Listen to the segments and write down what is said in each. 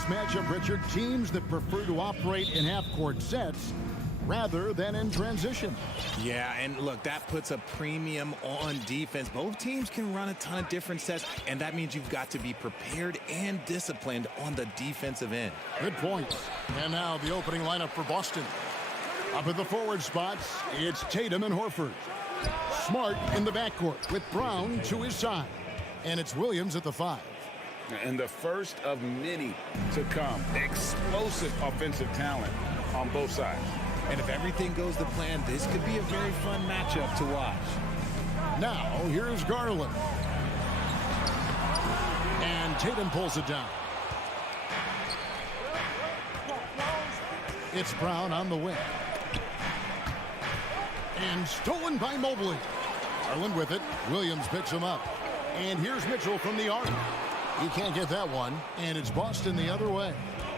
this matchup, Richard, teams that prefer to operate in half-court sets rather than in transition. Yeah, and look, that puts a premium on defense. Both teams can run a ton of different sets, and that means you've got to be prepared and disciplined on the defensive end. Good points. And now the opening lineup for Boston. Up at the forward spots, it's Tatum and Horford. Smart in the backcourt with Brown to his side. And it's Williams at the 5. And the first of many to come. Explosive offensive talent on both sides. And if everything goes to plan, this could be a very fun matchup to watch. Now, here's Garland. And Tatum pulls it down. It's Brown on the wing. And stolen by Mobley. Garland with it. Williams picks him up. And here's Mitchell from the arc. He can't get that one. And it's Boston the other way.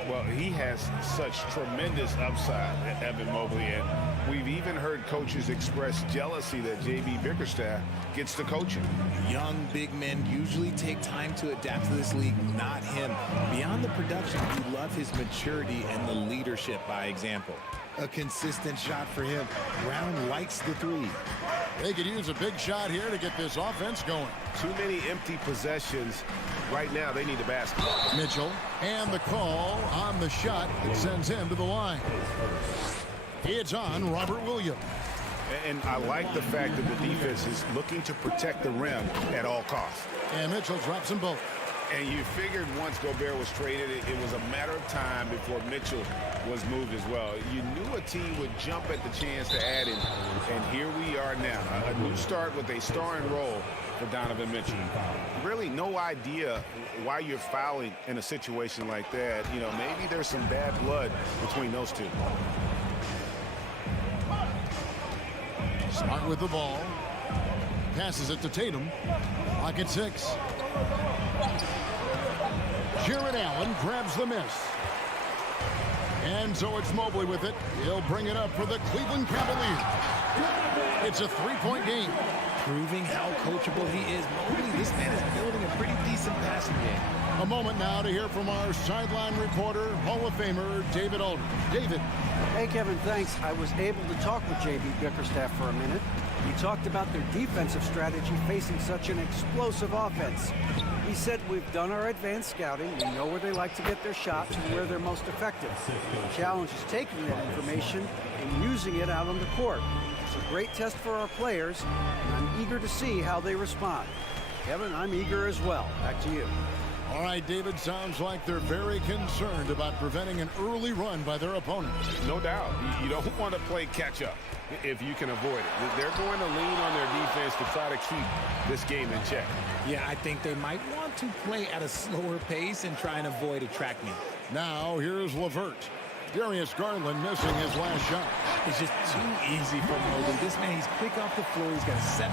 Well, he has such tremendous upside, Evan Mobley, and we've even heard coaches express jealousy that J.B. Bickerstaff gets to coaching. Young big men usually take time to adapt to this league, not him. Beyond the production, you love his maturity and the leadership by example. A consistent shot for him. Brown likes the 3. They could use a big shot here to get this offense going. Too many empty possessions. Right now, they need a basket. Mitchell, and the call on the shot that sends him to the line. It's on Robert Williams. And I like the fact that the defense is looking to protect the rim at all costs. And Mitchell drops them both. And you figured once Gobert was traded, it was a matter of time before Mitchell was moved as well. You knew a team would jump at the chance to add him, and here we are now. A new start with a starring role for Donovan Mitchell. Really no idea why you're fouling in a situation like that. You know, maybe there's some bad blood between those two. Smart with the ball. Passes it to Tatum. Lock at 6. Jared Allen grabs the miss. And so it's Mobley with it. He'll bring it up for the Cleveland Cavaliers. It's a 3-point game. Proving how coachable he is. Mobley, this man is building a pretty decent passing game. A moment now to hear from our sideline reporter, Hall of Famer David Aldridge. David. Hey, Kevin, thanks. I was able to talk with J.B. Bickerstaff for a minute. He talked about their defensive strategy facing such an explosive offense. He said, we've done our advanced scouting. We know where they like to get their shots and where they're most effective. The challenge is taking that information and using it out on the court. It's a great test for our players, and I'm eager to see how they respond. Kevin, I'm eager as well. Back to you. All right, David, sounds like they're very concerned about preventing an early run by their opponents. No doubt. You don't want to play catch-up if you can avoid it. They're going to lean on their defense to try to keep this game in check. Yeah, I think they might want to play at a slower pace and try and avoid a track meet. Now, here's LeVert. Darius Garland missing his last shot. It's just too easy for Mobley. This man, he's quick off the floor. He's got a 7'4"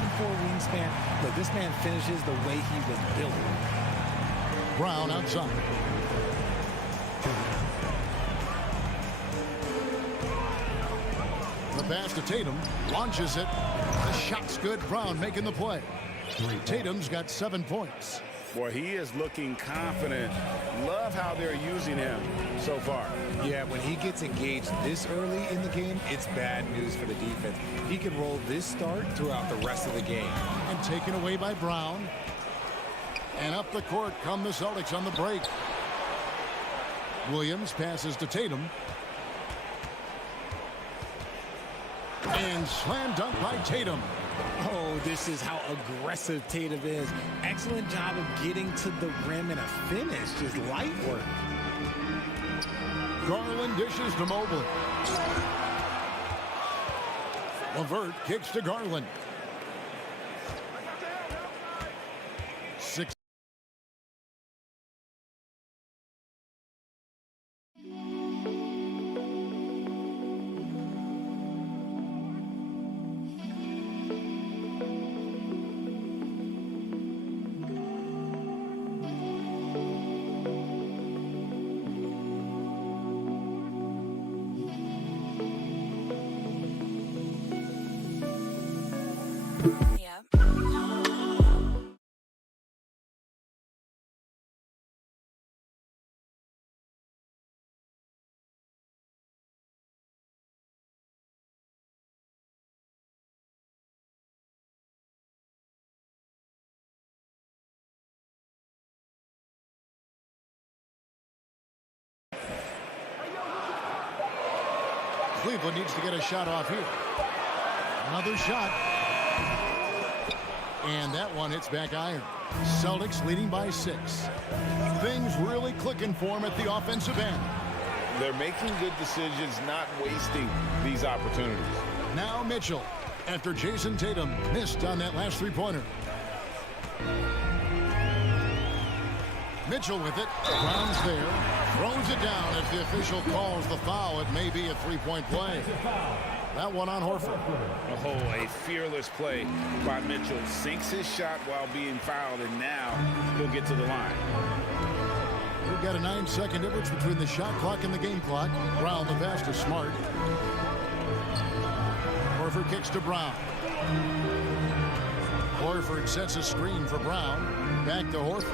wingspan. But this man finishes the way he was built. Brown outside. The pass to Tatum. Launches it. The shot's good. Brown making the play. Tatum's got 7 points. Boy, he is looking confident. Love how they're using him so far. Yeah, when he gets engaged this early in the game, it's bad news for the defense. He can roll this start throughout the rest of the game. And taken away by Brown. And up the court come the Celtics on the break. Williams passes to Tatum. And slam dunk by Tatum. Oh, this is how aggressive Tatum is. Excellent job of getting to the rim and a finish. Just light work. Garland dishes to Mobley. LeVert kicks to Garland. 6 Cleveland needs to get a shot off here. Another shot. And that one hits back iron. Celtics leading by 6. Things really clicking for them at the offensive end. They're making good decisions, not wasting these opportunities. Now Mitchell, after Jason Tatum missed on that last three-pointer. Mitchell with it. Brown's there. Throws it down as the official calls the foul. It may be a three-point play. That one on Horford. Oh, a fearless play by Mitchell. Sinks his shot while being fouled, and now he'll get to the line. We've got a 9-second difference between the shot clock and the game clock. Brown the pass to Smart. Horford kicks to Brown. Horford sets a screen for Brown. Back to Horford.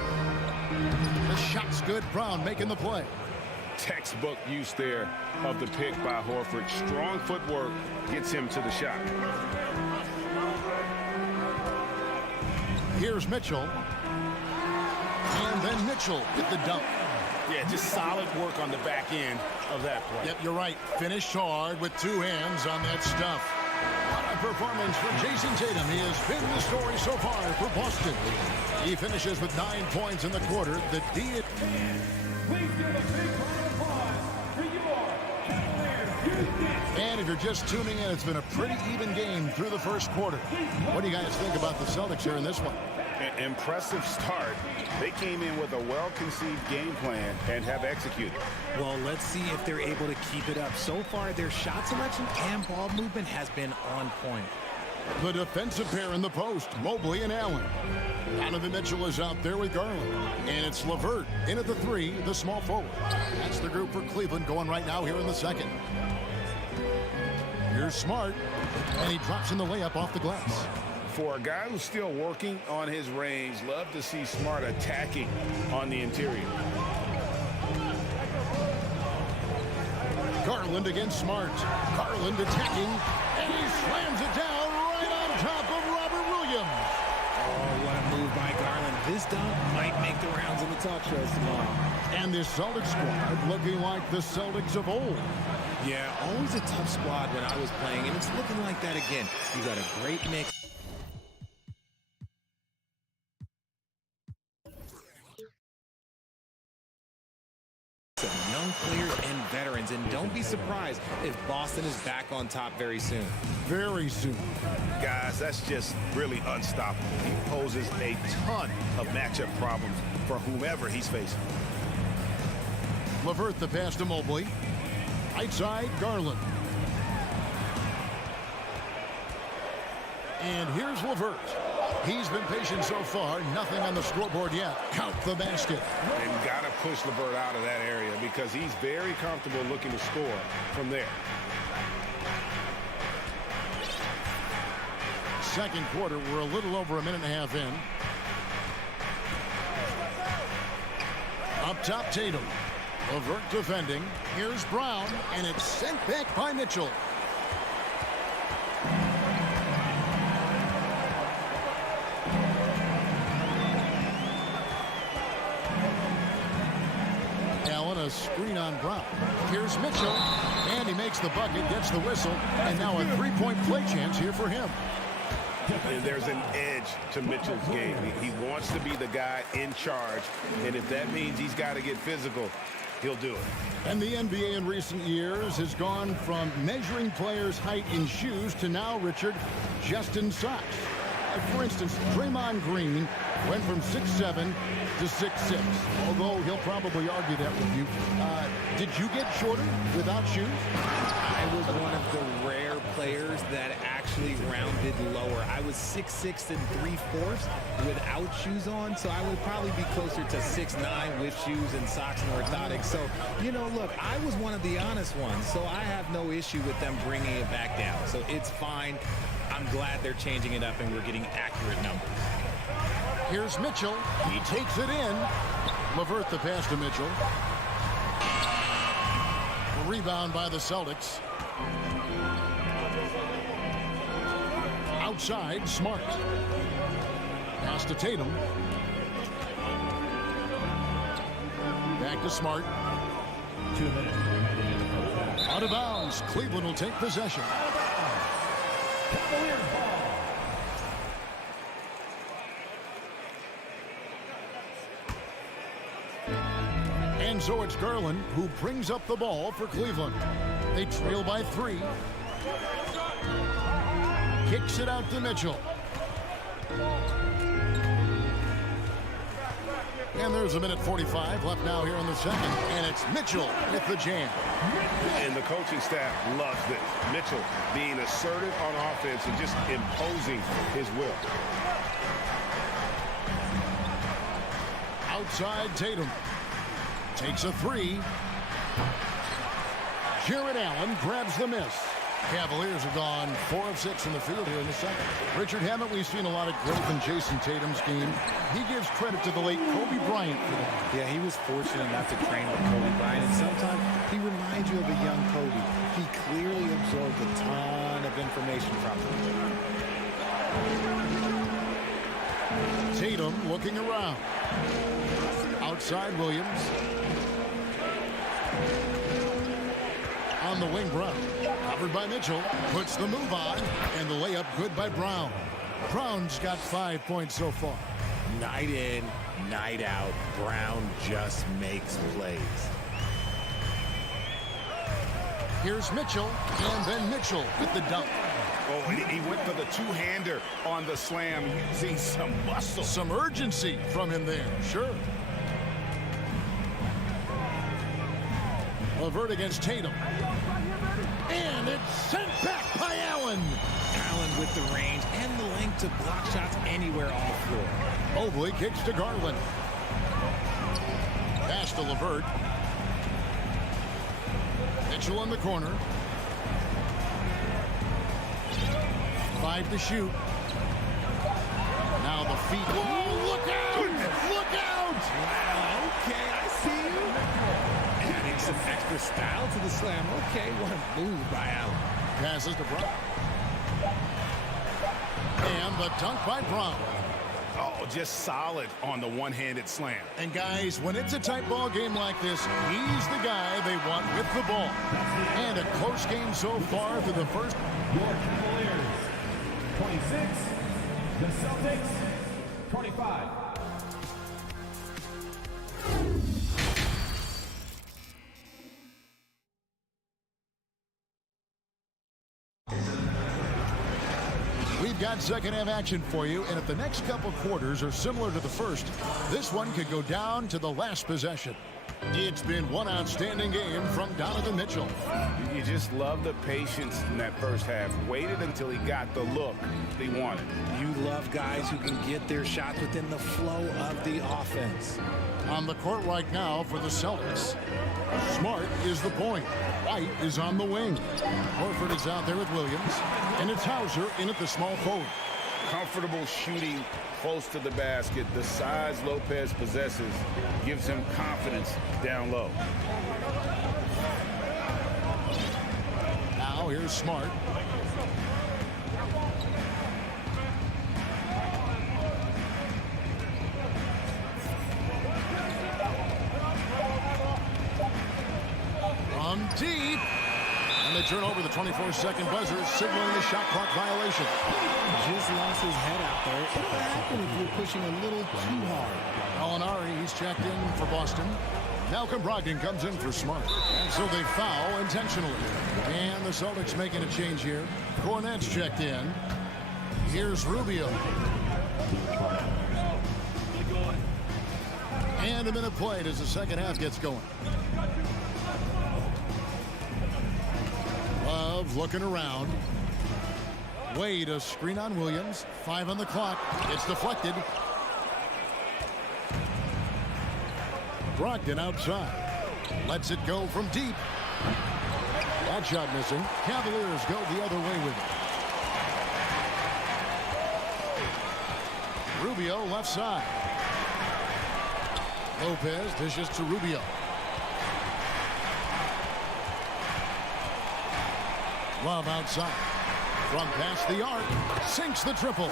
The shot's good. Brown making the play. Textbook use there of the pick by Horford. Strong footwork gets him to the shot. Here's Mitchell. And then Mitchell with the dunk. Yeah, just solid work on the back end of that play. Yep, you're right. Finished hard with 2 hands on that stuff. What a performance from Jason Tatum. He has been the story so far for Boston. He finishes with 9 points in the quarter. The D. Please give a big round of applause for your Cavaliers Houston. And if you're just tuning in, it's been a pretty even game through the first quarter. What do you guys think about the Celtics here in this one? Impressive start. They came in with a well-conceived game plan and have executed. Well, let's see if they're able to keep it up. So far, their shot selection and ball movement has been on point. The defensive pair in the post, Mobley and Allen. Donovan Mitchell is out there with Garland. And it's LeVert in at the 3, the small forward. That's the group for Cleveland going right now here in the second. Here's Smart, and he drops in the layup off the glass. For a guy who's still working on his range, love to see Smart attacking on the interior. Garland against Smart. Garland attacking, and he slams it down right on top of Robert Williams. Oh, what a move by Garland. This dunk might make the rounds in the talk shows tomorrow. And this Celtics squad looking like the Celtics of old. Yeah, always a tough squad when I was playing, and it's looking like that again. You got a great mix. Of young players and veterans, and don't be surprised if Boston is back on top very soon. Very soon. Guys, that's just really unstoppable. He poses a ton of matchup problems for whomever he's facing. LeVert the pass to Mobley. Right side, Garland. And here's LeVert. He's been patient so far. Nothing on the scoreboard yet. Count the basket. And got to push LeVert out of that area because he's very comfortable looking to score from there. Second quarter, we're a little over a minute and a half in. Up top, Tatum. LeVert defending. Here's Brown, and it's sent back by Mitchell. Allen, a screen on Brown. Here's Mitchell, and he makes the bucket, gets the whistle, and now a three-point play chance here for him. And there's an edge to Mitchell's game. He wants to be the guy in charge, and if that means he's got to get physical, he'll do it. And the NBA in recent years has gone from measuring players' height in shoes to now, Richard, just in socks. For instance, Draymond Green went from 6'7" to 6'6", although he'll probably argue that with you. Did you get shorter without shoes? I was one of the rare players that actually rounded lower. I was 6'6" and 3/4 without shoes on, so I would probably be closer to 6'9" with shoes and socks and orthotics. So, you know, look, I was one of the honest ones, so I have no issue with them bringing it back down. So it's fine. I'm glad they're changing it up and we're getting accurate numbers. Here's Mitchell. He takes it in. LeVert the pass to Mitchell. A rebound by the Celtics. Outside, Smart. Pass to Tatum. Back to Smart. 2 minutes. Out of bounds. Cleveland will take possession. Cavaliers ball. And so it's Garland who brings up the ball for Cleveland. They trail by 3. Kicks it out to Mitchell. And there's a minute 45 left now here in the second. And it's Mitchell with the jam. And the coaching staff loves this. Mitchell being assertive on offense and just imposing his will. Outside Tatum. Takes a 3. Jared Allen grabs the miss. Cavaliers have gone 4 of 6 in the field here in the second. Richard, haven't we seen a lot of growth in Jason Tatum's game? He gives credit to the late Kobe Bryant for that. Yeah, he was fortunate enough to train with Kobe Bryant, and sometimes he reminds you of a young Kobe. He clearly absorbed a ton of information from him. Tatum looking around. Outside Williams. On the wing, Brown. Covered by Mitchell. Puts the move on. And the layup good by Brown. Brown's got 5 points so far. Night in, night out, Brown just makes plays. Here's Mitchell. And then Mitchell with the dunk. Oh, and he went for the two-hander on the slam, using some muscle. Some urgency from him there. Sure. LeVert against Tatum. And it's sent back by Allen. Allen with the range and the length to block shots anywhere on the floor. Mobley kicks to Garland. Pass to LeVert. Mitchell in the corner. 5 to shoot. Now the feet. Oh, look out! Look out! Wow, okay, I see you. Adding some extra style to the slam. Okay, what a move by Allen. Passes to Brown. And the dunk by Brown. Oh, just solid on the one-handed slam. And guys, when it's a tight ball game like this, he's the guy they want with the ball. And a close game so far through the first. Your Cavaliers, 26. The Celtics, 25. We've got second half action for you, and if the next couple quarters are similar to the first, this one could go down to the last possession. It's been one outstanding game from Donovan Mitchell. You just love the patience in that first half. Waited until he got the look he wanted. You love guys who can get their shots within the flow of the offense. On the court right now for the Celtics. Smart is the point. White is on the wing. Horford is out there with Williams. And it's Hauser in at the small forward. Comfortable shooting close to the basket. The size Lopez possesses gives him confidence down low. Now here's Smart. From deep. And they turn over the 24-second buzzer, signaling the shot clock violation. Just lost his head out there. It'll happen if you're pushing a little too hard. Molinari, he's checked in for Boston. Malcolm Brogdon comes in for Smart. And so they foul intentionally. And the Celtics making a change here. Cornette's checked in. Here's Rubio. And a minute played as the second half gets going. Love looking around. Wade a screen on Williams. 5 on the clock. It's deflected. Brogdon outside. Lets it go from deep. That shot missing. Cavaliers go the other way with it. Rubio left side. Lopez dishes to Rubio. Love outside. From past the arc. Sinks the triple.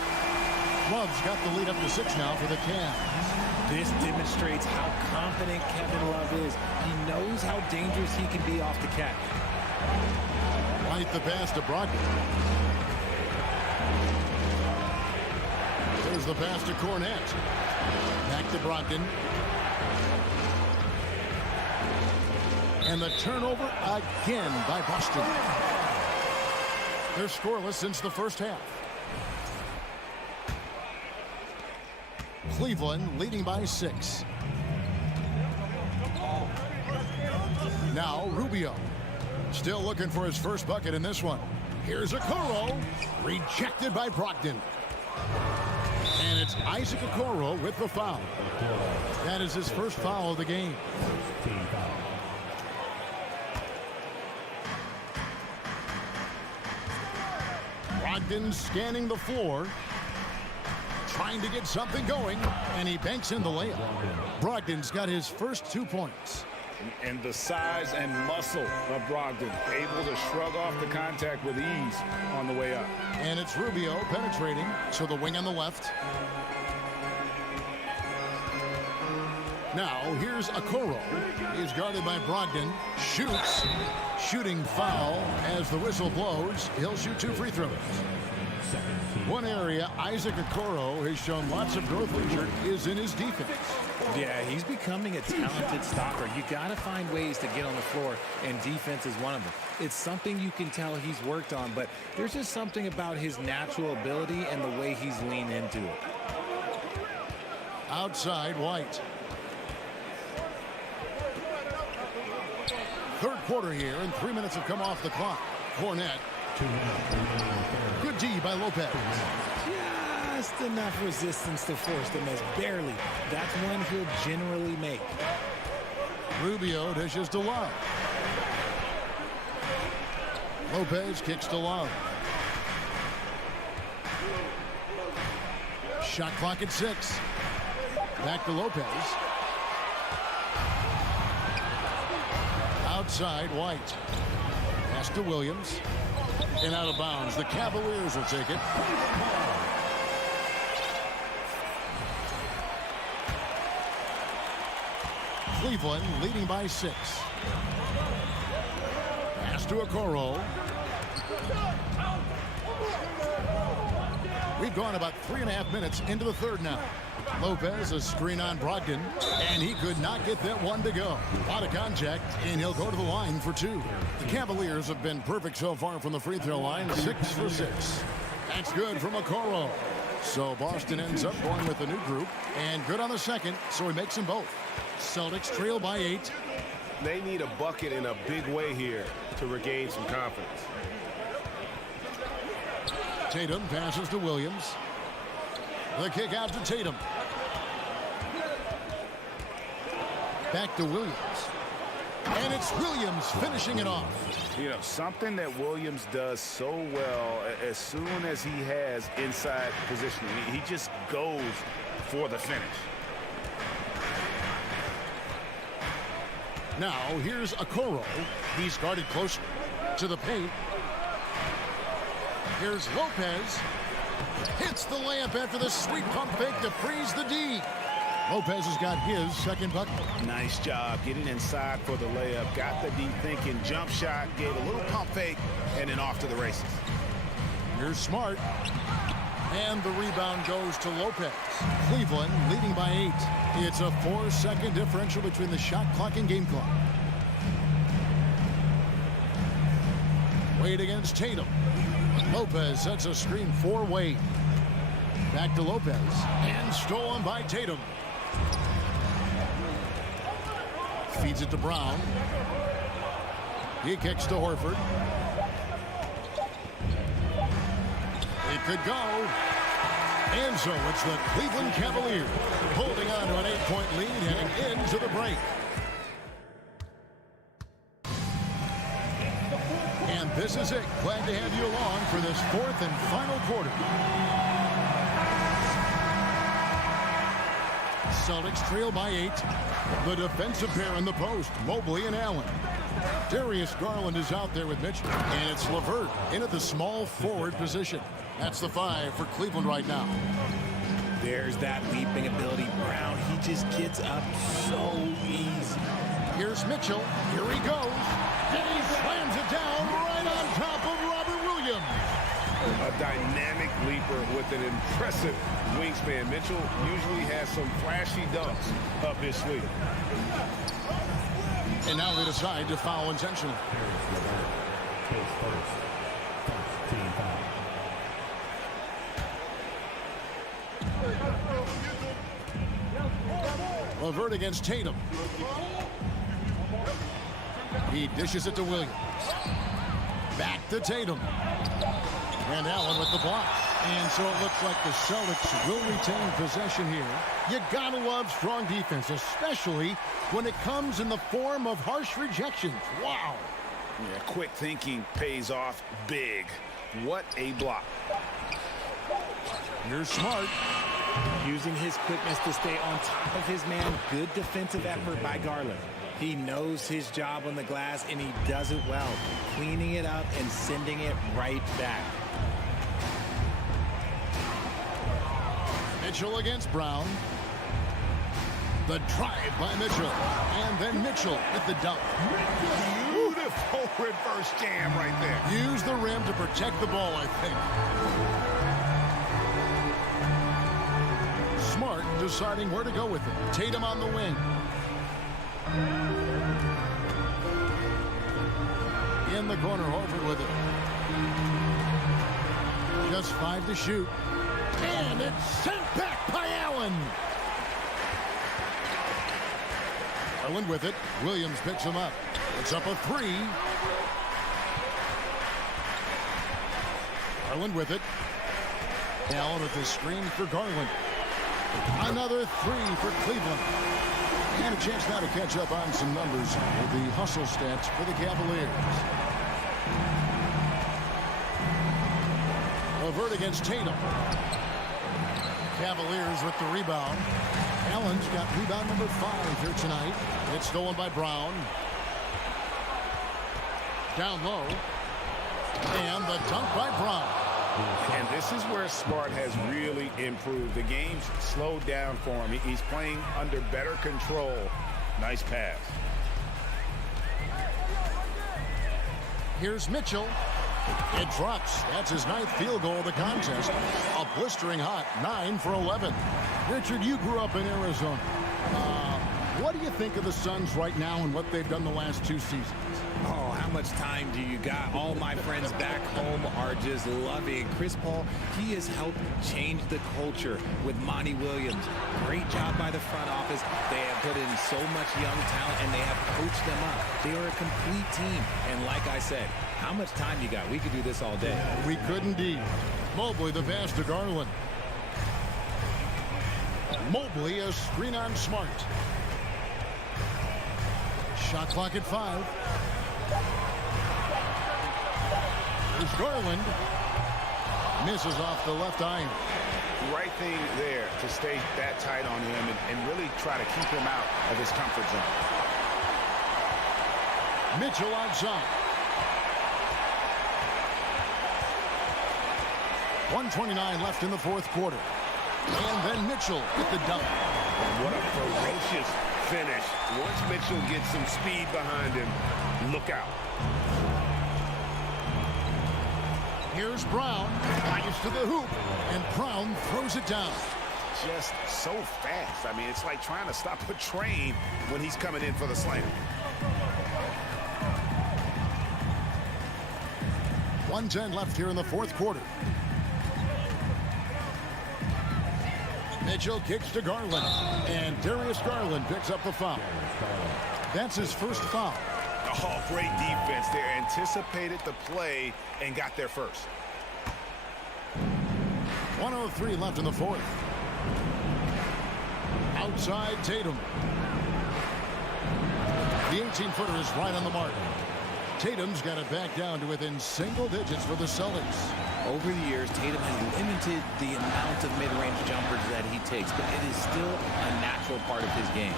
Love's got the lead up to 6 now for the Cavs. This demonstrates how confident Kevin Love is. He knows how dangerous he can be off the catch. Right the pass to Brogdon. There's the pass to Cornette. Back to Brogdon. And the turnover again by Boston. They're scoreless since the first half. Cleveland leading by 6. Now Rubio. Still looking for his first bucket in this one. Here's Okoro. Rejected by Brogdon. And it's Isaac Okoro with the foul. That is his first foul of the game. Brogdon scanning the floor. Trying to get something going. And he banks in the layup. Brogdon's got his first 2 points. And the size and muscle of Brogdon, able to shrug off the contact with ease on the way up. And it's Rubio penetrating, so the wing on the left. Now, here's Okoro. He's guarded by Brogdon. Shoots. Shooting foul as the whistle blows. He'll shoot 2 free throws. One area Isaac Okoro has shown lots of growth, Richard, is in his defense. Yeah, he's becoming a talented stopper. You got to find ways to get on the floor, and defense is one of them. It's something you can tell he's worked on, but there's just something about his natural ability and the way he's leaned into it. Outside, White. Third quarter here, and 3 minutes have come off the clock. Cornette. Good D by Lopez. Just enough resistance to force the miss. Barely. That's one he'll generally make. Rubio dishes to Love. Lopez kicks to Love. Shot clock at 6. Back to Lopez. Outside, White. Pass to Williams. And out of bounds. The Cavaliers will take it. Cleveland leading by 6. Pass to Okoro. We've gone about 3.5 minutes into the third now. Lopez, a screen on Brogdon, and he could not get that one to go. A lot of contact, and he'll go to the line for 2. The Cavaliers have been perfect so far from the free throw line, 6 for 6. That's good from Okoro. So Boston ends up going with the new group, and good on the second, so he makes them both. Celtics trail by 8. They need a bucket in a big way here to regain some confidence. Tatum passes to Williams. The kick out to Tatum. Back to Williams. And it's Williams finishing it off. You know, something that Williams does so well as soon as he has inside positioning, he just goes for the finish. Now, here's Okoro. He's guarded close to the paint. Here's Lopez. Hits the layup after the sweet pump fake to freeze the D. Lopez has got his second bucket. Nice job getting inside for the layup. Got the D thinking, jump shot, gave a little pump fake, and then off to the races. Here's Smart. And the rebound goes to Lopez. Cleveland leading by 8. It's a 4-second differential between the shot clock and game clock. Wade against Tatum. Lopez sets a screen for Wade. Back to Lopez. And stolen by Tatum. Feeds it to Brown. He kicks to Horford. It could go. And so it's the Cleveland Cavaliers holding on to an 8-point lead heading into the break. And this is it. Glad to have you along for this 4th and final quarter. Celtics trail by 8. The defensive pair in the post, Mobley and Allen. Darius Garland is out there with Mitchell. And it's LeVert in at the small forward position. That's the 5 for Cleveland right now. There's that leaping ability. Brown, he just gets up so easy. Here's Mitchell. Here he goes. And he slams it down right on top of Robert Williams. A dynamic leaper with an impressive wingspan. Mitchell usually has some flashy dunks up his sleeve. And now they decide to foul intentionally. Levert against Tatum. He dishes it to Williams. Back to Tatum. And Allen with the block. And so it looks like the Celtics will retain possession here. You gotta love strong defense, especially when it comes in the form of harsh rejections. Wow. Yeah, quick thinking pays off big. What a block. You're Smart. Using his quickness to stay on top of his man. Good defensive effort by Garland. He knows his job on the glass, and he does it well. Cleaning it up and sending it right back. Mitchell against Brown. The drive by Mitchell. And then Mitchell with the dunk. Beautiful reverse jam right there. Use the rim to protect the ball, I think. Smart deciding where to go with it. Tatum on the wing. In the corner, Horford with it. Just 5 to shoot. And it's sent back by Allen. Garland with it. Williams picks him up. It's up a 3. Garland with it. Allen with the screen for Garland. Another 3 for Cleveland. And a chance now to catch up on some numbers with the hustle stats for the Cavaliers. Levert against Tatum. Cavaliers with the rebound. Allen's got rebound number 5 here tonight. It's stolen by Brown. Down low. And the dunk by Brown. And this is where Smart has really improved. The game's slowed down for him. He's playing under better control. Nice pass. Here's Mitchell. It drops. That's his 9th field goal of the contest. A blistering hot 9 for 11. Richard, you grew up in Arizona. What do you think of the Suns right now and what they've done the last 2 seasons? Oh, how much time do you got? All my friends back home are just loving Chris Paul. He has helped change the culture with Monty Williams. Great job by the front office. They have put in so much young talent, and they have coached them up. They are a complete team. And like I said, how much time you got? We could do this all day. We could indeed. Mobley the pass to Garland. Mobley a screen on Smart. Shot clock at 5. Here's Garland. Misses off the left eye. Right thing there to stay that tight on him and really try to keep him out of his comfort zone. Mitchell outside. 1:29 left in the 4th quarter. And then Mitchell with the dunk. What a ferocious finish. Once Mitchell gets some speed behind him, look out. Here's Brown. Fires to the hoop. And Brown throws it down. Just so fast. I mean, it's like trying to stop a train when he's coming in for the slam. 1:10 left here in the 4th quarter. Mitchell kicks to Garland. And Darius Garland picks up the foul. That's his first foul. Oh, great defense there. Anticipated the play and got there first. 1:03 left in the 4th. Outside Tatum. The 18-footer is right on the mark. Tatum's got it back down to within single digits for the Celtics. Over the years, Tatum has limited the amount of mid-range jumpers that he takes, but it is still a natural part of his game.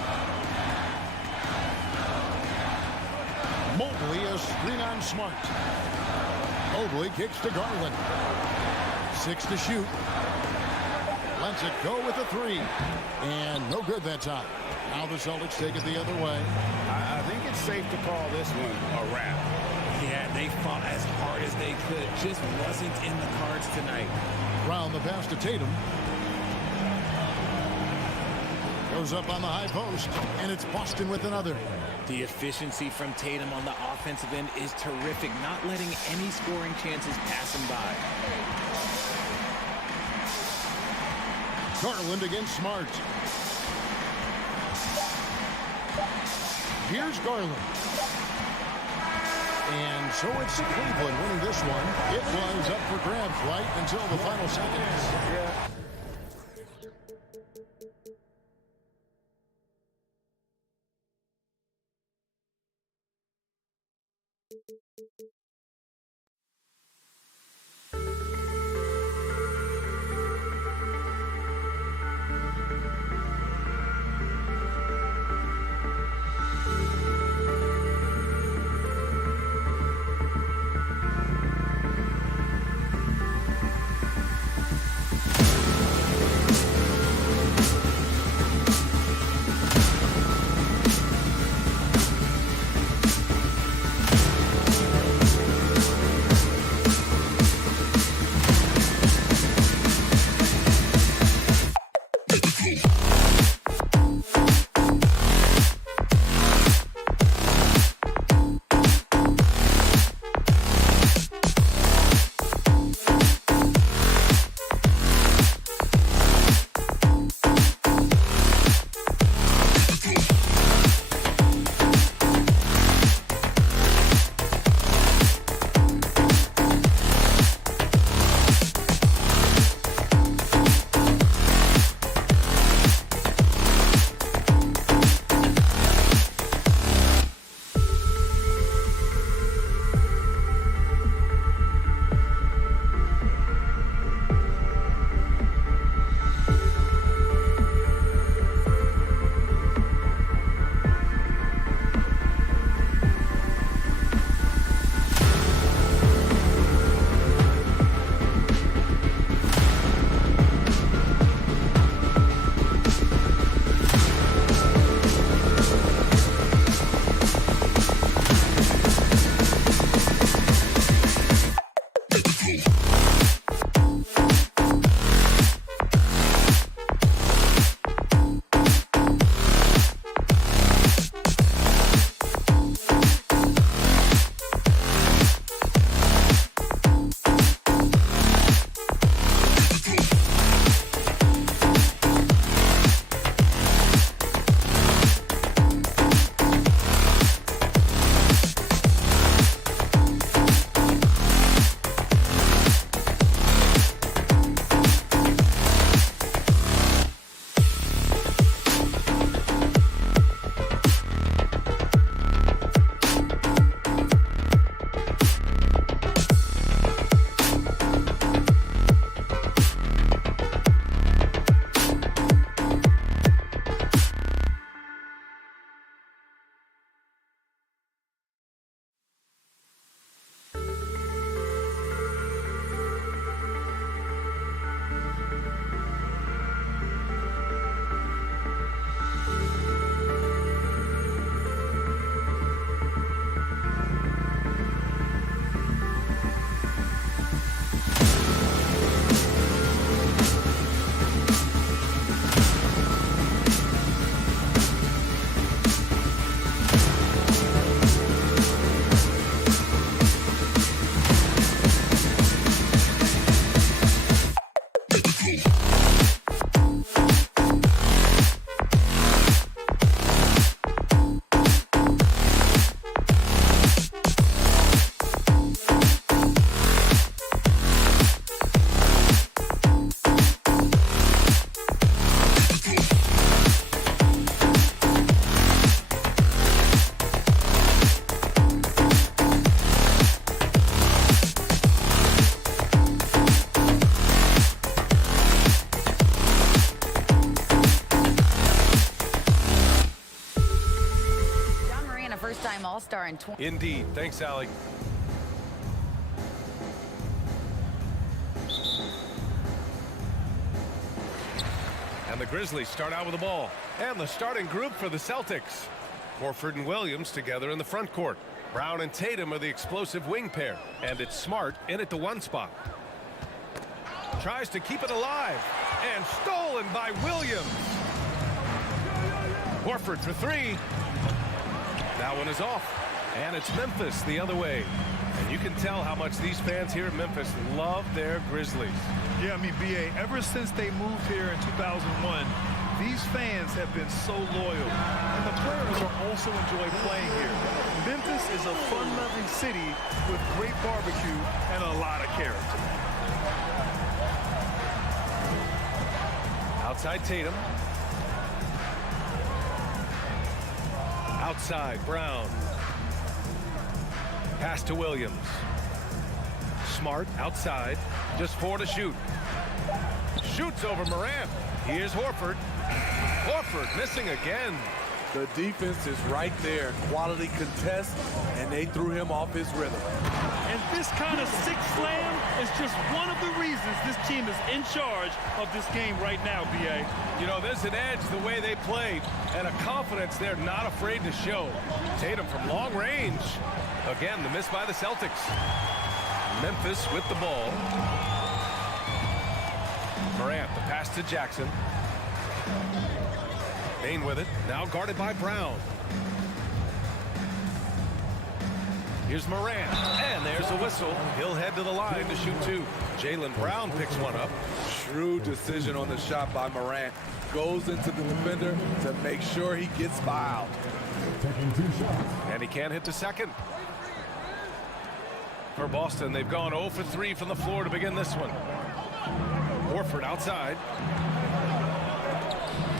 Mobley a screen on Smart. Mobley kicks to Garland. 6 to shoot. Lets it go with a 3. And no good that time. Now the Celtics take it the other way. I think it's safe to call this one a wrap. Yeah, they fought as hard as they could. Just wasn't in the cards tonight. Brown the pass to Tatum. Goes up on the high post, and it's Boston with another. The efficiency from Tatum on the offensive end is terrific, not letting any scoring chances pass him by. Garland against Smart. Here's Garland. And so it's Cleveland winning this one. It was up for grabs right until the final seconds. Yeah. All-Star in 20. Indeed. Thanks, Allie. And the Grizzlies start out with the ball. And the starting group for the Celtics. Horford and Williams together in the front court. Brown and Tatum are the explosive wing pair. And it's Smart in at the 1 spot. Tries to keep it alive. And stolen by Williams. Horford for 3. That one is off. And it's Memphis the other way. And you can tell how much these fans here in Memphis love their Grizzlies. Yeah, I mean, B.A., ever since they moved here in 2001, these fans have been so loyal. And the players are also enjoy playing here. Memphis is a fun-loving city with great barbecue and a lot of character. Outside Tatum. Outside Brown. Pass to Williams. Smart outside. Just 4 to shoot. Shoots over Morant. Here's Horford. Horford missing again. The defense is right there. Quality contest, and they threw him off his rhythm. And this kind of sick slam is just one of the reasons this team is in charge of this game right now, B.A. You know, there's an edge the way they played and a confidence they're not afraid to show. Tatum from long range. Again, the miss by the Celtics. Memphis with the ball. Morant, the pass to Jackson. Bain with it, now guarded by Brown. Here's Morant, and there's a whistle. He'll head to the line to shoot 2. Jaylen Brown picks one up. Shrewd decision on the shot by Morant. Goes into the defender to make sure he gets fouled. And he can't hit the second. For Boston, they've gone 0 for 3 from the floor to begin this one. Horford outside.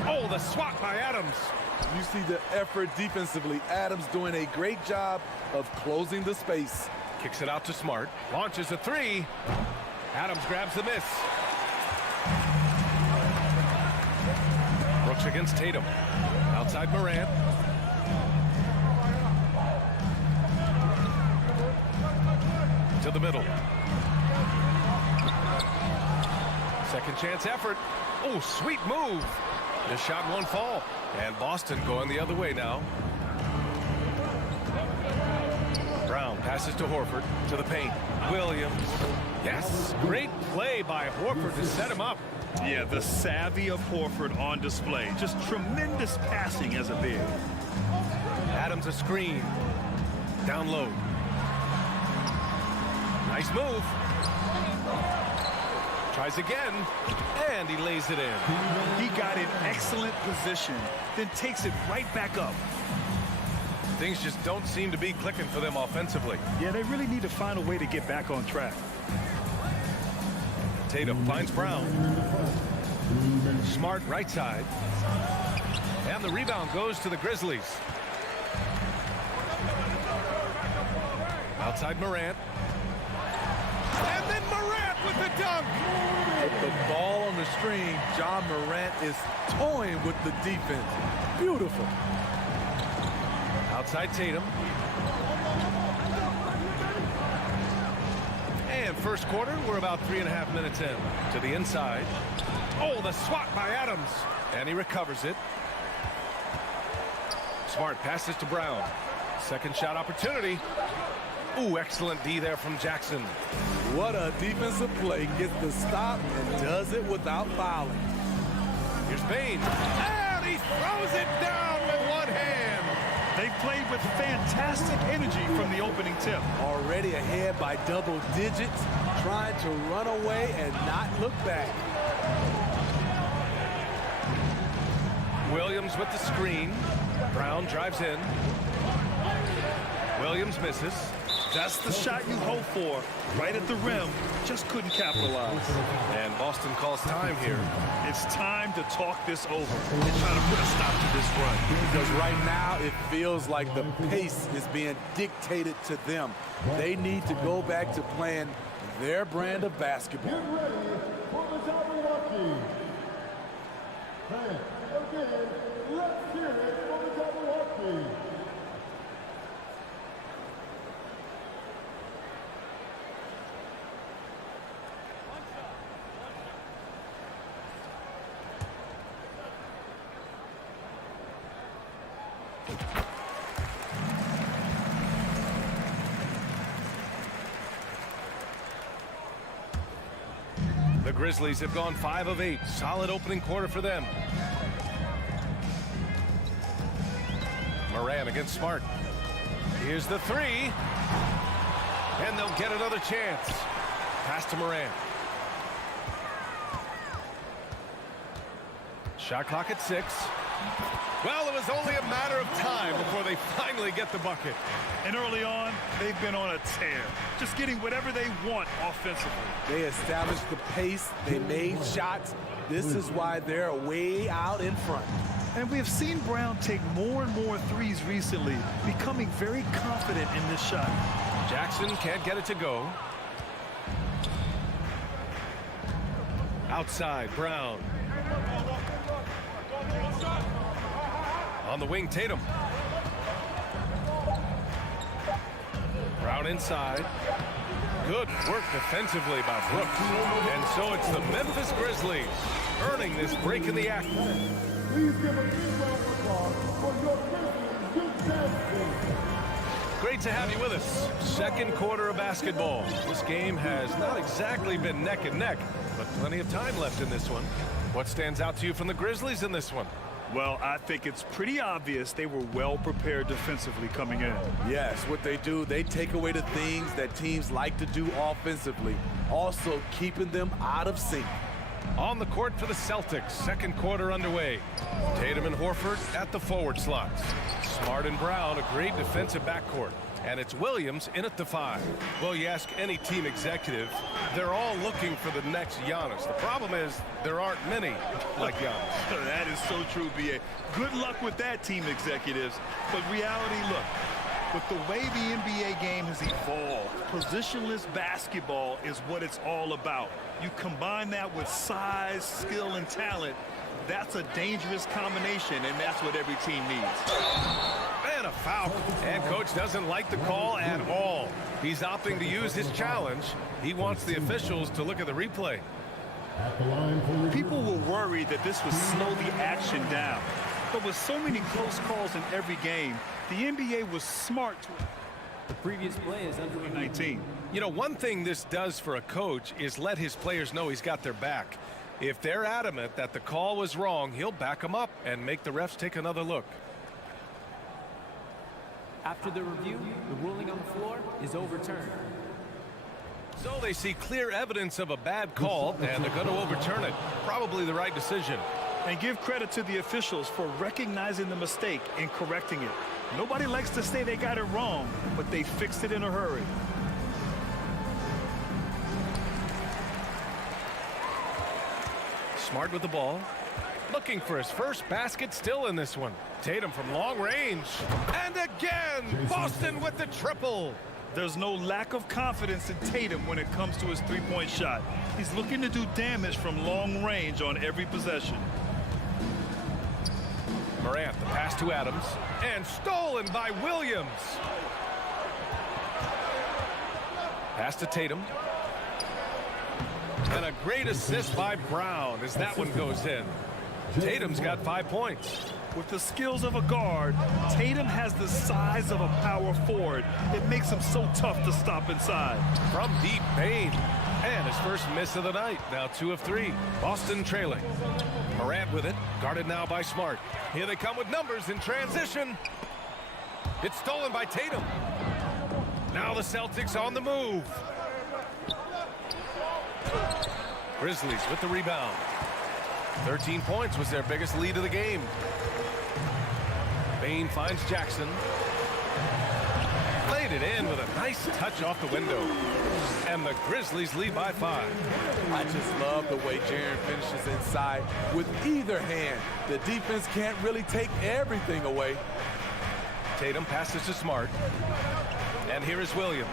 Oh, the swat by Adams. You see the effort defensively. Adams doing a great job of closing the space. Kicks it out to Smart. Launches a 3. Adams grabs the miss. Brooks against Tatum. Outside Morant. To the middle. Second chance effort. Oh, sweet move. This shot won't fall. And Boston going the other way now. Brown passes to Horford. To the paint. Williams. Yes. Great play by Horford to set him up. Yeah, the savvy of Horford on display. Just tremendous passing as a big. Adams a screen. Down low. Nice move. Tries again, and he lays it in. He got in excellent position, then takes it right back up. Things just don't seem to be clicking for them offensively. Yeah, they really need to find a way to get back on track. Tatum finds Brown. Smart right side. And the rebound goes to the Grizzlies. Outside Morant. And then Morant with the dunk. With the ball on the string, John Morant is toying with the defense. Beautiful. Outside Tatum. And first quarter, we're about 3.5 minutes in. To the inside. Oh, the swat by Adams. And he recovers it. Smart passes to Brown. Second shot opportunity. Ooh, excellent D there from Jackson. What a defensive play. Gets the stop and does it without fouling. Here's Bain. And he throws it down with one hand. They played with fantastic energy from the opening tip. Already ahead by double digits, trying to run away and not look back. Williams with the screen. Brown drives in. Williams misses. That's the shot you hope for. Right at the rim. Just couldn't capitalize. And Boston calls time here. It's time to talk this over. They're trying to put a stop to this run. Because right now it feels like the pace is being dictated to them. They need to go back to playing their brand of basketball. Get ready for the Jabberwocky. Fans, again, let's hear it for the Jabberwocky. Grizzlies have gone 5 of 8. Solid opening quarter for them. Moran against Smart. Here's the three. And they'll get another chance. Pass to Moran. Shot clock at 6. Well, it was only a matter of time before they finally get the bucket. And early on, they've been on a tear, just getting whatever they want offensively. They established the pace. They made shots. This is why they're way out in front. And we have seen Brown take more and more threes recently, becoming very confident in this shot. Jackson can't get it to go. Outside, Brown. On the wing, Tatum. Brown inside. Good work defensively by Brooks. And so it's the Memphis Grizzlies earning this break in the act. Please give a big round of applause for your Grizzlies. Great to have you with us. Second quarter of basketball. This game has not exactly been neck and neck, but plenty of time left in this one. What stands out to you from the Grizzlies in this one? Well, I think it's pretty obvious they were well prepared defensively coming in. Yes, what they do, they take away the things that teams like to do offensively, also keeping them out of sync. On the court for the Celtics, second quarter underway. Tatum and Horford at the forward slots. Smart and Brown, a great defensive backcourt. And it's Williams in at the 5. Well, you ask any team executive, they're all looking for the next Giannis. The problem is there aren't many like Giannis. That is so true, B.A. Good luck with that, team executives. But reality, look, with the way the NBA game has evolved, positionless basketball is what it's all about. You combine that with size, skill, and talent, that's a dangerous combination, and that's what every team needs. And a foul. And coach doesn't like the call at all. He's opting to use his challenge. He wants the officials to look at the replay. People were worried that this would slow the action down. But with so many close calls in every game, the NBA was smart to... The previous play is under 19. You know, one thing this does for a coach is let his players know he's got their back. If they're adamant that the call was wrong, he'll back them up and make the refs take another look. After the review, the ruling on the floor is overturned. So they see clear evidence of a bad call, and they're going to overturn it. Probably the right decision. And give credit to the officials for recognizing the mistake and correcting it. Nobody likes to say they got it wrong, but they fixed it in a hurry. Smart with the ball. Looking for his first basket still in this one. Tatum from long range. And again, Boston with the triple. There's no lack of confidence in Tatum when it comes to his three-point shot. He's looking to do damage from long range on every possession. Morant, the pass to Adams. And stolen by Williams. Pass to Tatum. And a great assist by Brown as that one goes in. Tatum's got 5 points. With the skills of a guard, Tatum has the size of a power forward. It makes him so tough to stop inside. From deep, Bain. And his first miss of the night. Now 2 of 3. Boston trailing. Morant with it. Guarded now by Smart. Here they come with numbers in transition. It's stolen by Tatum. Now the Celtics on the move. Grizzlies with the rebound. 13 points was their biggest lead of the game. Bain finds Jackson. Laid it in with a nice touch off the window. And the Grizzlies lead by 5. I just love the way Jaren finishes inside with either hand. The defense can't really take everything away. Tatum passes to Smart. And here is Williams.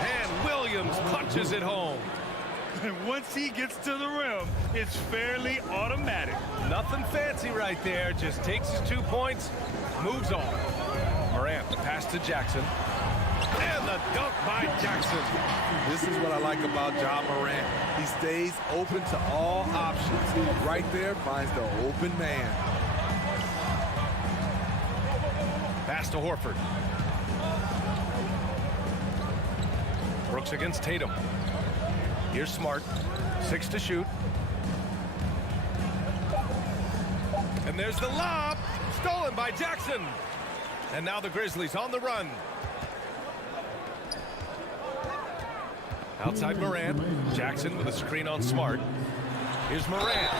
And Williams punches it home. And once he gets to the rim, it's fairly automatic. Nothing fancy right there. Just takes his 2 points, moves on. Morant, the pass to Jackson. And the dunk by Jackson. This is what I like about Ja Morant. He stays open to all options. Right there finds the open man. Pass to Horford. Brooks against Tatum. Here's Smart. 6 to shoot. And there's the lob. Stolen by Jackson. And now the Grizzlies on the run. Outside Morant. Jackson with a screen on Smart. Here's Morant.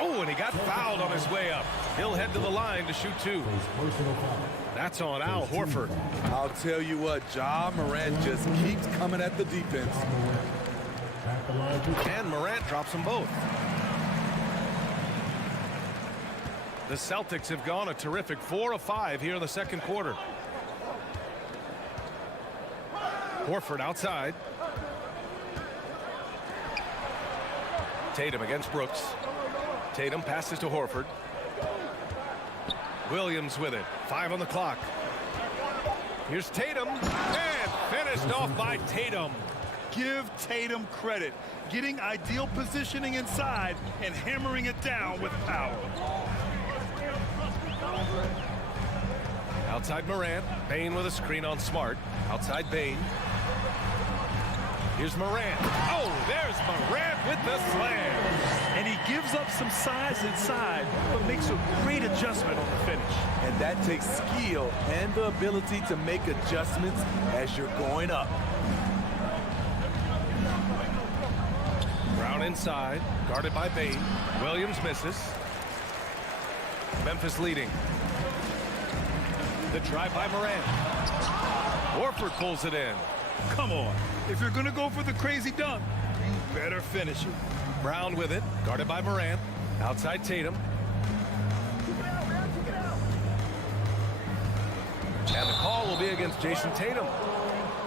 Oh, and he got fouled on his way up. He'll head to the line to shoot 2. That's on Al Horford. I'll tell you what, Ja Morant just keeps coming at the defense. And Morant drops them both. The Celtics have gone a terrific 4 of 5 here in the second quarter. Horford outside. Tatum against Brooks. Tatum passes to Horford. Williams with it. 5 on the clock. Here's Tatum. And finished off by Tatum. Give Tatum credit. Getting ideal positioning inside and hammering it down with power. Outside Morant. Bane with a screen on Smart. Outside Bane. Here's Morant. Oh, there's Morant with the slam. And he gives up some size inside, but makes a great adjustment on the finish. And that takes skill and the ability to make adjustments as you're going up. Brown inside, guarded by Bane. Williams misses. Memphis leading. The drive by Morant. Horford pulls it in. Come on. If you're going to go for the crazy dunk, you better finish it. Brown with it, guarded by Morant. Outside Tatum. And the call will be against Jason Tatum.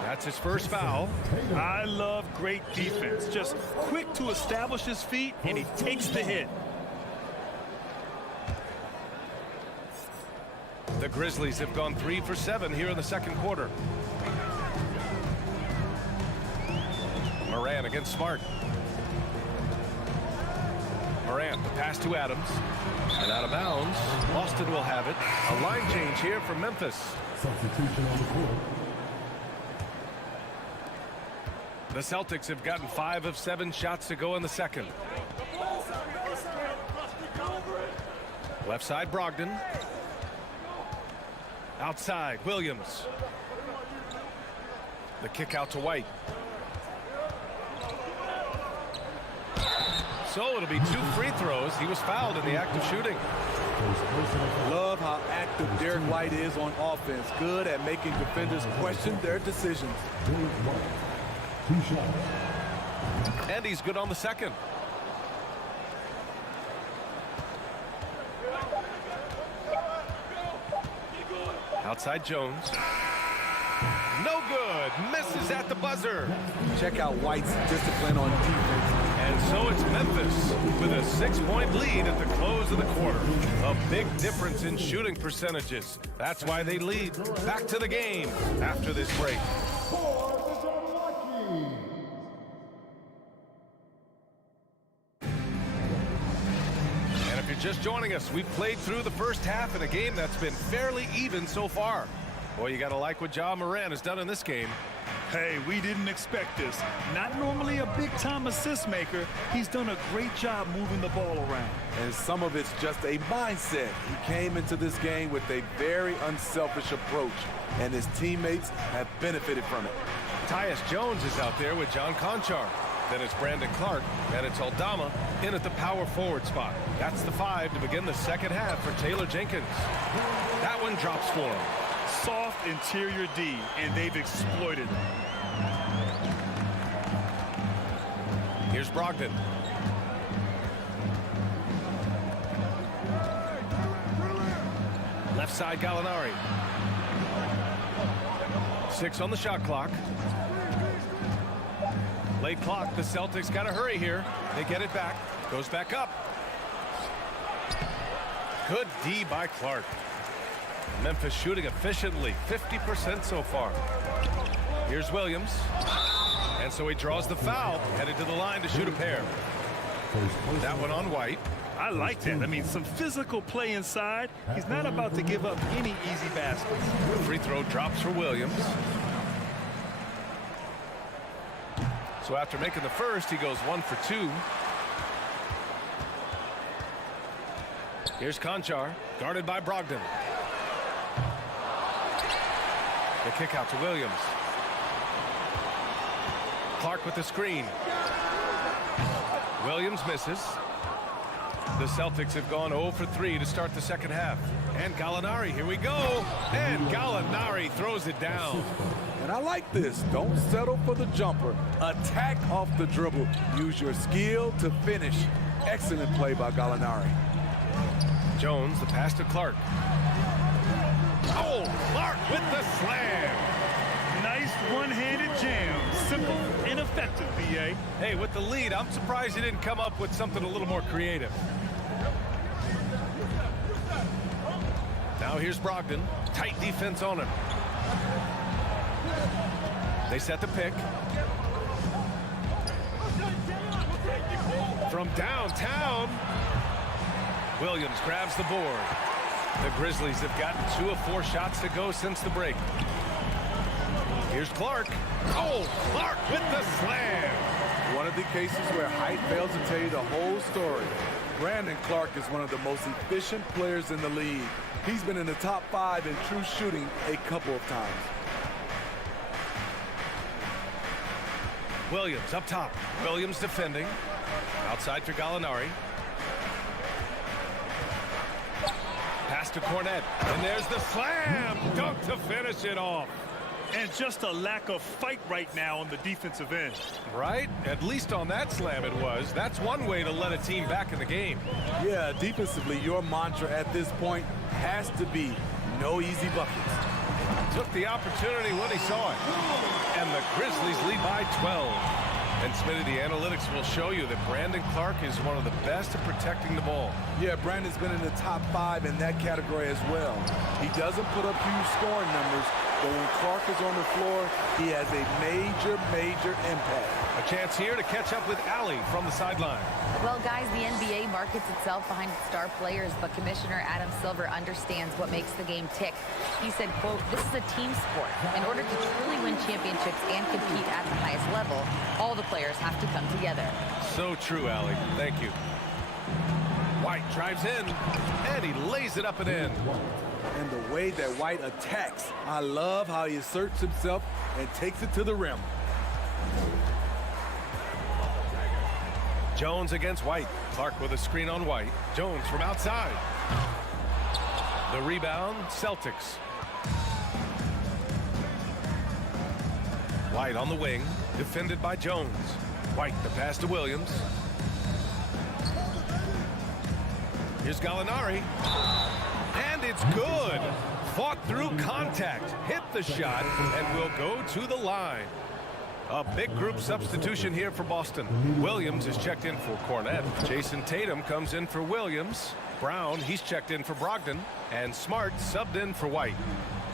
That's his first foul. I love great defense. Just quick to establish his feet, and he takes the hit. The Grizzlies have gone 3 for 7 here in the second quarter. Morant against Smart. Morant, the pass to Adams. And out of bounds. Boston will have it. A line change here for Memphis. Substitution on the court. The Celtics have gotten 5 of 7 shots to go in the second. Left side, Brogdon. Outside, Williams. The kick out to White. So it'll be 2 free throws. He was fouled in the act of shooting. Love how active Derek White is on offense. Good at making defenders question their decisions. 2 shots. And he's good on the second. Outside Jones. No good. Misses at the buzzer. Check out White's discipline on defense. And so it's Memphis with a 6-point lead at the close of the quarter. A big difference in shooting percentages. That's why they lead. Back to the game after this break. And if you're just joining us, we've played through the first half in a game that's been fairly even so far. Boy, you got to like what Ja Morant has done in this game. Hey, we didn't expect this. Not normally a big-time assist maker. He's done a great job moving the ball around. And some of it's just a mindset. He came into this game with a very unselfish approach, and his teammates have benefited from it. Tyus Jones is out there with John Conchar. Then it's Brandon Clark, and it's Aldama in at the power forward spot. That's the 5 to begin the second half for Taylor Jenkins. That one drops for him. Soft interior D, and they've exploited it. Here's Brogdon. Left side, Gallinari. 6 on the shot clock. Late clock. The Celtics got to hurry here. They get it back. Goes back up. Good D by Clark. Memphis shooting efficiently. 50% so far. Here's Williams. And so he draws the foul. Headed to the line to shoot a pair. That one on White. I like that. I mean, some physical play inside. He's not about to give up any easy baskets. The free throw drops for Williams. So after making the first, he goes 1 for 2. Here's Conchar, guarded by Brogdon. The kick out to Williams. Clark with the screen. Williams misses. The Celtics have gone 0 for 3 to start the second half. And Gallinari, here we go. And Gallinari throws it down. And I like this. Don't settle for the jumper. Attack off the dribble. Use your skill to finish. Excellent play by Gallinari. Jones, the pass to Clark. Oh, Clark with the slam. Nice one-handed jam. Simple and effective, B.A. Hey, with the lead, I'm surprised he didn't come up with something a little more creative. Now here's Brogdon. Tight defense on him. They set the pick. From downtown, Williams grabs the board. The Grizzlies have gotten 2 of 4 shots to go since the break. Here's Clark. Oh, Clark with the slam. One of the cases where height fails to tell you the whole story. Brandon Clark is one of the most efficient players in the league. He's been in the top 5 in true shooting a couple of times. Williams up top. Williams defending. Outside for Gallinari. Pass to Cornette. And there's the slam. Dunk to finish it off. And just a lack of fight right now on the defensive end. Right? At least on that slam it was. That's one way to let a team back in the game. Yeah, defensively, your mantra at this point has to be no easy buckets. Took the opportunity when he saw it. And the Grizzlies lead by 12. And Smitty, the analytics will show you that Brandon Clark is one of the best at protecting the ball. Yeah, Brandon's been in the top 5 in that category as well. He doesn't put up huge scoring numbers, but when Clark is on the floor, he has a major impact. A chance here to catch up with Allie from the sideline. Well, guys, the NBA markets itself behind its star players, but Commissioner Adam Silver understands what makes the game tick. He said, quote, "This is a team sport. In order to truly win championships and compete at the highest level, all the players have to come together." So true, Allie. Thank you. White drives in, and he lays it up and in. And the way that White attacks, I love how he asserts himself and takes it to the rim. Jones against White. Clark with a screen on White. Jones from outside. The rebound, Celtics. White on the wing, defended by Jones. White, the pass to Williams. Here's Gallinari. And it's good. Fought through contact, hit the shot, and will go to the line. A big group substitution here for Boston. Williams is checked in for Cornette. Jason Tatum comes in for Williams. Brown, he's checked in for Brogdon. And Smart subbed in for White.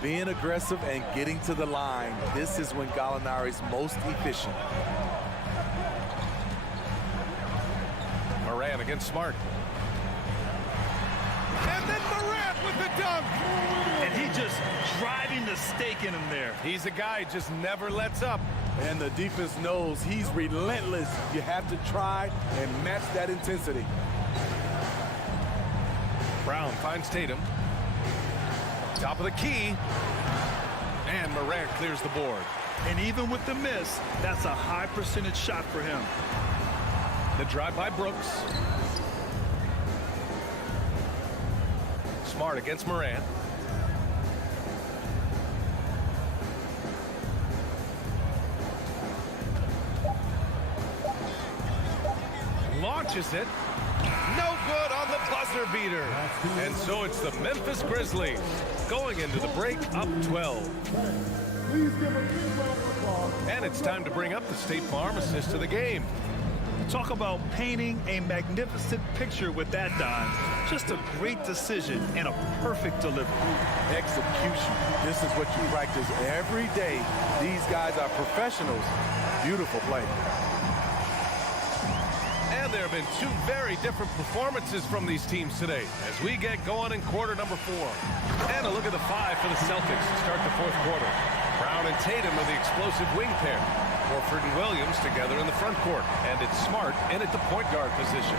Being aggressive and getting to the line, this is when Gallinari's most efficient. Moran against Smart. And then Moran with the dunk. And he just driving the stake in him there. He's a guy just never lets up. And the defense knows he's relentless. You have to try and match that intensity. Brown finds Tatum. Top of the key. And Moran clears the board. And even with the miss, that's a high percentage shot for him. The drive by Brooks. Smart against Moran. Launches it. No good on the buzzer beater. And so it's the Memphis Grizzlies going into the break up 12. And it's time to bring up the State Farm assist to the game. Talk about painting a magnificent picture with that, Don. Just a great decision and a perfect delivery. Execution. This is what you practice every day. These guys are professionals. Beautiful play. And there have been 2 very different performances from these teams today as we get going in quarter number 4. And a look at the 5 for the Celtics to start the 4th quarter. Brown and Tatum are the explosive wing pair. Horford and Williams together in the front court. And it's Smart in at the point guard position.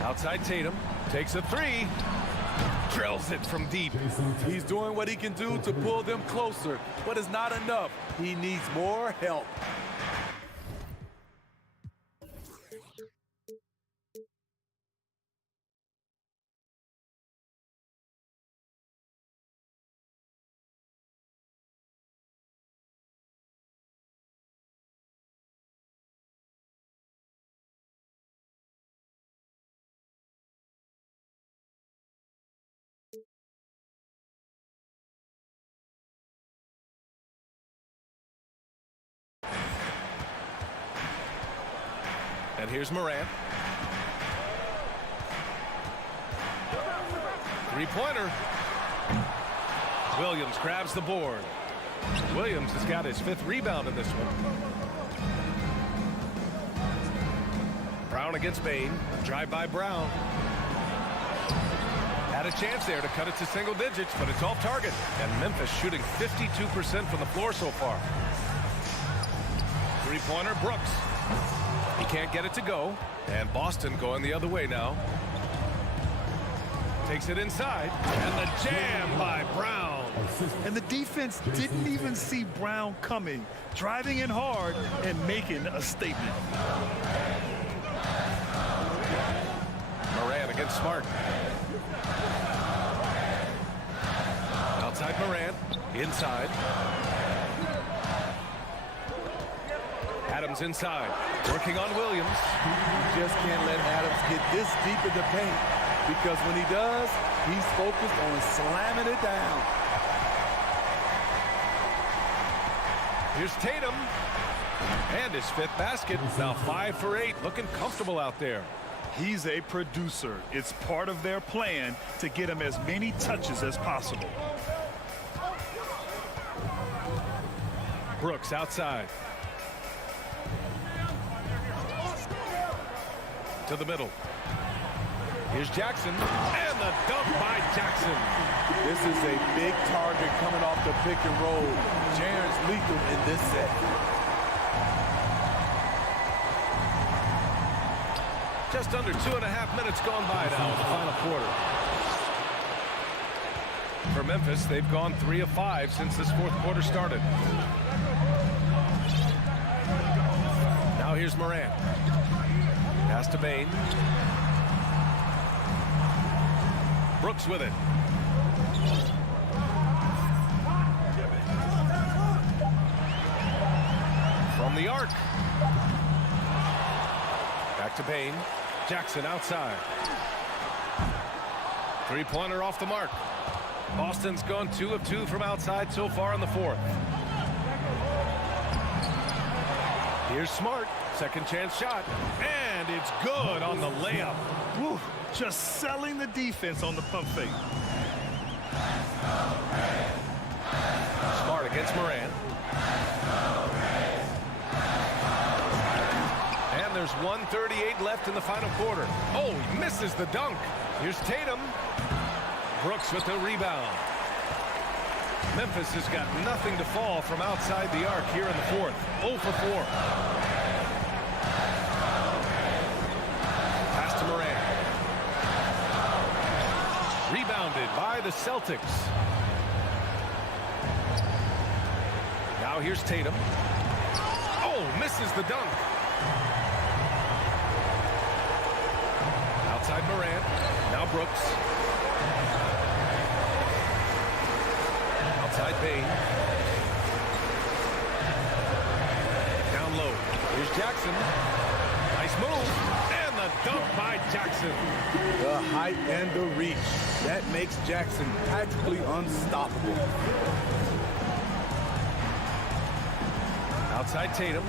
Outside Tatum. Takes a three. Drills it from deep. He's doing what he can do to pull them closer, but it's not enough. He needs more help. And here's Morant. Three-pointer. Williams grabs the board. Williams has got his 5th rebound in this one. Brown against Bain. Drive by Brown. Had a chance there to cut it to single digits, but it's off target. And Memphis shooting 52% from the floor so far. Three-pointer, Brooks. He can't get it to go. And Boston going the other way now. Takes it inside. And the jam by Brown. And the defense didn't even see Brown coming, driving in hard and making a statement. Morant against Smart. Outside Morant. Inside. Adams inside. Working on Williams. You just can't let Adams get this deep in the paint, because when he does, he's focused on slamming it down. Here's Tatum. And his 5th basket. Now 5 for 8. Looking comfortable out there. He's a producer. It's part of their plan to get him as many touches as possible. Brooks outside. To the middle. Here's Jackson. And the dunk by Jackson. This is a big target coming off the pick and roll. Jaren's lethal in this set. Just under 2.5 minutes gone by now in the final quarter. For Memphis, they've gone 3 of 5 since this 4th quarter started. Now here's Morant. Pass to Bain. Brooks with it. From the arc. Back to Bain. Jackson outside. Three-pointer off the mark. Boston's gone 2 of 2 from outside so far in the 4th. Here's Smart. Second chance shot. And it's good on the layup. Whew, just selling the defense on the pump fake. Smart against Morant. And there's 1:38 left in the final quarter. Oh, he misses the dunk. Here's Tatum. Brooks with the rebound. Memphis has got nothing to fall from outside the arc here in the 4th. 0 for 4. Pass to Morant. Rebounded by the Celtics. Now here's Tatum. Oh, misses the dunk. Outside Morant. Now Brooks. Outside Bain. Down low. Here's Jackson. Nice move. And the dunk by Jackson. The height and the reach. That makes Jackson practically unstoppable. Outside Tatum.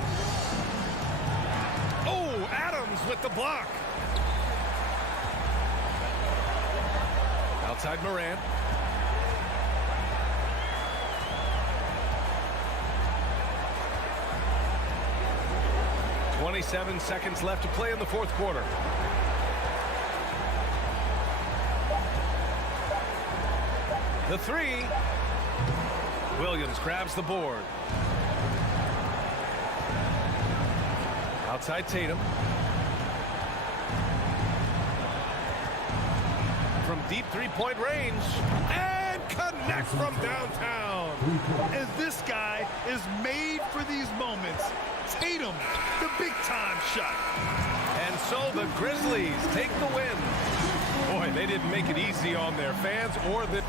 Oh, Adams with the block. Outside Morant. .27 seconds left to play in the 4th quarter. The three. Williams grabs the board. Outside Tatum. From deep three-point range. And connects from downtown. And this guy is made for these moments. Tatum, the big-time shot. And so the Grizzlies take the win. Boy, they didn't make it easy on their fans or the...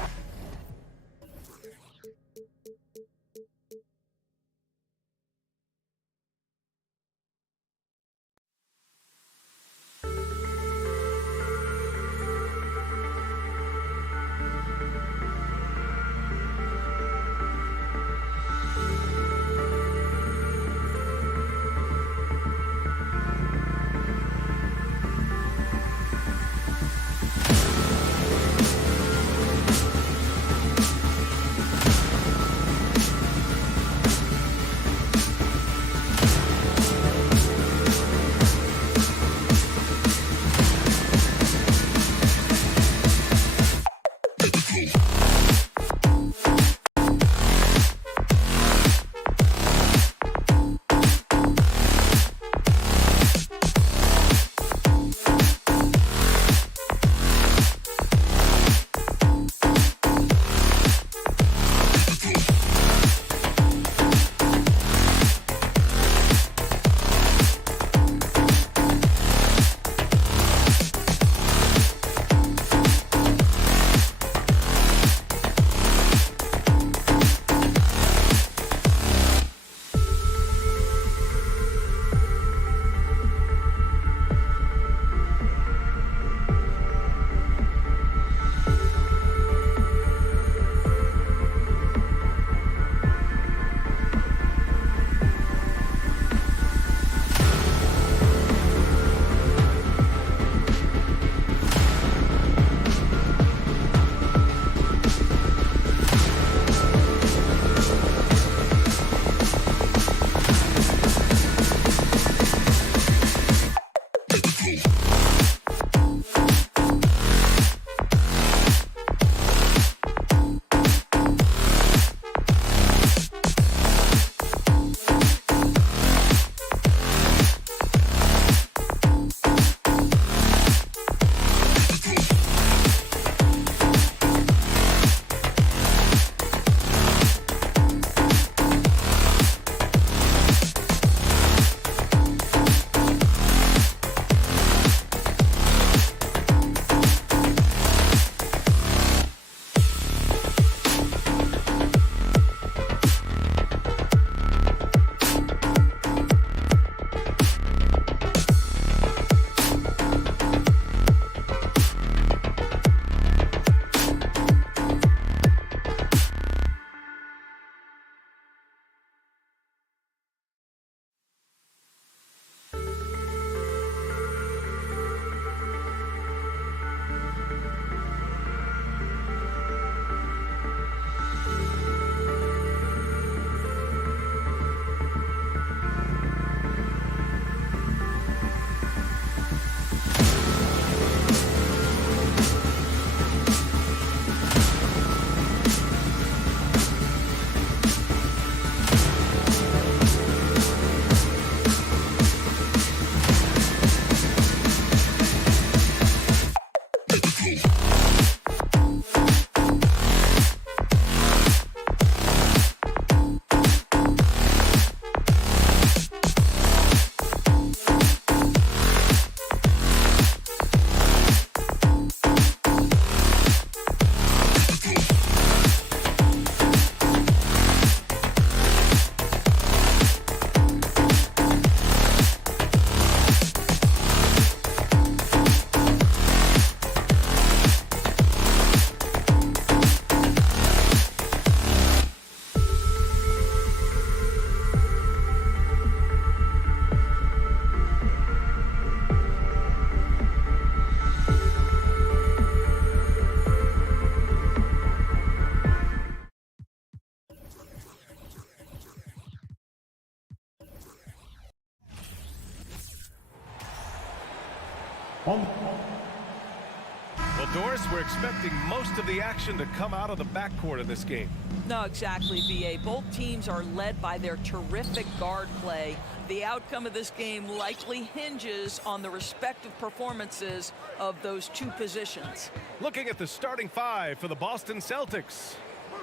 Doris, we're expecting most of the action to come out of the backcourt in this game. No, exactly, VA. Both teams are led by their terrific guard play. The outcome of this game likely hinges on the respective performances of those two positions. Looking at the starting five for the Boston Celtics.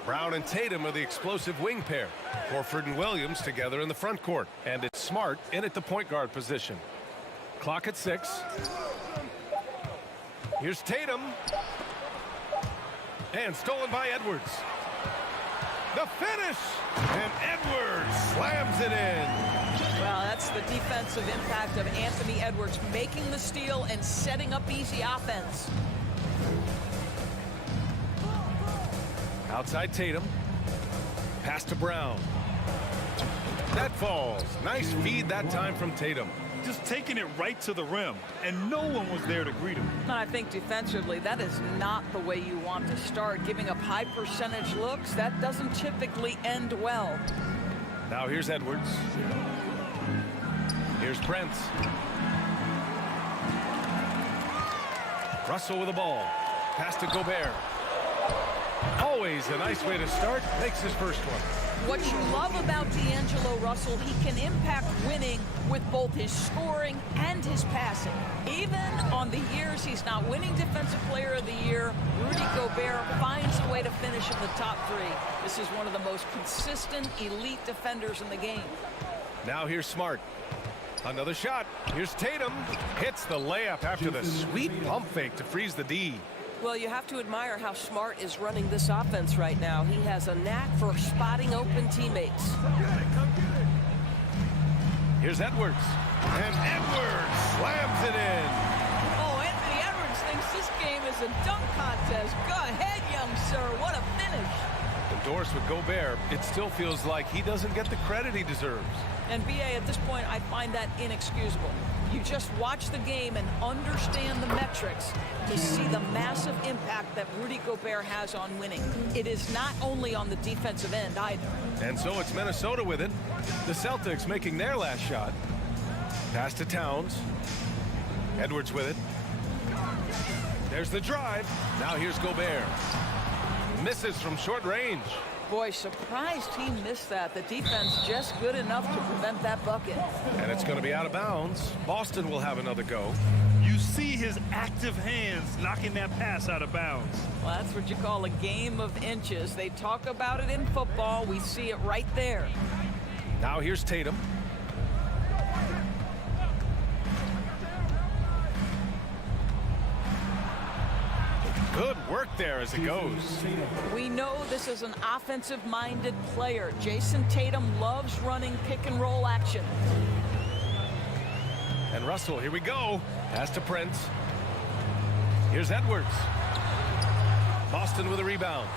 Brown and Tatum are the explosive wing pair. Horford and Williams together in the front court. And it's Smart in at the point guard position. Clock at 6. Here's Tatum. And stolen by Edwards. The finish! And Edwards slams it in. Well, that's the defensive impact of Anthony Edwards making the steal and setting up easy offense. Outside Tatum. Pass to Brown. That falls. Nice feed that time from Tatum. Just taking it right to the rim, and no one was there to greet him. I think defensively, that is not the way you want to start. Giving up high percentage looks, that doesn't typically end well. Now here's Edwards. Here's Prince. Russell with the ball. Pass to Gobert. Always a nice way to start. Makes his first one. What you love about D'Angelo Russell, he can impact winning with both his scoring and his passing. Even on the years he's not winning Defensive Player of the Year, Rudy Gobert finds a way to finish in the top 3. This is one of the most consistent elite defenders in the game. Now here's Smart. Another shot. Here's Tatum. Hits the layup after the sweet pump fake to freeze the D. Well, you have to admire how Smart is running this offense right now. He has a knack for spotting open teammates. Here's Edwards. And Edwards slams it in. Oh, Anthony Edwards thinks this game is a dunk contest. Go ahead, young sir. What a finish. Doris with Gobert, it still feels like he doesn't get the credit he deserves. And BA, at this point, I find that inexcusable. You just watch the game and understand the metrics to see the massive impact that Rudy Gobert has on winning. It is not only on the defensive end either. And so it's Minnesota with it. The Celtics making their last shot. Pass to Towns. Edwards with it. There's the drive. Now here's Gobert. Misses from short range. Boy, surprised he missed that. The defense just good enough to prevent that bucket. And it's going to be out of bounds. Boston will have another go. You see his active hands knocking that pass out of bounds. Well, that's what you call a game of inches. They talk about it in football. We see it right there. Now here's Tatum. Good work there as it goes. We know this is an offensive-minded player. Jason Tatum loves running pick-and-roll action. And Russell, here we go. Pass to Prince. Here's Edwards. Boston with a rebound.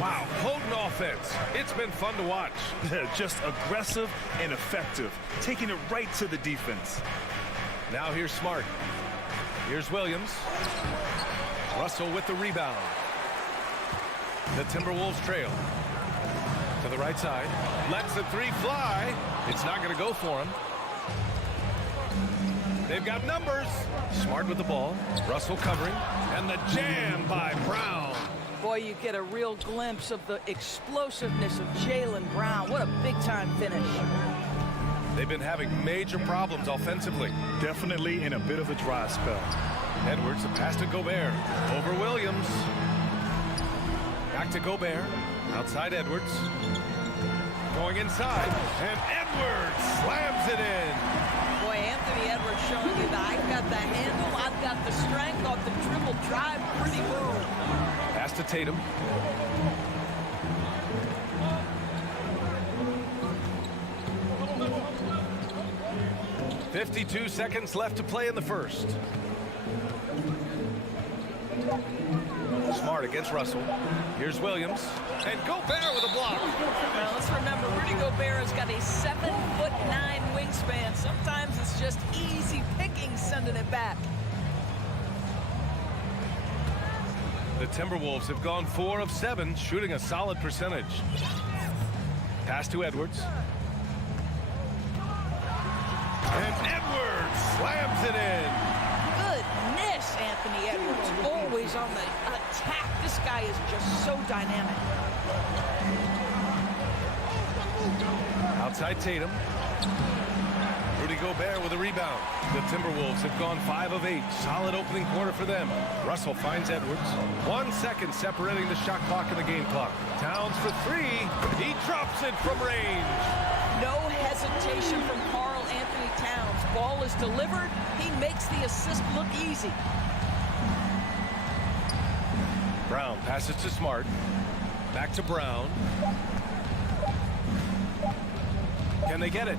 Wow, potent offense. It's been fun to watch. Just aggressive and effective, taking it right to the defense. Now here's Smart. Here's Williams. Russell with the rebound. The Timberwolves trail. To the right side. Lets the three fly. It's not going to go for him. They've got numbers. Smart with the ball. Russell covering. And the jam by Brown. Boy, you get a real glimpse of the explosiveness of Jaylen Brown. What a big-time finish. They've been having major problems offensively. Definitely in a bit of a dry spell. Edwards, a pass to Gobert. Over Williams. Back to Gobert. Outside Edwards. Going inside. And Edwards slams it in. Boy, Anthony Edwards showing you that I've got the handle, I've got the strength off the dribble drive. Pretty move. Pass to Tatum. .52 seconds left to play in the first. Smart against Russell. Here's Williams. And Gobert with a block. Well, let's remember, Rudy Gobert has got a 7'9" wingspan. Sometimes it's just easy picking sending it back. The Timberwolves have gone 4 of 7, shooting a solid percentage. Pass to Edwards. And Edwards slams it in. Goodness. on the attack. This guy is just so dynamic. Outside Tatum. Rudy Gobert with a rebound. The Timberwolves have gone 5 of 8. Solid opening quarter for them. Russell finds Edwards. 1 second separating the shot clock and the game clock. Towns for 3. He drops it from range. No hesitation from Karl Anthony Towns. Ball is delivered. He makes the assist look easy. Brown passes to Smart. Back to Brown. Can they get it?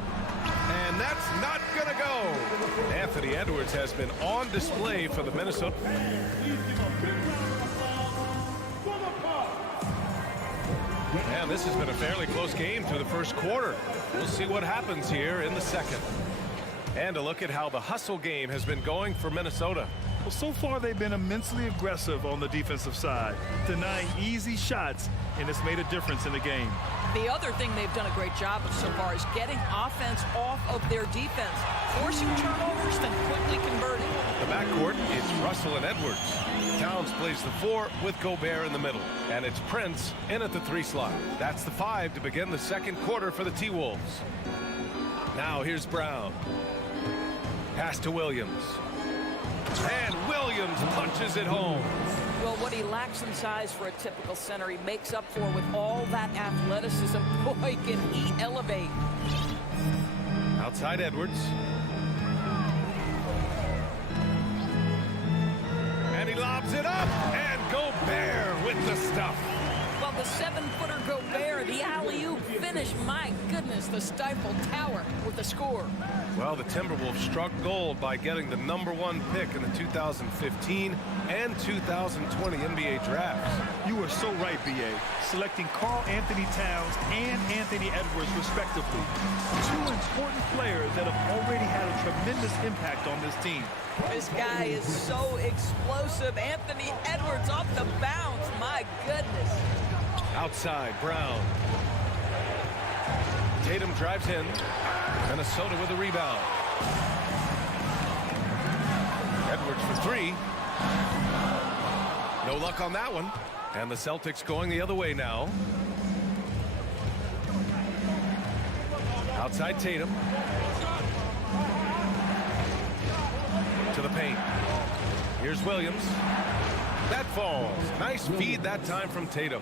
And that's not going to go. Anthony Edwards has been on display for the Minnesota. And this has been a fairly close game through the first quarter. We'll see what happens here in the second. And a look at how the hustle game has been going for Minnesota. Well, so far they've been immensely aggressive on the defensive side, denying easy shots, and it's made a difference in the game. The other thing they've done a great job of so far is getting offense off of their defense, forcing turnovers, then quickly converting. The backcourt, it's Russell and Edwards. Towns plays the 4 with Gobert in the middle. And it's Prince in at the 3 slot. That's the 5 to begin the second quarter for the T-Wolves. Now here's Brown. Pass to Williams. And Williams punches it home. Well, what he lacks in size for a typical center, he makes up for with all that athleticism. Boy, can he elevate. Outside Edwards. And he lobs it up. And Gobert with the stuff. Well, the 7-footer Gobert, the alley-oop finish. My goodness, the stifled tower with the score. Well, the Timberwolves struck gold by getting the #1 pick in the 2015 and 2020 NBA drafts. You were so right, B.A. Selecting Karl Anthony Towns and Anthony Edwards, respectively. 2 important players that have already had a tremendous impact on this team. This guy is so explosive. Anthony Edwards off the bounce. My goodness. Outside, Brown. Tatum drives in. Minnesota with a rebound. Edwards for 3. No luck on that one. And the Celtics going the other way now. Outside Tatum. To the paint. Here's Williams. That falls. Nice feed that time from Tatum.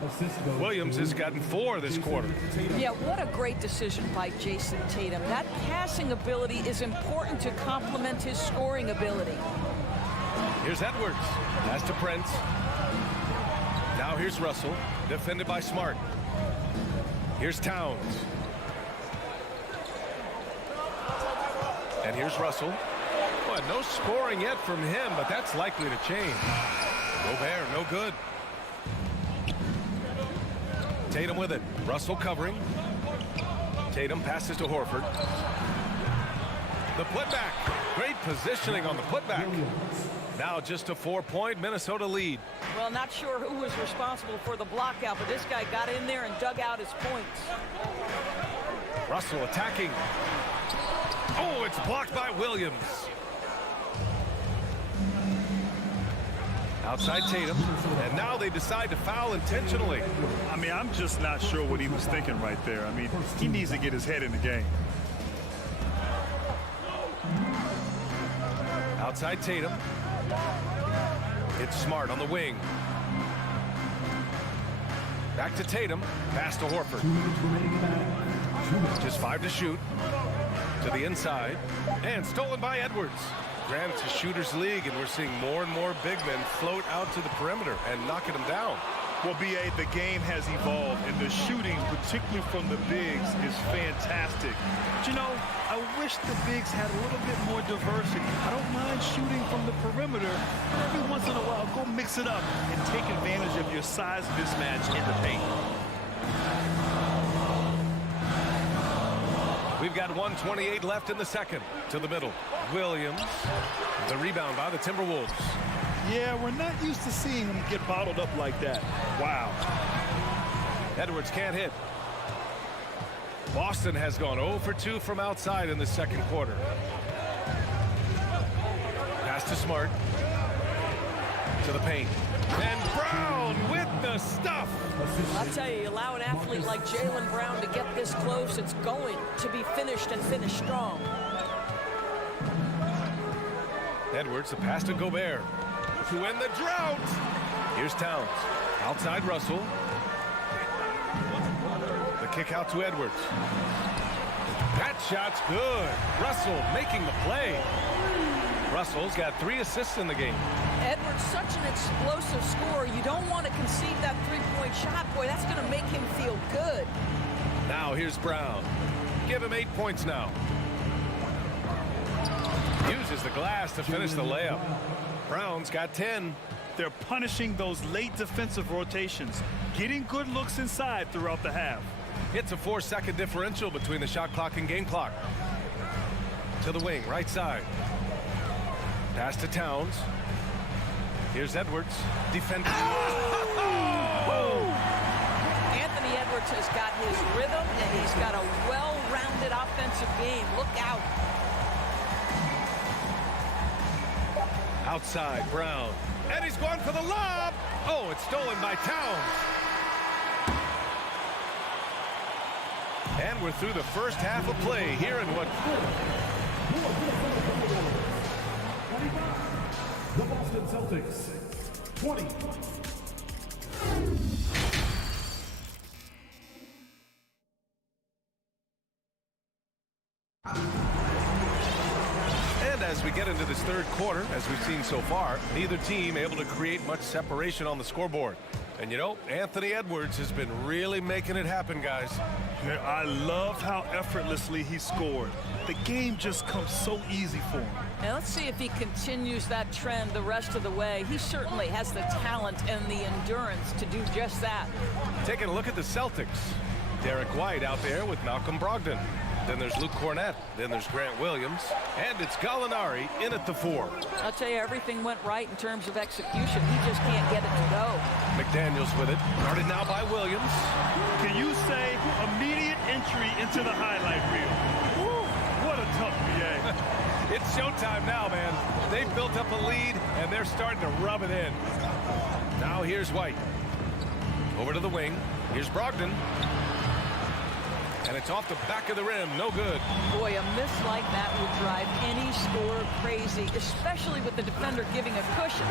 Williams has gotten 4 this quarter. Yeah, what a great decision by Jason Tatum. That passing ability is important to complement his scoring ability. Here's Edwards. Pass to Prince. Now here's Russell. Defended by Smart. Here's Towns. And here's Russell. Well, no scoring yet from him, but that's likely to change. Gobert, no good. Tatum with it. Russell covering. Tatum passes to Horford. The putback. Great positioning on the putback. Now just a 4-point Minnesota lead. Well, not sure who was responsible for the block out, but this guy got in there and dug out his points. Russell attacking. Oh, it's blocked by Williams. Outside Tatum, and now they decide to foul intentionally. I mean, I'm just not sure what he was thinking right there. I mean, he needs to get his head in the game. Outside Tatum. It's Smart on the wing. Back to Tatum. Pass to Horford. Just 5 to shoot. To the inside. And stolen by Edwards. Granted, it's a shooter's league, and we're seeing more and more big men float out to the perimeter and knocking them down. Well, B.A., the game has evolved, and the shooting, particularly from the bigs, is fantastic. But, you know, I wish the bigs had a little bit more diversity. I don't mind shooting from the perimeter. Every once in a while, go mix it up and take advantage of your size mismatch in the paint. We've got 1:28 left in the second. To the middle. Williams. The rebound by the Timberwolves. Yeah, we're not used to seeing him get bottled up like that. Wow. Edwards can't hit. Boston has gone 0 for 2 from outside in the second quarter. Pass to Smart. To the paint. And Brown with the stuff. I'll tell you, allow an athlete like Jaylen Brown to get this close, it's going to be finished and finished strong. Edwards, a pass to Gobert. To end the drought. Here's Towns. Outside Russell. The kick out to Edwards. That shot's good. Russell making the play. Russell's got 3 assists in the game. Edwards, such an explosive scorer. You don't want to concede that three-point shot. Boy, that's going to make him feel good. Now here's Brown. Give him 8 points now. Uses the glass to finish the layup. Brown's got 10. They're punishing those late defensive rotations, getting good looks inside throughout the half. It's a 4-second differential between the shot clock and game clock. To the wing, right side. Pass to Towns. Here's Edwards. Defending. Anthony Edwards has got his rhythm, and he's got a well-rounded offensive game. Look out. Outside, Brown. And he's going for the lob. Oh, it's stolen by Towns. And we're through the first half of play here in what... The Boston Celtics, 20. And as we get into this third quarter, as we've seen so far, neither team able to create much separation on the scoreboard. And you know, Anthony Edwards has been really making it happen, guys. Yeah, I love how effortlessly he scored. The game just comes so easy for him. Now let's see if he continues that trend the rest of the way. He certainly has the talent and the endurance to do just that. Taking a look at the Celtics. Derek White out there with Malcolm Brogdon. Then there's Luke Cornett. Then there's Grant Williams. And it's Gallinari in at the 4. I'll tell you, everything went right in terms of execution. He just can't get it to go. McDaniels with it. Guarded now by Williams. Can you say immediate entry into the highlight reel? Woo, what a tough BA. It's showtime now, man. They've built up a lead, and they're starting to rub it in. Now here's White. Over to the wing. Here's Brogdon. And it's off the back of the rim. No good. Boy, a miss like that would drive any scorer crazy, especially with the defender giving a cushion.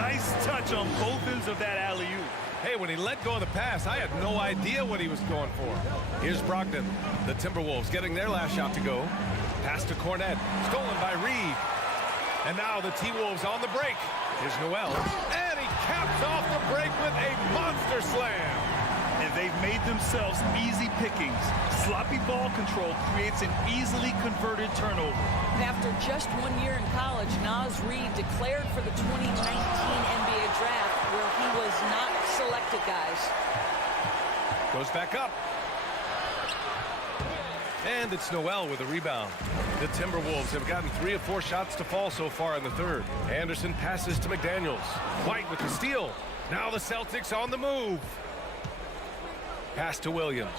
Nice touch on both ends of that alley-oop. Hey, when he let go of the pass, I had no idea what he was going for. Here's Brogdon. The Timberwolves getting their last shot to go. Pass to Cornett. Stolen by Reed. And now the T-Wolves on the break. Here's Noel. And he caps off the break with a monster slam. And they've made themselves easy pickings. Sloppy ball control creates an easily converted turnover. After just 1 year in college, Naz Reid declared for the 2019 NBA draft, where he was not selected, guys. Goes back up. And it's Noel with a rebound. The Timberwolves have gotten 3 of 4 shots to fall so far in the third. Anderson passes to McDaniels. White with the steal. Now the Celtics on the move. Pass to Williams.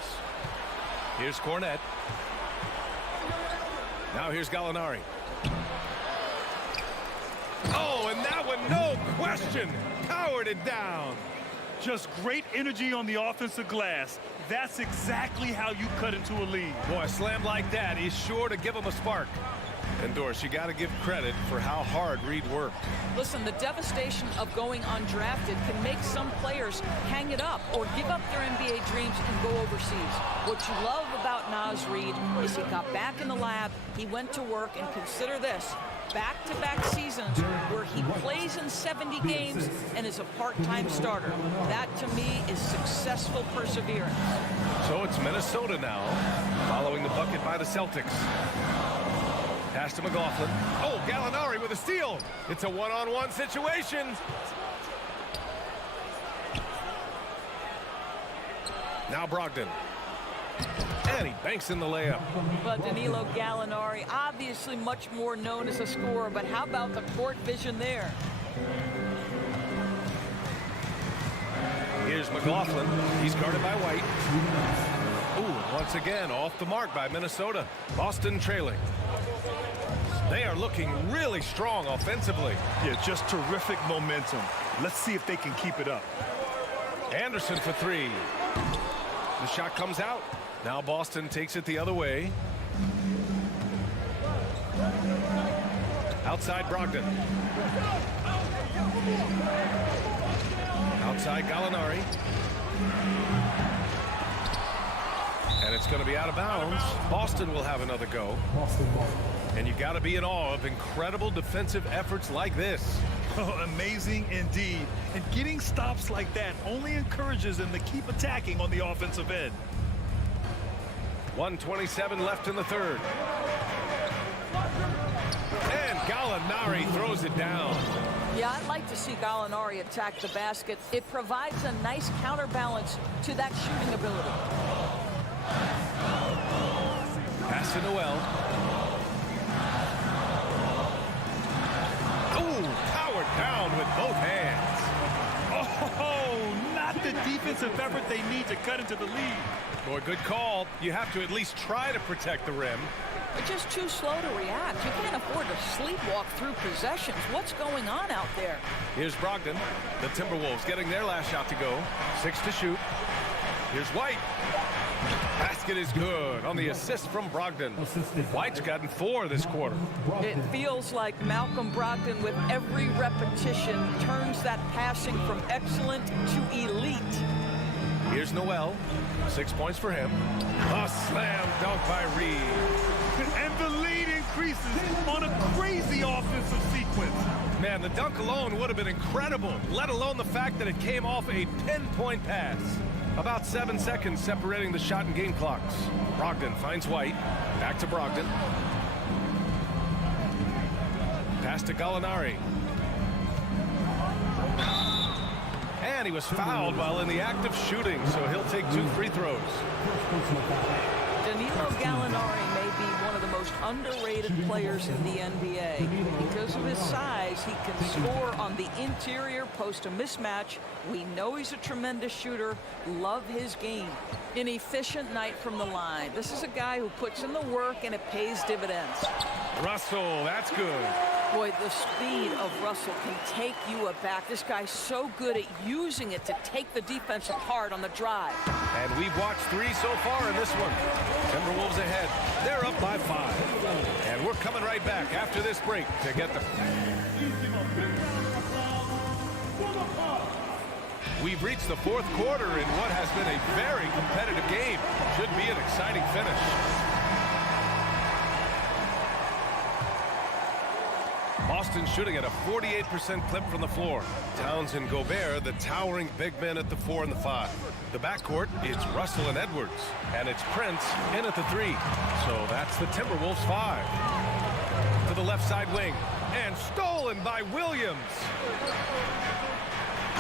Here's Cornett. Now here's Gallinari. Oh, and that one, no question, powered it down. Just great energy on the offensive glass. That's exactly how you cut into a lead. Boy, a slam like that is sure to give him a spark. And Doris, you got to give credit for how hard Reed worked. Listen, the devastation of going undrafted can make some players hang it up or give up their NBA dreams and go overseas. What you love about Naz Reid is he got back in the lab, he went to work, and consider this, back-to-back seasons where he plays in 70 games and is a part-time starter. That, to me, is successful perseverance. So it's Minnesota now, following the bucket by the Celtics. Pass to McLaughlin. Oh, Gallinari with a steal. It's a one-on-one situation. Now Brogdon. And he banks in the layup. But Danilo Gallinari, obviously much more known as a scorer, but how about the court vision there? Here's McLaughlin. He's guarded by White. Ooh, once again, off the mark by Minnesota. Boston trailing. They are looking really strong offensively. Yeah, just terrific momentum. Let's see if they can keep it up. Anderson for three. The shot comes out. Now Boston takes it the other way. Outside Brogdon. Outside Gallinari. And it's going to be out of bounds. Boston will have another go. And you got to be in awe of incredible defensive efforts like this. Oh, amazing indeed. And getting stops like that only encourages them to keep attacking on the offensive end. 1:27 left in the third. And Gallinari throws it down. Yeah, I'd like to see Gallinari attack the basket. It provides a nice counterbalance to that shooting ability. Pass to Noel. Ooh, powered down with both hands. Oh, not the defensive effort they need to cut into the lead. Boy, good call. You have to at least try to protect the rim. They're just too slow to react. You can't afford to sleepwalk through possessions. What's going on out there? Here's Brogdon. The Timberwolves getting their last shot to go. 6 to shoot. Here's White. Basket is good on the assist from Brogdon. White's gotten 4 this quarter. It feels like Malcolm Brogdon, with every repetition, turns that passing from excellent to elite. Here's Noel. 6 points for him. A slam dunk by Reed. And the lead increases on a crazy offensive sequence. Man, the dunk alone would have been incredible, let alone the fact that it came off a pinpoint pass. About 7 seconds separating the shot and game clocks. Brogdon finds White. Back to Brogdon. Pass to Gallinari. And he was fouled while in the act of shooting, so he'll take 2 free throws. Danilo Gallinari may be one of the most underrated players in the NBA. Because of his size, he can score on the interior, post a mismatch. We know he's a tremendous shooter. Love his game. An efficient night from the line. This is a guy who puts in the work, and it pays dividends. Russell, that's good. Boy, the speed of Russell can take you aback. This guy's so good at using it to take the defense apart on the drive. And we've watched 3 so far in this one. Timberwolves ahead. They're up by 5. And we're coming right back after this break to get the... We've reached the 4th quarter in what has been a very competitive game. Should be an exciting finish. Boston shooting at a 48% clip from the floor. Towns and Gobert, the towering big men at the 4 and the 5. The backcourt is Russell and Edwards. And it's Prince in at the 3. So that's the Timberwolves 5. To the left side wing. And stolen by Williams.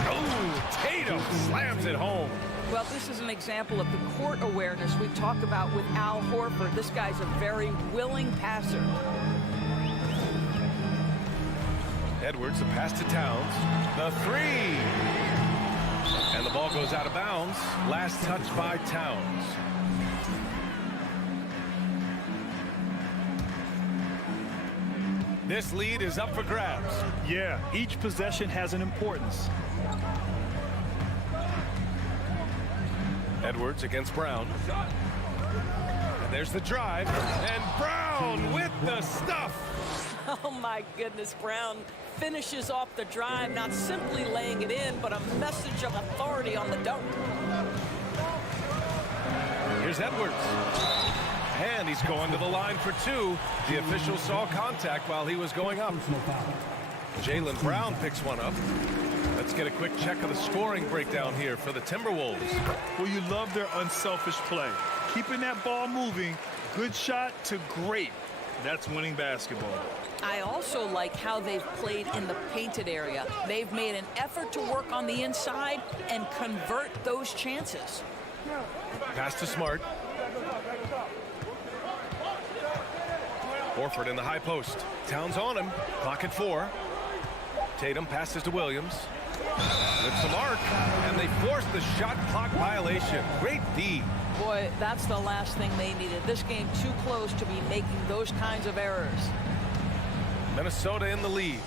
Oh, Tatum slams it home. Well, this is an example of the court awareness we talk about with Al Horford. This guy's a very willing passer. Edwards, the pass to Towns. The 3. And the ball goes out of bounds. Last touch by Towns. This lead is up for grabs. Yeah, each possession has an importance. Edwards against Brown. And there's the drive. And Brown with the stuff. Oh, my goodness. Brown finishes off the drive, not simply laying it in, but a message of authority on the dunk. Here's Edwards. And he's going to the line for 2. The official saw contact while he was going up. Jaylen Brown picks one up. Let's get a quick check of the scoring breakdown here for the Timberwolves. Well, you love their unselfish play. Keeping that ball moving, good shot to great. That's winning basketball. I also like how they've played in the painted area. They've made an effort to work on the inside and convert those chances. Pass to Smart. Horford in the high post. Towns on him. Clock at 4. Tatum passes to Williams. With some arc, and they force the shot clock violation. Great D. Boy, that's the last thing they needed. This game too close to be making those kinds of errors. Minnesota in the lead.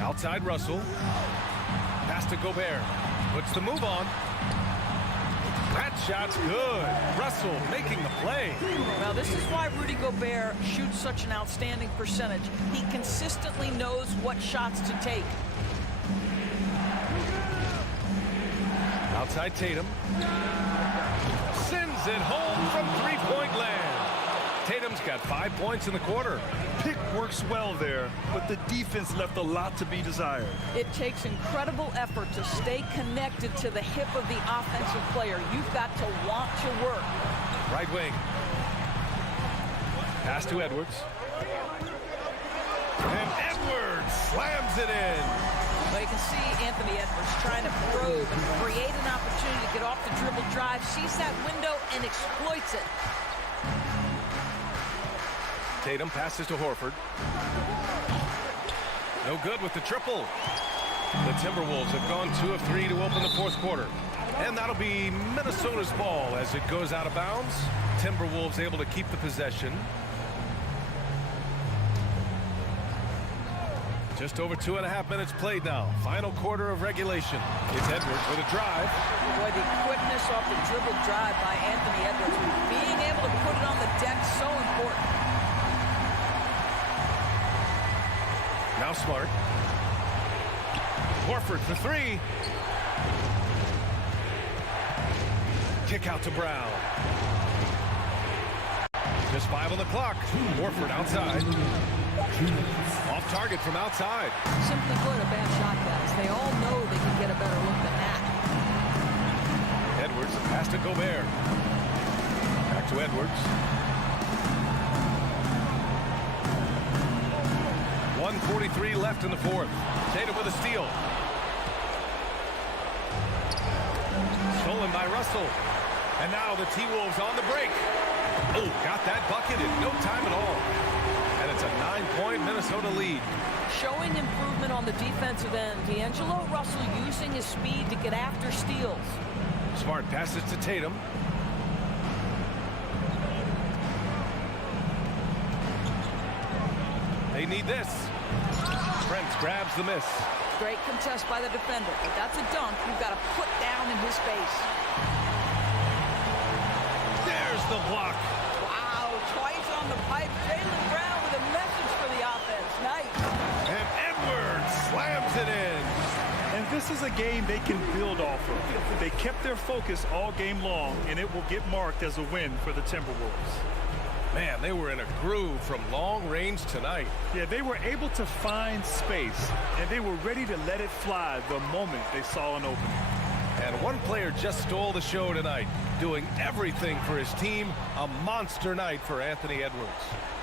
Outside Russell. Pass to Gobert. Puts the move on. That shot's good. Russell making the play. Well, this is why Rudy Gobert shoots such an outstanding percentage. He consistently knows what shots to take. Outside Tatum. Sends it home from three-point land. Tatum's got 5 points in the quarter. Pick works well there, but the defense left a lot to be desired. It takes incredible effort to stay connected to the hip of the offensive player. You've got to want to work. Right wing. Pass to Edwards. And Edwards slams it in. Well, you can see Anthony Edwards trying to probe and create an opportunity to get off the dribble drive, sees that window and exploits it. Tatum passes to Horford. No good with the triple. The Timberwolves have gone 2 of 3 to open the fourth quarter. And that'll be Minnesota's ball as it goes out of bounds. Timberwolves able to keep the possession. Just over 2.5 minutes played now. Final quarter of regulation. It's Edwards with a drive. Boy, the quickness off the dribble drive by Anthony Edwards. Being able to put it on the deck, so important. Now Smart. Horford for 3. Kick out to Brown. Just 5 on the clock. Horford outside. Off target from outside. Simply put, a bad shot, guys. They all know they can get a better look than that. Edwards, pass to Gobert. Back to Edwards. 1:43 left in the fourth. Tatum with a steal. Stolen by Russell. And now the T-Wolves on the break. Oh, got that bucket in no time at all. And it's a 9-point Minnesota lead. Showing improvement on the defensive end. D'Angelo Russell using his speed to get after steals. Smart passes to Tatum. They need this. Prince grabs the miss. Great contest by the defender, but that's a dunk you've got to put down in his face. There's the block. Wow, twice on the pipe. Jaylen Brown with a message for the offense. Nice. And Edwards slams it in. And this is a game they can build off of. They kept their focus all game long, and it will get marked as a win for the Timberwolves. Man, they were in a groove from long range tonight. Yeah, they were able to find space, and they were ready to let it fly the moment they saw an opening. And one player just stole the show tonight, doing everything for his team. A monster night for Anthony Edwards.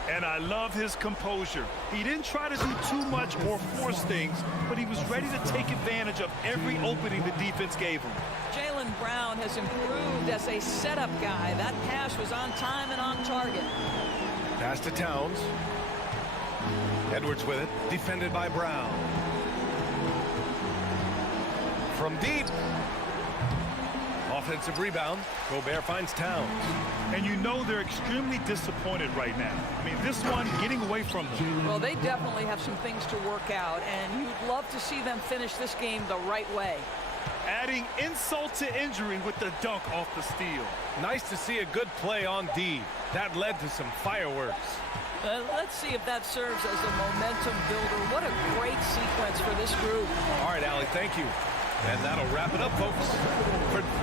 And I love his composure. He didn't try to do too much or force things, but he was ready to take advantage of every opening the defense gave him. Jaylen Brown has improved as a setup guy. That pass was on time and on target. Pass to Towns. Edwards with it, defended by Brown. From deep. Offensive rebound. Gobert finds Towns. And you know they're extremely disappointed right now. I mean, this one getting away from them. Well, they definitely have some things to work out, and you'd love to see them finish this game the right way. Adding insult to injury with the dunk off the steal. Nice to see a good play on D. That led to some fireworks. Let's see if that serves as a momentum builder. What a great sequence for this group. All right, Allie, thank you. And that'll wrap it up, folks.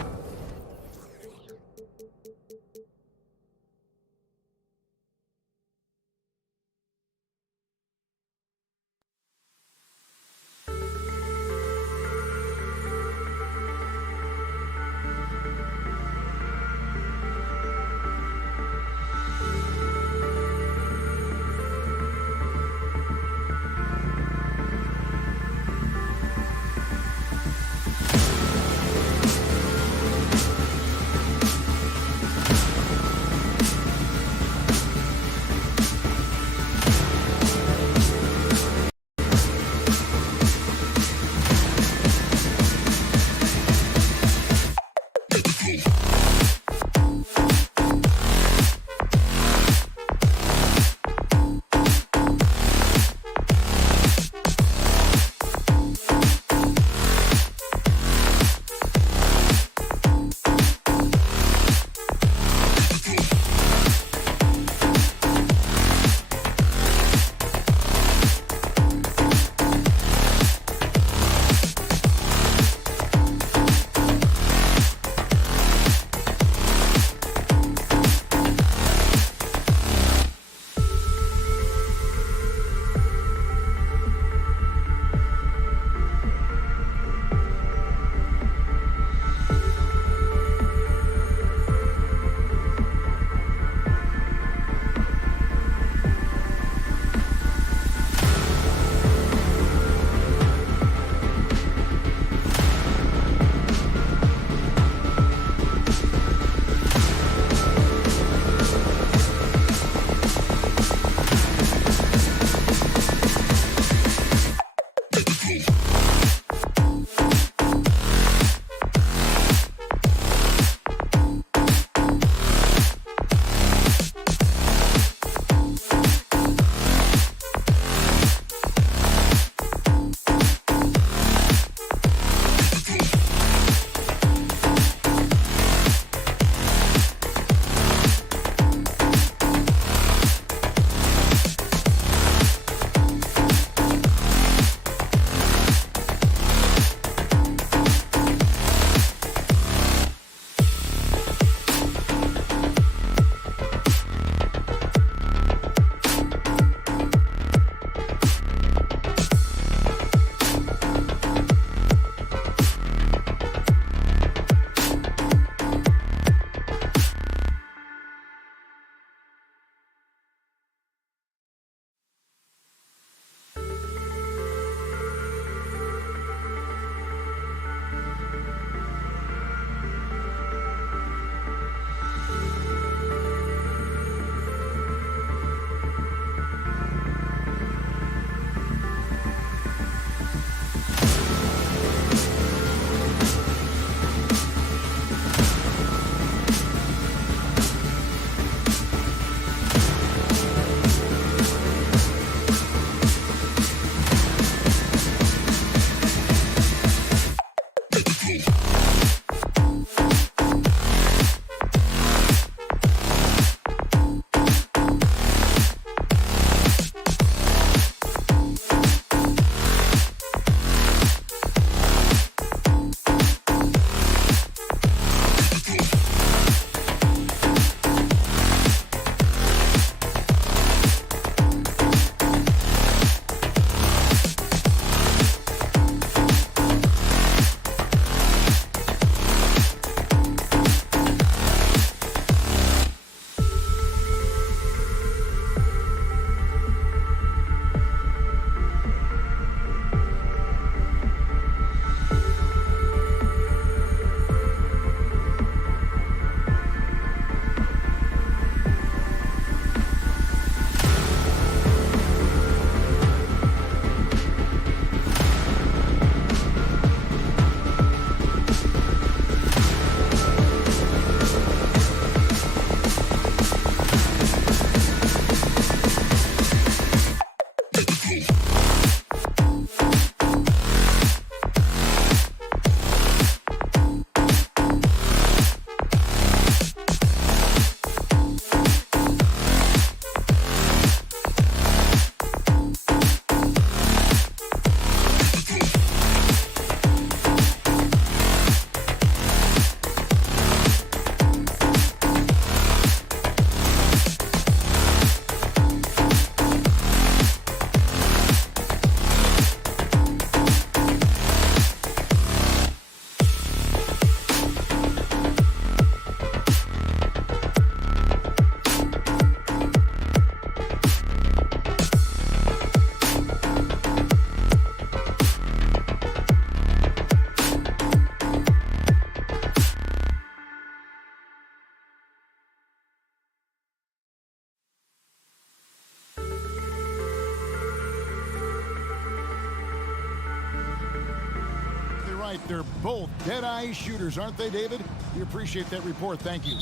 right, they're both dead-eye shooters, aren't they, David? We appreciate that report. Thank you.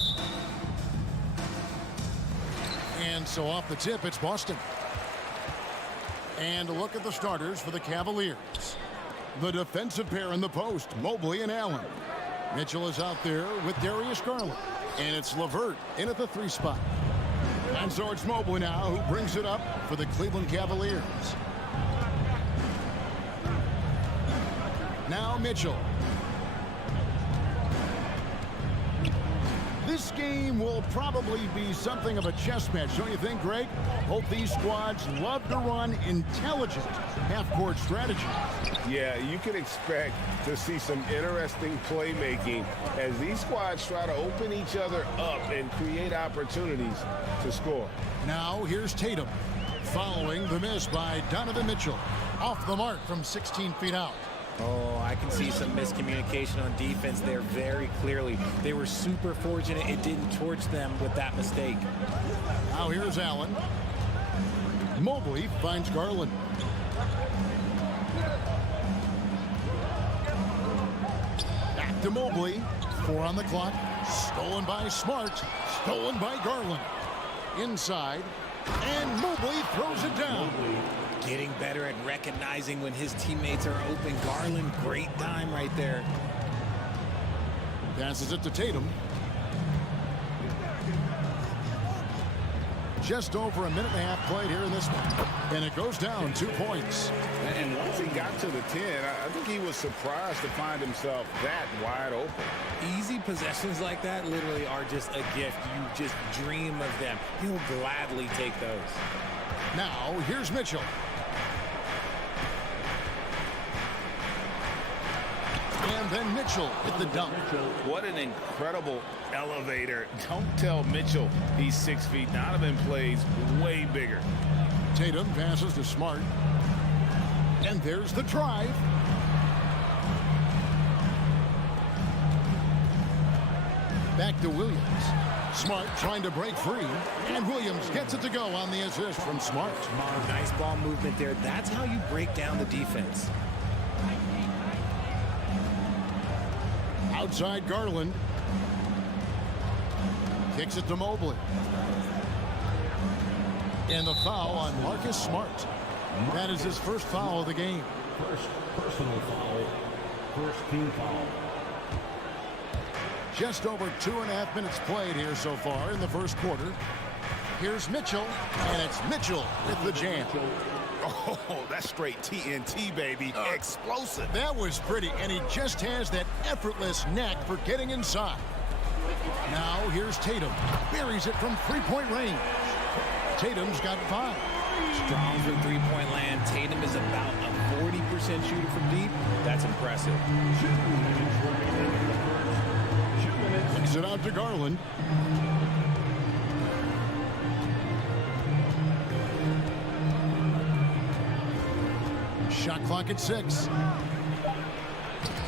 And so off the tip, it's Boston. And a look at the starters for the Cavaliers. The defensive pair in the post, Mobley and Allen. Mitchell is out there with Darius Garland. And it's LeVert in at the 3 spot. And so it's Mobley now who brings it up for the Cleveland Cavaliers. Now Mitchell. This game will probably be something of a chess match, don't you think, Greg? Both these squads love to run intelligent half-court strategies. Yeah, you can expect to see some interesting playmaking as these squads try to open each other up and create opportunities to score. Now here's Tatum, following the miss by Donovan Mitchell. Off the mark from 16 feet out. Oh, I can see some miscommunication on defense there very clearly. They were super fortunate it didn't torch them with that mistake. Now here's Allen. Mobley finds Garland. Back to Mobley. 4 on the clock. Stolen by Smart. Stolen by Garland. Inside. And Mobley throws it down. Getting better at recognizing when his teammates are open. Garland, great time right there. Passes it to Tatum. Just over a minute and a half played here in this one. And it goes down 2 points. And once he got to the 10, I think he was surprised to find himself that wide open. Easy possessions like that literally are just a gift. You just dream of them. He'll gladly take those. Now, here's Mitchell. And then Mitchell with the dunk. What an incredible elevator. Don't tell Mitchell he's 6 feet. Donovan plays way bigger. Tatum passes to Smart. And there's the drive. Back to Williams. Smart trying to break free. And Williams gets it to go on the assist from Smart. Nice ball movement there. That's how you break down the defense. Outside Garland. Kicks it to Mobley. And the foul on Marcus Smart. That is his first foul of the game. First personal foul. First team foul. Just over 2.5 minutes played here so far in the first quarter. Here's Mitchell, and it's Mitchell with the jam. Oh, that's straight TNT, baby. Explosive. That was pretty, and he just has that effortless knack for getting inside. Now here's Tatum. Buries it from three-point range. Tatum's got 5. Strong from three-point land. Tatum is about a 40% shooter from deep. That's impressive. Kicks it out to Garland. Shot clock at 6.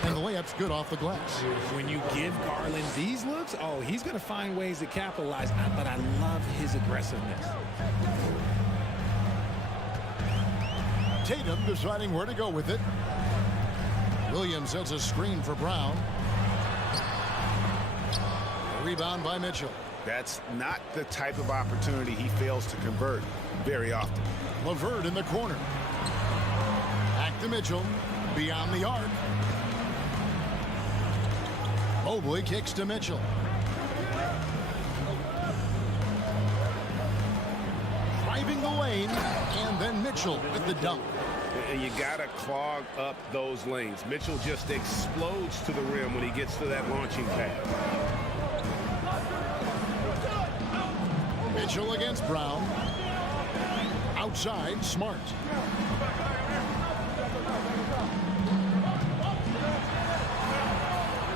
And the layup's good off the glass. When you give Garland these looks, oh, he's going to find ways to capitalize. But I love his aggressiveness. Tatum deciding where to go with it. Williams sets a screen for Brown. Rebound by Mitchell. That's not the type of opportunity he fails to convert very often. LeVert in the corner. Back to Mitchell. Beyond the arc. Mobley kicks to Mitchell. Driving the lane, and then Mitchell with the dunk. And you got to clog up those lanes. Mitchell just explodes to the rim when he gets to that launching pad. Mitchell against Brown. Outside, Smart.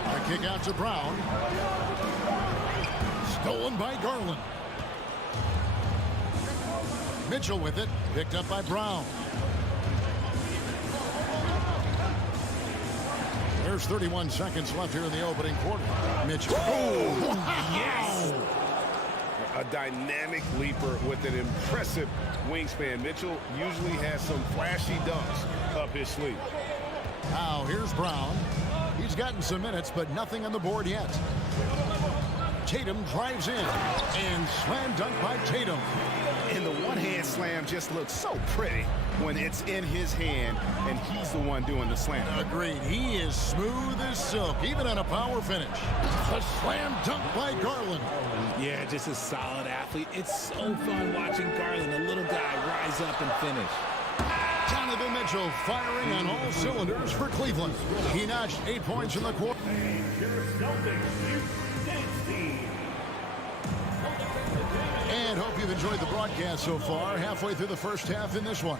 A kick out to Brown. Stolen by Garland. Mitchell with it. Picked up by Brown. There's 31 seconds left here in the opening quarter. Mitchell. Oh, yes! A dynamic leaper with an impressive wingspan. Mitchell usually has some flashy dunks up his sleeve. Now here's Brown. He's gotten some minutes, but nothing on the board yet. Tatum drives in, and slam dunk by Tatum. And the one-hand slam just looks so pretty when it's in his hand, and he's the one doing the slam. Agreed. He is smooth as silk, even on a power finish. A slam dunk by Garland. Yeah, just a solid athlete. It's so fun watching Garland, a little guy, rise up and finish. Donovan Mitchell firing on all cylinders for Cleveland. He notched 8 points in the quarter. And hope you've enjoyed the broadcast so far. Halfway through the first half in this one.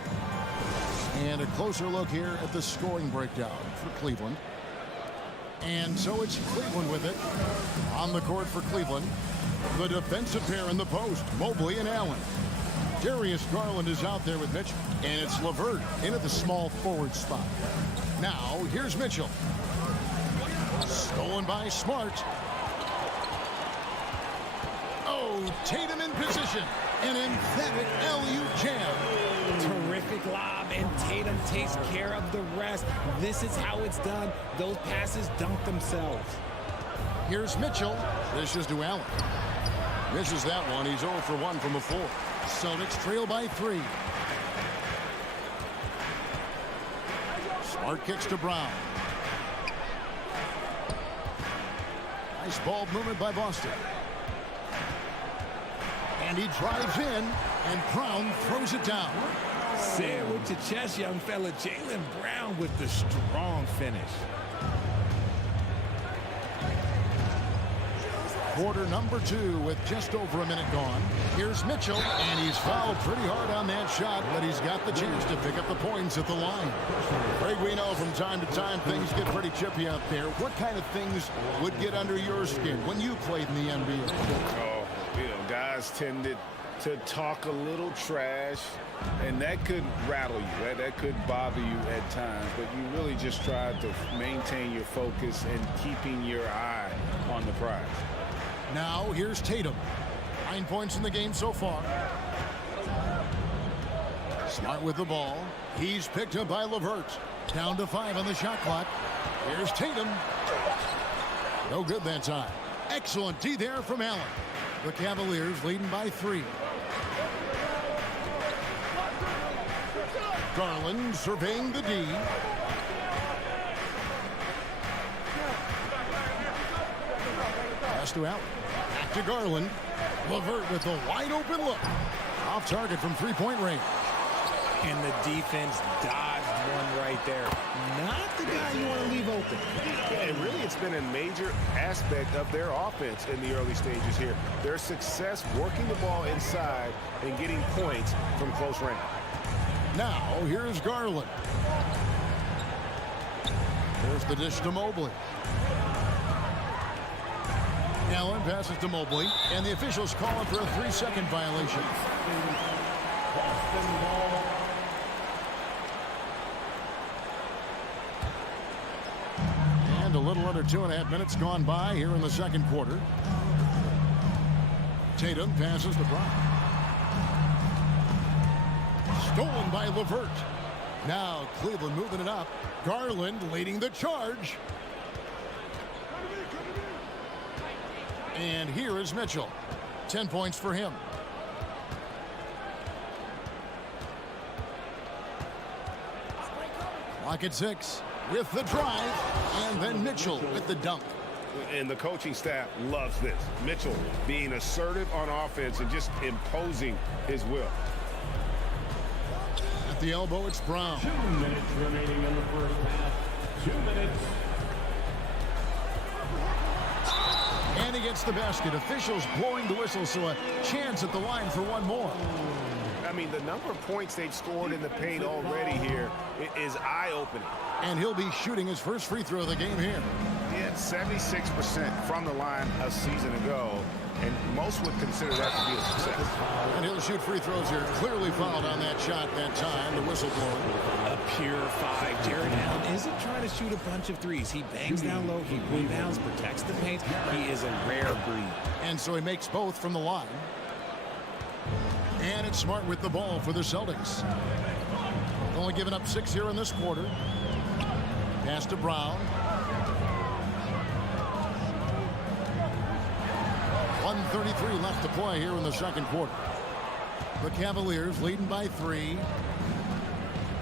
And a closer look here at the scoring breakdown for Cleveland. And so it's Cleveland with it. On the court for Cleveland, the defensive pair in the post, Mobley and Allen. Darius Garland is out there with Mitchell, and it's LeVert in at the small forward spot. Now, here's Mitchell. Stolen by Smart. Oh, Tatum in position. An emphatic LU jam. Terrific lob, and Tatum takes care of the rest. This is how it's done. Those passes dunk themselves. Here's Mitchell. Dishes to Allen. Misses that one. He's 0 for 1 from the floor. Celtics trail by 3. Smart kicks to Brown. Nice ball movement by Boston. And he drives in, and Brown throws it down. Say it with your chest, young fella. Jaylen Brown with the strong finish. Quarter number 2 with just over a minute gone. Here's Mitchell, and he's fouled pretty hard on that shot, but he's got the chance to pick up the points at the line. Craig, we know from time to time things get pretty chippy out there. What kind of things would get under your skin when you played in the NBA? Oh, guys tended to talk a little trash, and that could rattle you. That could bother you at times, but you really just try to maintain your focus and keeping your eye on the prize. Now, here's Tatum. 9 points in the game so far. Smart with the ball. He's picked up by LeVert. Down to 5 on the shot clock. Here's Tatum. No good that time. Excellent D there from Allen. The Cavaliers leading by 3. Garland surveying the D. Pass to Allen. Back to Garland. LeVert with a wide open look. Off target from 3-point range. And the defense dodged one right there. Not the guy you want to leave open. And really, it's been a major aspect of their offense in the early stages here. Their success working the ball inside and getting points from close range. Now, here's Garland. There's the dish to Mobley. Allen passes to Mobley, and the officials calling for a 3-second violation. And a little under 2.5 minutes gone by here in the second quarter. Tatum passes to Brown. Stolen by LeVert. Now Cleveland moving it up. Garland leading the charge. And here is Mitchell. 10 points for him. Clock at 6 with the drive, and then Mitchell with the dunk. And the coaching staff loves this. Mitchell being assertive on offense and just imposing his will. At the elbow, it's Brown. 2 minutes remaining in the first half. 2 minutes. And he gets the basket. Officials blowing the whistle, so a chance at the line for one more. I mean, the number of points they've scored in the paint already here is eye-opening. And he'll be shooting his first free throw of the game here. He had 76% from the line a season ago, and most would consider that to be a success. And he'll shoot free throws here. Clearly fouled on that shot that time. The whistle blowing. A pure 5. Jared Allen isn't trying to shoot a bunch of threes. He bangs down low, he rebounds, protects the paint. He is a rare breed. And so he makes both from the line. And it's Smart with the ball for the Celtics. Only giving up 6 here in this quarter. Pass to Brown. 1:33 left to play here in the second quarter. The Cavaliers leading by 3.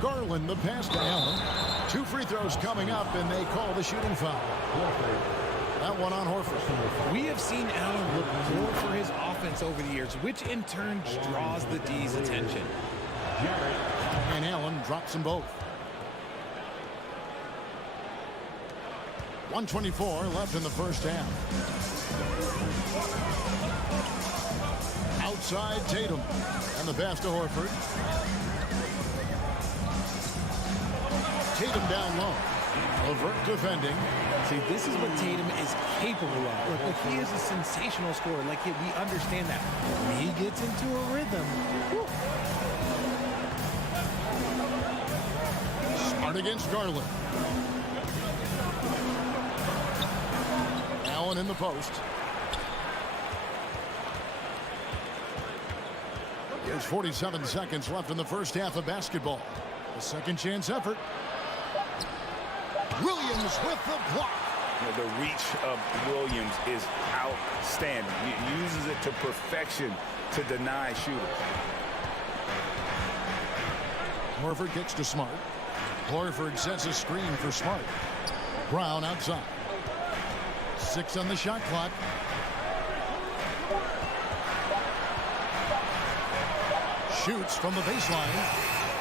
Garland, the pass to Allen. 2 free throws coming up, and they call the shooting foul. That one on Horford. We have seen Allen look more for his offense over the years, which in turn draws the D's attention. And Allen drops them both. 1:24 left in the first half. Outside Tatum. And the pass to Horford. Tatum down low. Levert defending. See, this is what Tatum is capable of. Look, he is a sensational scorer. Like, we understand that. When he gets into a rhythm. Smart against Garland. Allen in the post. There's 47 seconds left in the first half of basketball. A second chance effort. Williams with the block. The reach of Williams is outstanding. He uses it to perfection to deny shooters. Horford gets to Smart. Horford sets a screen for Smart. Brown outside. 6 on the shot clock. Shoots from the baseline.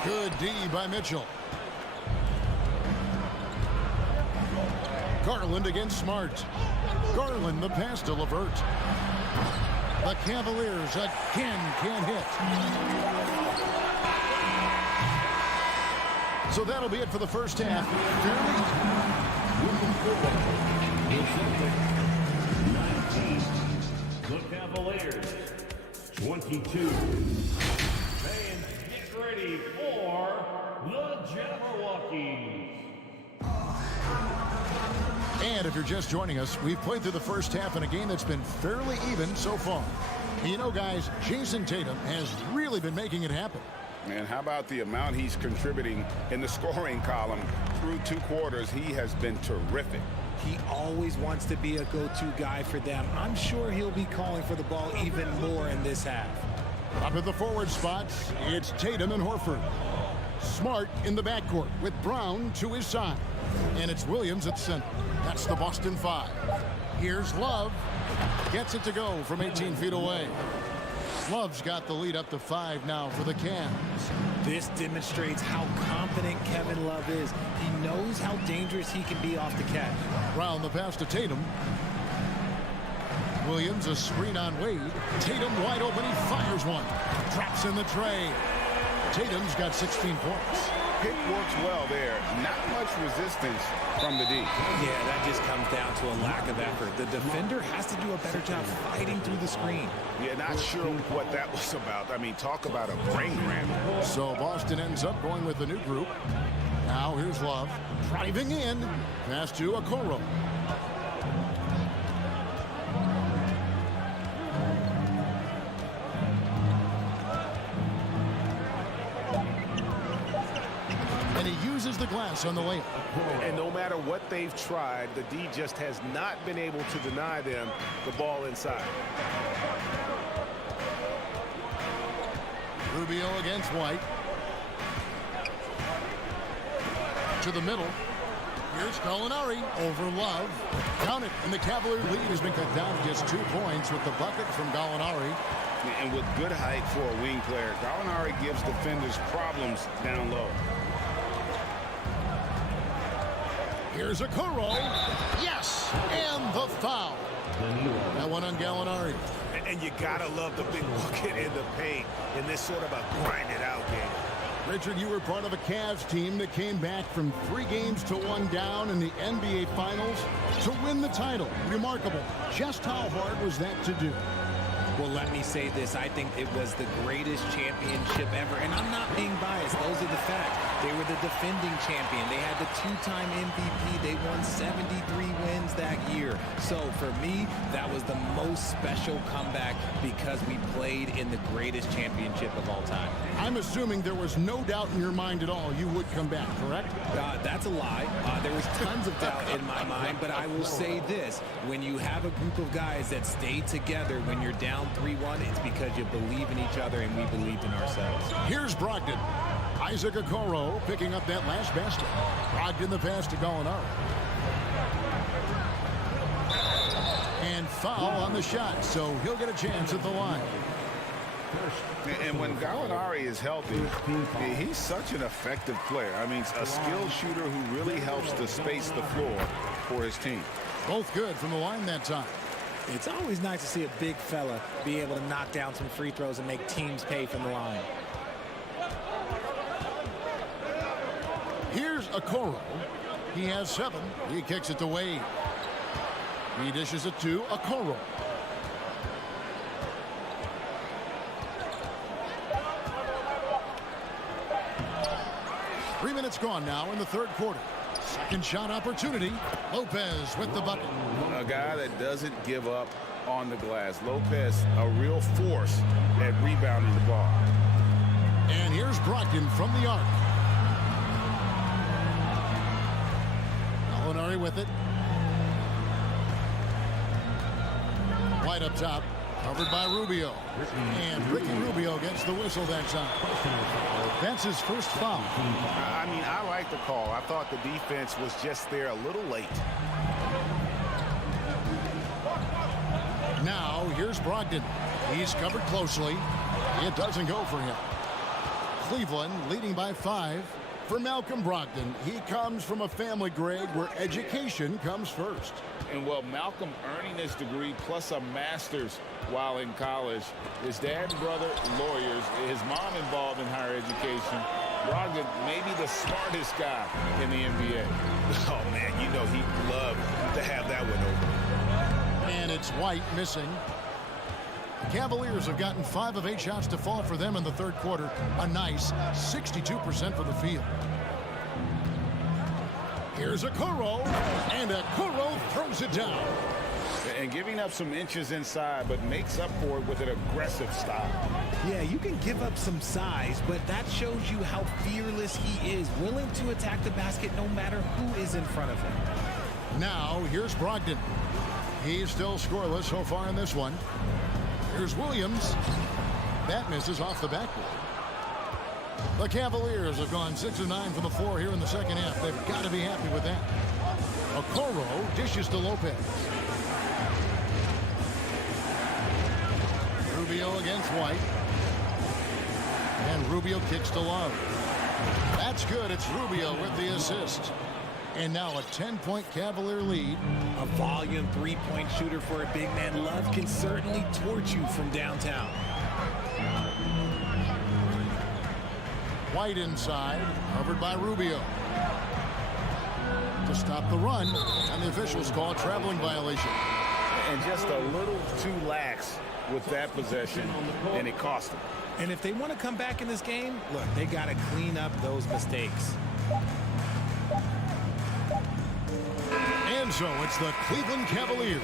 Good D by Mitchell. Garland against Smart. Garland, the pass to Levert. The Cavaliers again can't hit. So that'll be it for the first half. The Cavaliers, 22. And get ready for the Jabberwockies. And if you're just joining us, we've played through the first half in a game that's been fairly even so far. And you know, guys, Jason Tatum has really been making it happen. And how about the amount he's contributing in the scoring column through 2 quarters? He has been terrific. He always wants to be a go-to guy for them. I'm sure he'll be calling for the ball even more in this half. Up at the forward spots, it's Tatum and Horford. Smart in the backcourt with Brown to his side. And it's Williams at center. That's the Boston 5. Here's Love. Gets it to go from 18 feet away. Love's got the lead up to 5 now for the Cavs. This demonstrates how confident Kevin Love is. He knows how dangerous he can be off the catch. Brown the pass to Tatum. Williams a screen on Wade. Tatum wide open. He fires one. Drops in the tray. Tatum's got 16 points. Pick works well there. Not much resistance from the D. Yeah, that just comes down to a lack of effort. The defender has to do a better job fighting through the screen. Yeah, not sure what that was about. I mean, talk about a brain rammer. So Boston ends up going with the new group. Now here's Love. Driving in. Pass to Okoro. And he uses the glass on the layup. And no matter what they've tried, the D just has not been able to deny them the ball inside. Rubio against White. To the middle. Here's Gallinari over Love. Count it, and the Cavalier lead has been cut down to just 2 points with the bucket from Gallinari. And with good height for a wing player, Gallinari gives defenders problems down low. Here's Okoro. Yes! And the foul. That one on Gallinari. And you gotta love the big bucket in the paint in this sort of a grind-it-out game. Richard, you were part of a Cavs team that came back from 3 games to 1 down in the NBA Finals to win the title. Remarkable. Just how hard was that to do? Well, let me say this. I think it was the greatest championship ever. And I'm not being biased. Those are the facts. They were the defending champion. They had the 2-time MVP. They won 73 wins that year. So for me, that was the most special comeback because we played in the greatest championship of all time. I I'm assuming there was no doubt in your mind at all you would come back, correct? That's a lie. There was tons of doubt in my mind, but I will say this. When you have a group of guys that stay together when you're down 3-1, it's because you believe in each other and we believed in ourselves. Here's Brogdon. Isaac Okoro picking up that last basket. Brogdon the pass to Gallinari. And foul on the shot, so he'll get a chance at the line. And when Gallinari is healthy, he's such an effective player. I mean, a skilled shooter who really helps to space the floor for his team. Both good from the line that time. It's always nice to see a big fella be able to knock down some free throws and make teams pay from the line. Here's Okoro. He has 7. He kicks it to Wade. He dishes it to Okoro. Three minutes gone now in the third quarter. Second shot opportunity. Lopez with the bucket. A guy that doesn't give up on the glass. Lopez, a real force at rebounding the ball. And here's Brogdon from the arc. Gallinari with it. White up top. Covered by Rubio. And Ricky Rubio gets the whistle that time. That's his first foul. I mean, I like the call. I thought the defense was just there a little late. Now, here's Brogdon. He's covered closely. It doesn't go for him. Cleveland leading by 5. For Malcolm Brogdon, he comes from a family, Greg, where education comes first. And well, Malcolm earning his degree plus a master's while in college. His dad and brother, lawyers. His mom involved in higher education. Brogdon, maybe the smartest guy in the NBA. Oh, man, you know he'd love to have that one over. And it's White missing. The Cavaliers have gotten 5 of 8 shots to fall for them in the third quarter. A nice 62% for the field. Here's Okoro, and Okoro throws it down. And giving up some inches inside, but makes up for it with an aggressive style. Yeah, you can give up some size, but that shows you how fearless he is, willing to attack the basket no matter who is in front of him. Now, here's Brogdon. He's still scoreless so far in this one. Here's Williams. That misses off the backboard. The Cavaliers have gone 6 of 9 from the floor here in the second half. They've got to be happy with that. Okoro dishes to Lopez. Rubio against White. And Rubio kicks to Love. That's good. It's Rubio with the assist. And now a 10-point Cavalier lead. A volume three-point shooter for a big man. Love can certainly torch you from downtown. White inside, covered by Rubio. To stop the run, and the officials call a traveling violation. And just a little too lax with that possession, and it cost them. And if they want to come back in this game, look, they got to clean up those mistakes. And so it's the Cleveland Cavaliers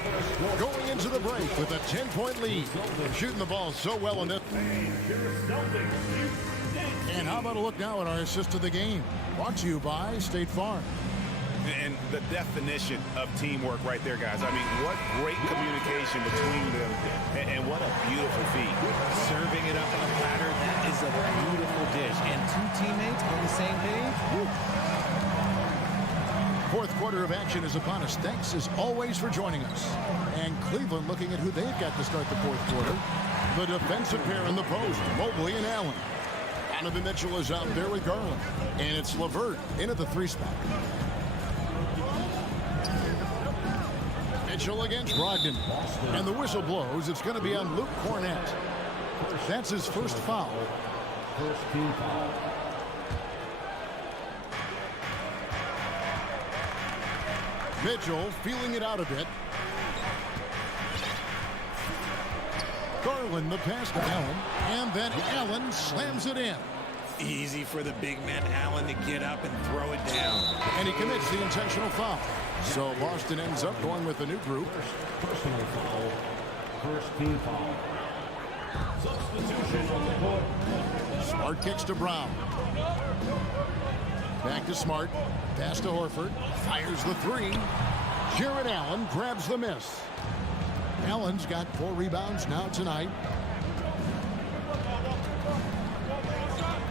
going into the break with a 10-point lead. Shooting the ball so well in this. And how about a look now at our assist of the game? Brought to you by State Farm. And the definition of teamwork right there, guys. I mean, what great communication between them, and what a beautiful feat. Serving it up on a platter, that is a beautiful dish. And 2 teammates on the same page. Woo. Fourth quarter of action is upon us. Thanks as always for joining us. And Cleveland looking at who they've got to start the fourth quarter. The defensive pair in the post, Mobley and Allen. Donovan Mitchell is out there with Garland. And it's LeVert in at the 3 spot. Mitchell against Brogdon. And the whistle blows. It's going to be on Luke Cornett. That's his first foul. First team foul. Mitchell feeling it out a bit. Garland the pass to Allen. And then Allen slams it in. Easy for the big man Allen to get up and throw it down. And he commits the intentional foul. So Boston ends up going with a new group. Personal foul. First team foul. Substitution on the court. Smart kicks to Brown. Back to Smart. Pass to Horford. Fires the three. Jared Allen grabs the miss. Allen's got 4 rebounds now tonight.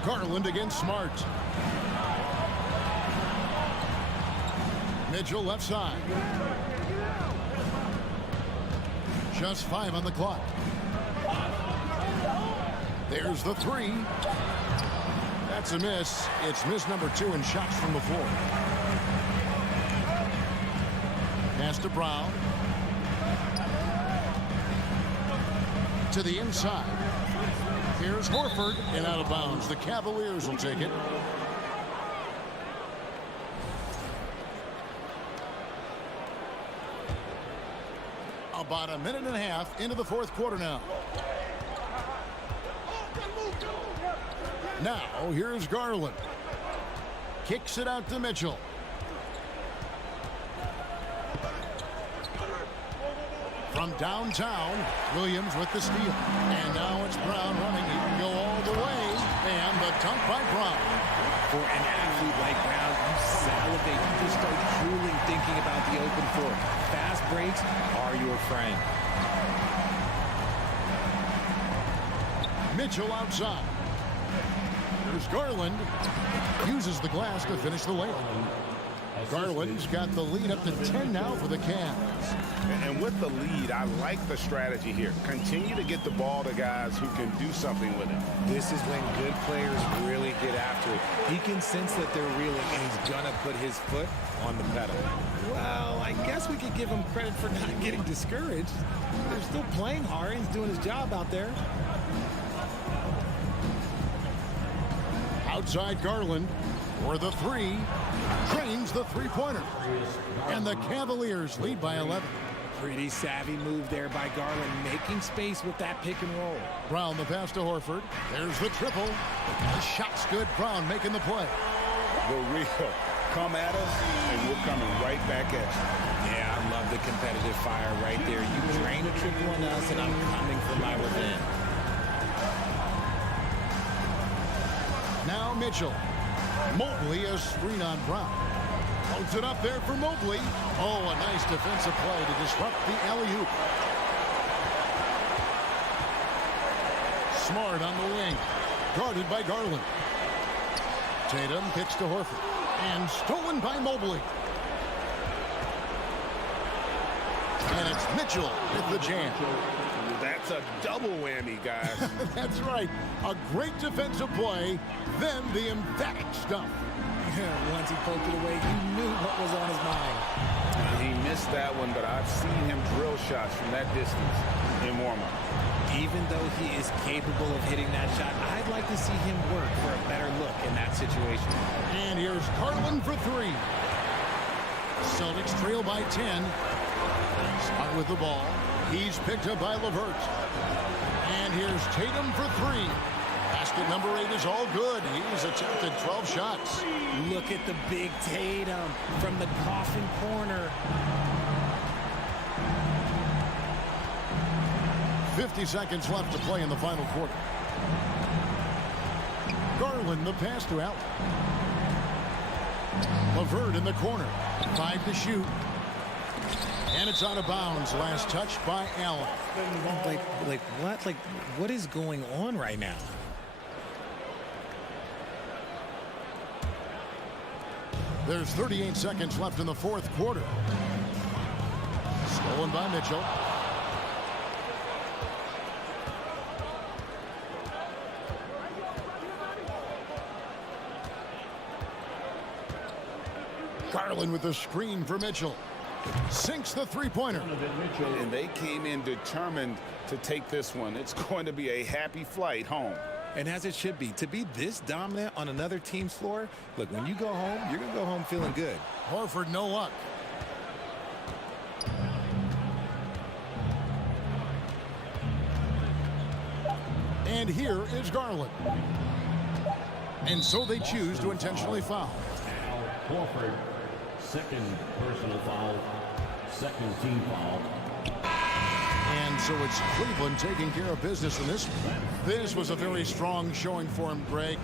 Garland against Smart. Mitchell left side. Just 5 on the clock. There's the three. That's a miss. It's miss number 2 in shots from the floor. Pass to Brown. To the inside. Here's Horford and out of bounds. The Cavaliers will take it. About a minute and a half into the fourth quarter now. Now, here's Garland. Kicks it out to Mitchell. From downtown, Williams with the steal. And now it's Brown running. He can go all the way. And the dunk by Brown. For an athlete like Brown, you salivate. You just start drooling thinking about the open floor. Fast breaks are your friend. Mitchell outside. There's Garland. Uses the glass to finish the layup. Garland's got the lead up to 10 now for the Cavs. And with the lead, I like the strategy here. Continue to get the ball to guys who can do something with it. This is when good players really get after it. He can sense that they're reeling, and he's going to put his foot on the pedal. Well, I guess we could give him credit for not getting discouraged. They're still playing hard. He's doing his job out there. Outside Garland for the three. Drains the three-pointer. And the Cavaliers lead by 11. Pretty savvy move there by Garland, making space with that pick and roll. Brown the pass to Horford. There's the triple. The shot's good. Brown making the play. The real. Come at us, and we're coming right back at you. Yeah, I love the competitive fire right there. You drain a triple on us, and I'm coming for my revenge. Now Mitchell. Mobley, a screen on Brown. Holds it up there for Mobley. Oh, a nice defensive play to disrupt the alley-oop. Smart on the wing. Guarded by Garland. Tatum kicks to Horford. And stolen by Mobley. And it's Mitchell with the jam. That's a double whammy, guys. That's right. A great defensive play, then the emphatic stuff. Once he poked it away, you knew what was on his mind. He missed that one, but I've seen him drill shots from that distance in warm-up. Even though he is capable of hitting that shot, I'd like to see him work for a better look in that situation. And here's Garland for three. Celtics trail by 10. Scott with the ball. He's picked up by LeVert. And here's Tatum for three. Basket number 8 is all good. He's attempted 12 shots. Look at the big Tatum from the coffin corner. 50 seconds left to play in the final quarter. Garland the pass to Allen. LeVert in the corner. 5 to shoot. And it's out of bounds. Last touch by Allen. What is going on right now? There's 38 seconds left in the fourth quarter. Stolen by Mitchell. Garland with the screen for Mitchell. Sinks the three-pointer. And they came in determined to take this one. It's going to be a happy flight home. And as it should be, to be this dominant on another team's floor, look, when you go home, you're going to go home feeling good. Horford, no luck. And here is Garland. And so they choose to intentionally foul. Al Horford, second personal foul, second team foul. And so it's Cleveland taking care of business in this one. This was a very strong showing for him, Greg.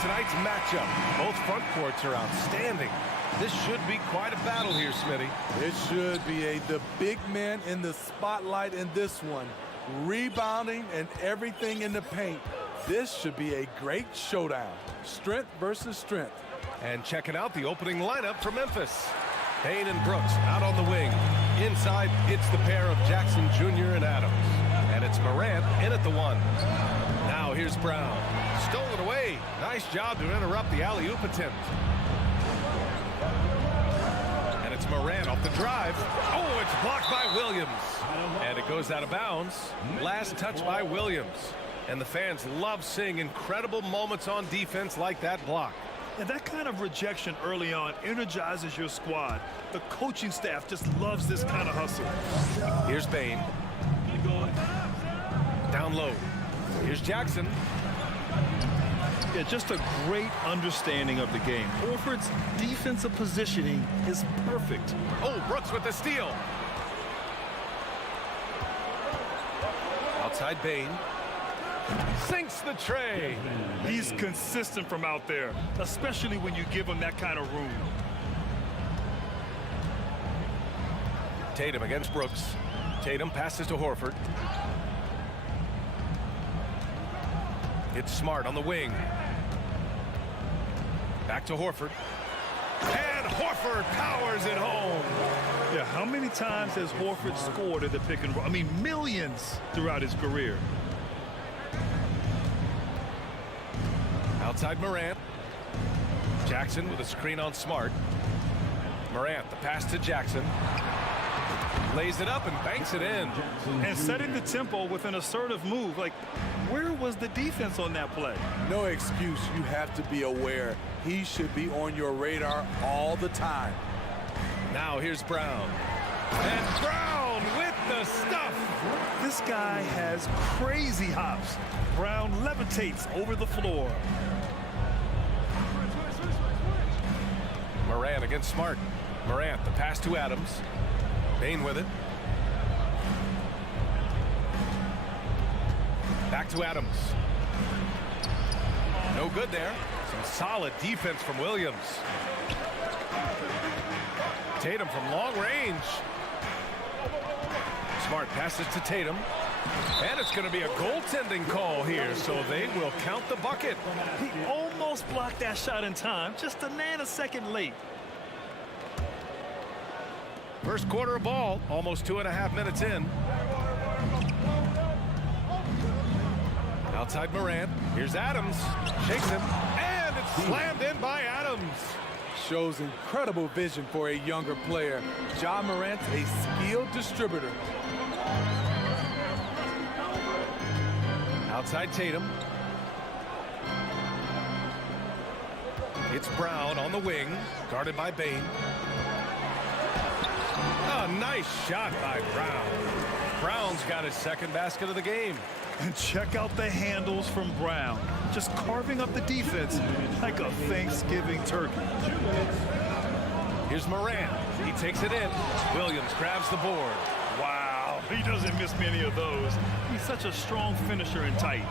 tonight's matchup. Both front courts are outstanding. This should be quite a battle here, Smitty. It should be. The big men in the spotlight in this one. Rebounding and everything in the paint. This should be a great showdown. Strength versus strength. And checking out the opening lineup for Memphis. Payne and Brooks out on the wing. Inside, it's the pair of Jackson Jr. and Adams. And it's Morant in at the 1. Now here's Brown. Stolen away. Nice job to interrupt the alley-oop attempt. And it's Morant off the drive. Oh, it's blocked by Williams. And it goes out of bounds. Last touch by Williams. And the fans love seeing incredible moments on defense like that block. And that kind of rejection early on energizes your squad. The coaching staff just loves this kind of hustle. Here's Payne. Down low. Here's Jackson. Yeah, just a great understanding of the game. Horford's defensive positioning is perfect. Oh, Brooks with the steal. Outside Payne. Sinks the tray. He's consistent from out there, especially when you give him that kind of room. Tatum against Brooks. Tatum passes to Horford. It's Smart on the wing. Back to Horford. And Horford powers it home. Yeah, how many times has Horford scored at the pick and roll? I mean, millions throughout his career. Outside Morant. Jackson with a screen on Smart. Morant, the pass to Jackson. Lays it up and banks it in. And setting the tempo with an assertive move. Like, where was the defense on that play? No excuse. You have to be aware. He should be on your radar all the time. Now here's Brown. And Brown with the stuff. This guy has crazy hops. Brown levitates over the floor. Morant against Smart. Morant, the pass to Adams. Payne with it. Back to Adams. No good there. Some solid defense from Williams. Tatum from long range. Smart passes to Tatum. And it's going to be a goaltending call here, so they will count the bucket. He almost blocked that shot in time, just a nanosecond late. First quarter of ball, almost 2.5 minutes in. Outside Morant. Here's Adams. Shakes him. And it's slammed in by Adams. Shows incredible vision for a younger player. Ja Morant's a skilled distributor. Outside Tatum. It's Brown on the wing, guarded by Payne. A nice shot by Brown. Brown's got his second basket of the game. And check out the handles from Brown. Just carving up the defense like a Thanksgiving turkey. Here's Morant. He takes it in. Williams grabs the board. Wow, he doesn't miss many of those. He's such a strong finisher and tight.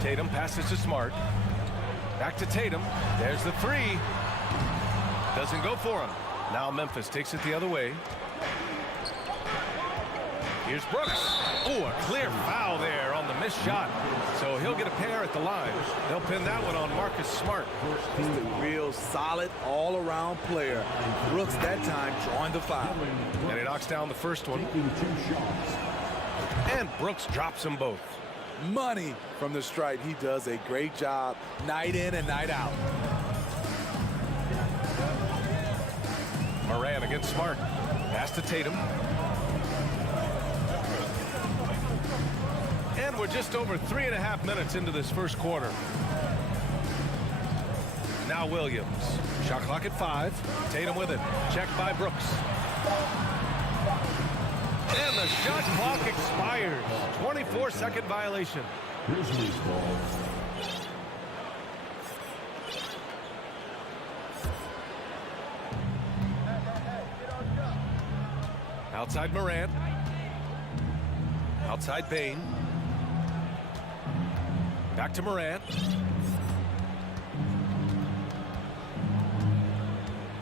Tatum passes to Smart. Back to Tatum. There's the three. Doesn't go for him. Now Memphis takes it the other way. Here's Brooks. Oh, a clear foul there on the missed shot. So he'll get a pair at the line. They'll pin that one on Marcus Smart. He's a real solid all-around player. Brooks that time drawing the foul. And he knocks down the first one. And Brooks drops them both. Money from the stripe. He does a great job night in and night out. Morant against Smart. Pass to Tatum. And we're just over 3.5 minutes into this first quarter. Now Williams. Shot clock at 5. Tatum with it. Checked by Brooks. And the shot clock expires. 24-second violation. Grizzlies ball. Outside Morant. Outside Payne. Back to Morant.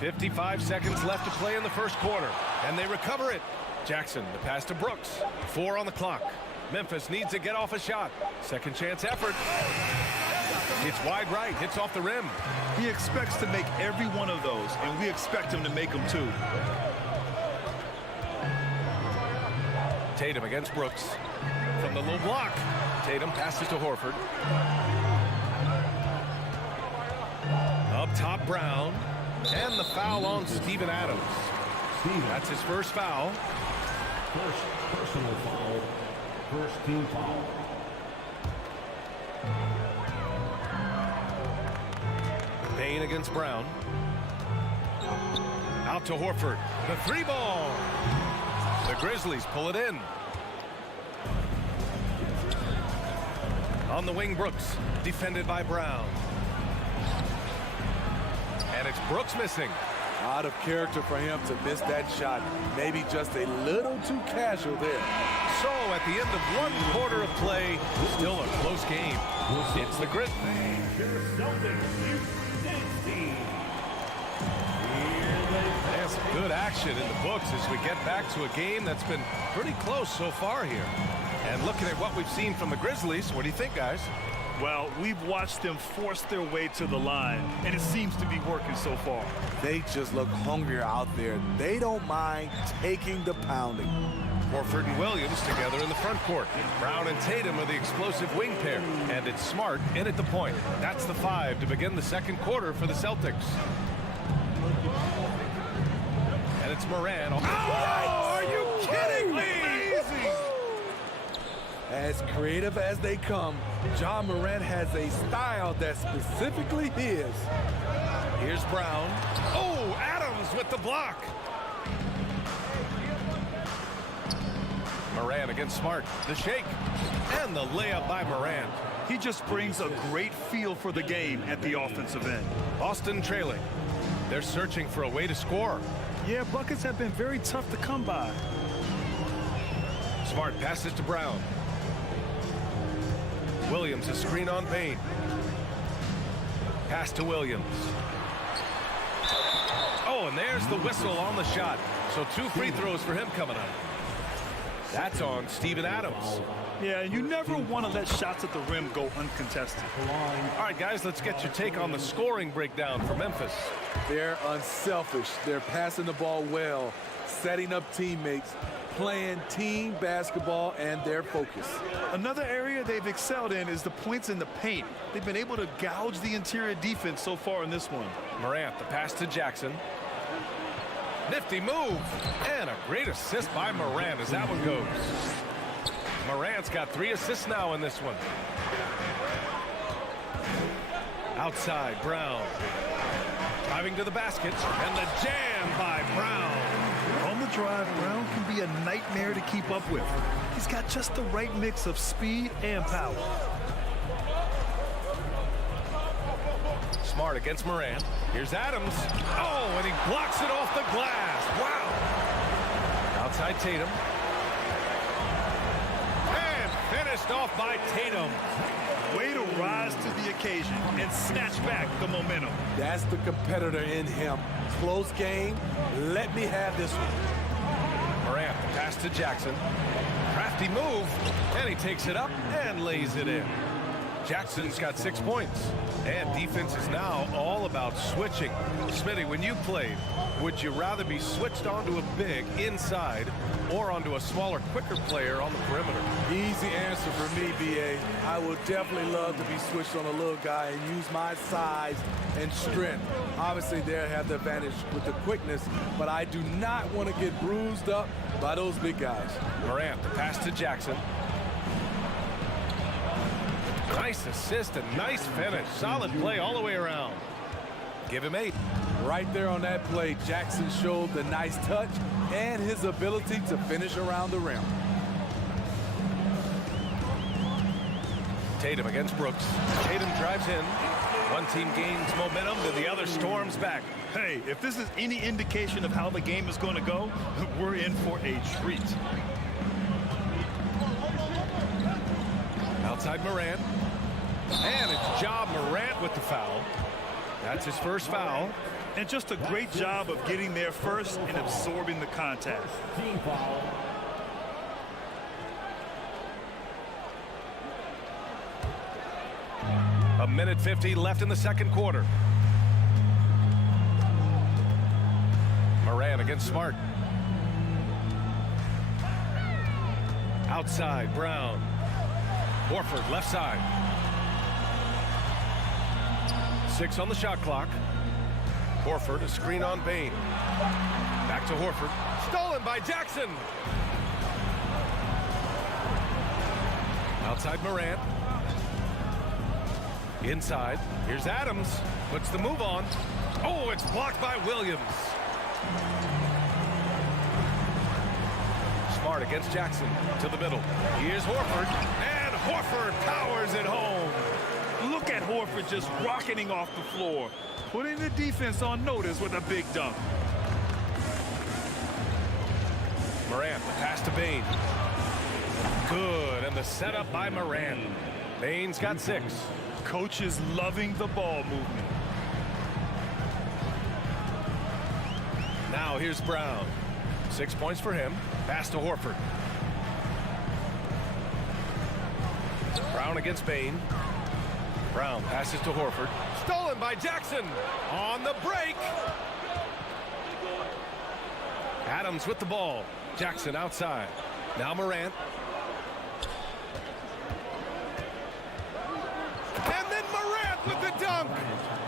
55 seconds left to play in the first quarter, and they recover it. Jackson, the pass to Brooks. 4 on the clock. Memphis needs to get off a shot. Second chance effort. It's wide right, hits off the rim. He expects to make every one of those, and we expect him to make them too. Tatum against Brooks. From the low block. Tatum passes to Horford. Up top, Brown. And the foul on Steven Adams. That's his first foul. First personal foul. First team foul. Payne against Brown. Out to Horford. The 3-ball. The Grizzlies pull it in. On the wing, Brooks. Defended by Brown. And it's Brooks missing. Out of character for him to miss that shot. Maybe just a little too casual there. So at the end of one quarter of play, still a close game. It's the Grizzlies. There's good action in the books as we get back to a game that's been pretty close so far here. And looking at what we've seen from the Grizzlies, what do you think, guys? Well, we've watched them force their way to the line, and it seems to be working so far. They just look hungrier out there. They don't mind taking the pounding. Horford and Williams together in the front court. Brown and Tatum are the explosive wing pair. And it's Smart in at the point. That's the 5 to begin the second quarter for the Celtics. And it's Morant. Oh, are you kidding me? As creative as they come, Ja Morant has a style that's specifically his. Here's Brown. Oh, Adams with the block. Morant against Smart. The shake. And the layup by Morant. He just brings a great feel for the game at the offensive end. Boston trailing. They're searching for a way to score. Yeah, buckets have been very tough to come by. Smart passes to Brown. Williams, a screen on Payne. Pass to Williams. Oh, and there's the whistle on the shot. So 2 free throws for him coming up. That's on Steven Adams. Yeah, you never want to let shots at the rim go uncontested. All right, guys, let's get your take on the scoring breakdown for Memphis. They're unselfish. They're passing the ball well, setting up teammates, playing team basketball, and their focus. Another area they've excelled in is the points in the paint. They've been able to gouge the interior defense so far in this one. Morant, the pass to Jackson. Nifty move. And a great assist by Morant as that one goes. Morant's got 3 assists now in this one. Outside, Brown. Driving to the basket. And the jam by Brown. On the drive, Brown can be a nightmare to keep up with. He's got just the right mix of speed and power. Smart against Morant. Here's Adams. Oh, and he blocks it off the glass. Wow. Outside Tatum. And finished off by Tatum. Way to rise to the occasion and snatch back the momentum. That's the competitor in him. Close game. Let me have this one. Morant, the pass to Jackson. Crafty move. And he takes it up and lays it in. Jackson's got 6 points. And defense is now all about switching. Smitty, when you played, would you rather be switched onto a big inside or onto a smaller, quicker player on the perimeter? Easy answer for me, B.A. I would definitely love to be switched on a little guy and use my size and strength. Obviously, they'll have the advantage with the quickness, but I do not want to get bruised up by those big guys. Morant, the pass to Jackson. Nice assist and nice finish. Solid play all the way around. Give him 8. Right there on that play, Jackson showed the nice touch and his ability to finish around the rim. Tatum against Brooks. Tatum drives in. One team gains momentum, then the other storms back. Hey, if this is any indication of how the game is going to go, we're in for a treat. Outside Morant. And it's Ja Morant with the foul. That's his first foul. And just a great job of getting there first and absorbing the contact. Team foul. A minute 50 left in the second quarter. Morant against Smart. Outside, Brown. Horford, left side. 6 on the shot clock. Horford, a screen on Bane. Back to Horford. Stolen by Jackson. Outside Morant. Inside. Here's Adams. Puts the move on. Oh, it's blocked by Williams. Smart against Jackson. To the middle. Here's Horford. And Horford powers it home. Look at Horford just rocketing off the floor, putting the defense on notice with a big dunk. Morant, the pass to Bane. Good, and the setup by Morant. Bane's got 6. Coach is loving the ball movement. Now here's Brown. 6 points for him. Pass to Horford. Brown against Bane. Brown passes to Horford. Stolen by Jackson. On the break. Adams with the ball. Jackson outside. Now Morant. And then Morant with the dunk.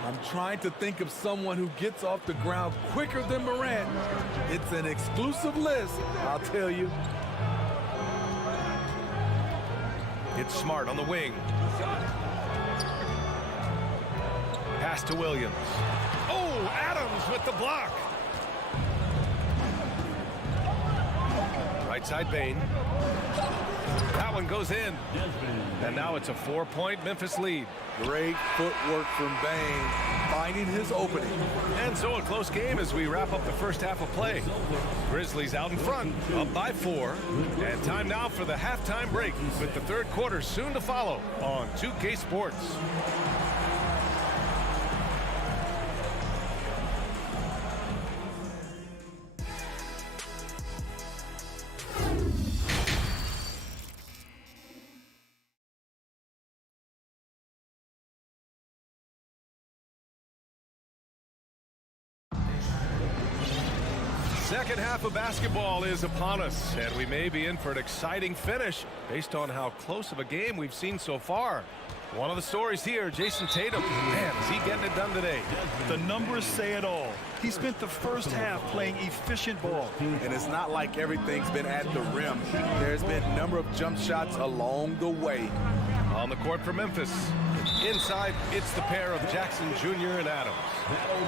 I'm trying to think of someone who gets off the ground quicker than Morant. It's an exclusive list, I'll tell you. It's Smart on the wing. Pass to Williams. Oh, Adams with the block. Right side Bane. That one goes in. And now it's a 4-point Memphis lead. Great footwork from Bane, finding his opening. And so a close game as we wrap up the first half of play. Grizzlies out in front, up by 4. And time now for the halftime break with the third quarter soon to follow on 2K Sports. Second half of basketball is upon us, and we may be in for an exciting finish based on how close of a game we've seen so far. One of the stories here, Jason Tatum. Man, is he getting it done today? The numbers say it all. He spent the first half playing efficient ball. And it's not like everything's been at the rim. There's been a number of jump shots along the way. On the court for Memphis. Inside, it's the pair of Jackson Jr. and Adams.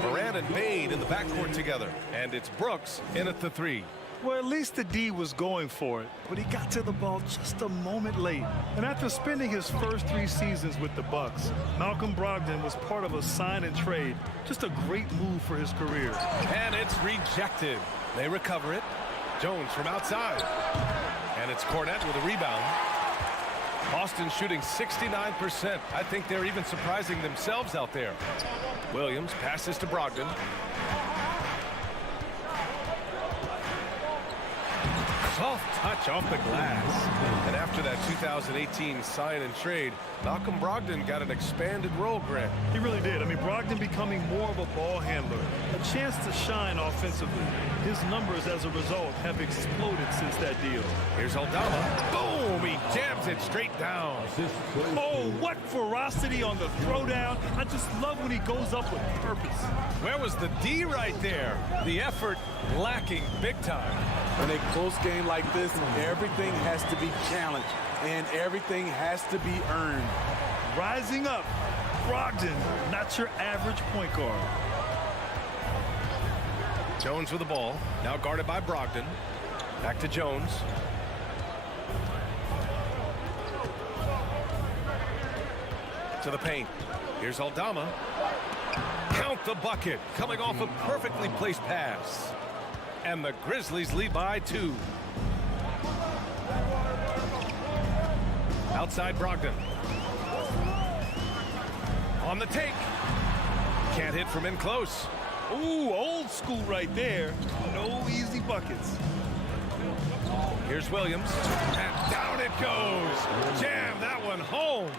Morant and Bane in the backcourt together. And it's Brooks in at the 3. Well, at least the D was going for it, but he got to the ball just a moment late. And after spending his first 3 seasons with the Bucks, Malcolm Brogdon was part of a sign and trade. Just a great move for his career. And it's rejected. They recover it. Jones from outside. And it's Cornette with a rebound. Boston shooting 69%. I think they're even surprising themselves out there. Williams passes to Brogdon. Soft touch off the glass. And after that 2018 sign and trade, Malcolm Brogdon got an expanded role, Grant. He really did. I mean, Brogdon becoming more of a ball handler, a chance to shine offensively. His numbers as a result have exploded since that deal. Here's Aldama. Boom! He jams it straight down. Oh, what ferocity on the throwdown. I just love when he goes up with purpose. Where was the D right there? The effort lacking big time. In a close game like this, everything has to be challenged and everything has to be earned. Rising up, Brogdon, not your average point guard. Jones with the ball, now guarded by Brogdon. Back to Jones. To the paint. Here's Aldama. Count the bucket, coming off a perfectly placed pass. And the Grizzlies lead by 2. Outside Brogdon. On the take. Can't hit from in close. Ooh, old school right there. No easy buckets. Here's Williams. And down it goes. Jam that one home.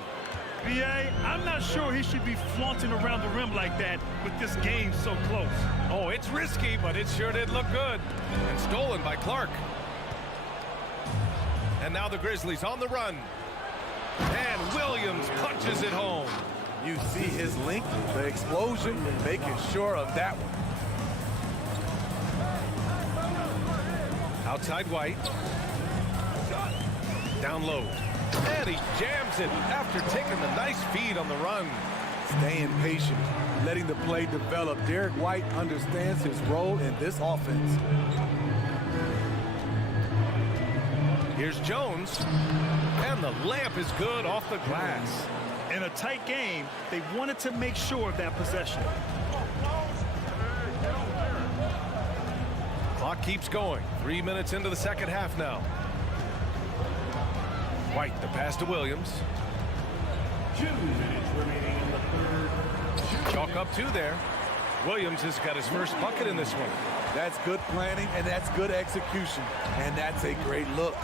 B.A., I'm not sure he should be flaunting around the rim like that with this game so close. Oh, it's risky, but it sure did look good. And stolen by Clark. And now the Grizzlies on the run. And Williams punches it home. You see his length, the explosion, making sure of that one. Outside White. Down low. And he jams it after taking the nice feed on the run. Staying patient, letting the play develop. Derek White understands his role in this offense. Here's Jones. And the layup is good off the glass. In a tight game, they wanted to make sure of that possession. Clock keeps going. 3 minutes into the second half now. White, the pass to Williams. 2 minutes remaining in the third. Chalk up 2 there. Williams has got his first bucket in this one. That's good planning, and that's good execution. And that's a great look.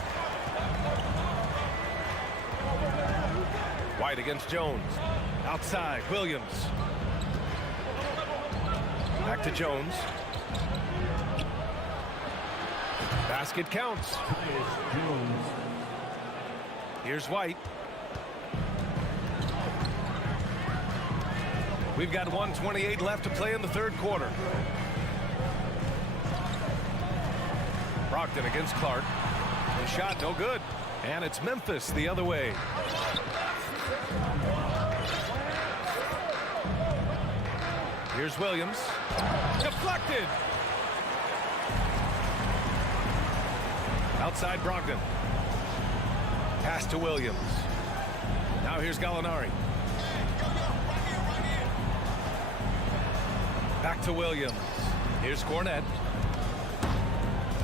White against Jones. Outside, Williams. Back to Jones. Basket counts. Here's White. We've got 1:28 left to play in the third quarter. Brogdon against Clark. The shot no good. And it's Memphis the other way. Here's Williams. Deflected. Outside Brogdon. Pass to Williams. Now here's Gallinari. Back to Williams. Here's Cornette.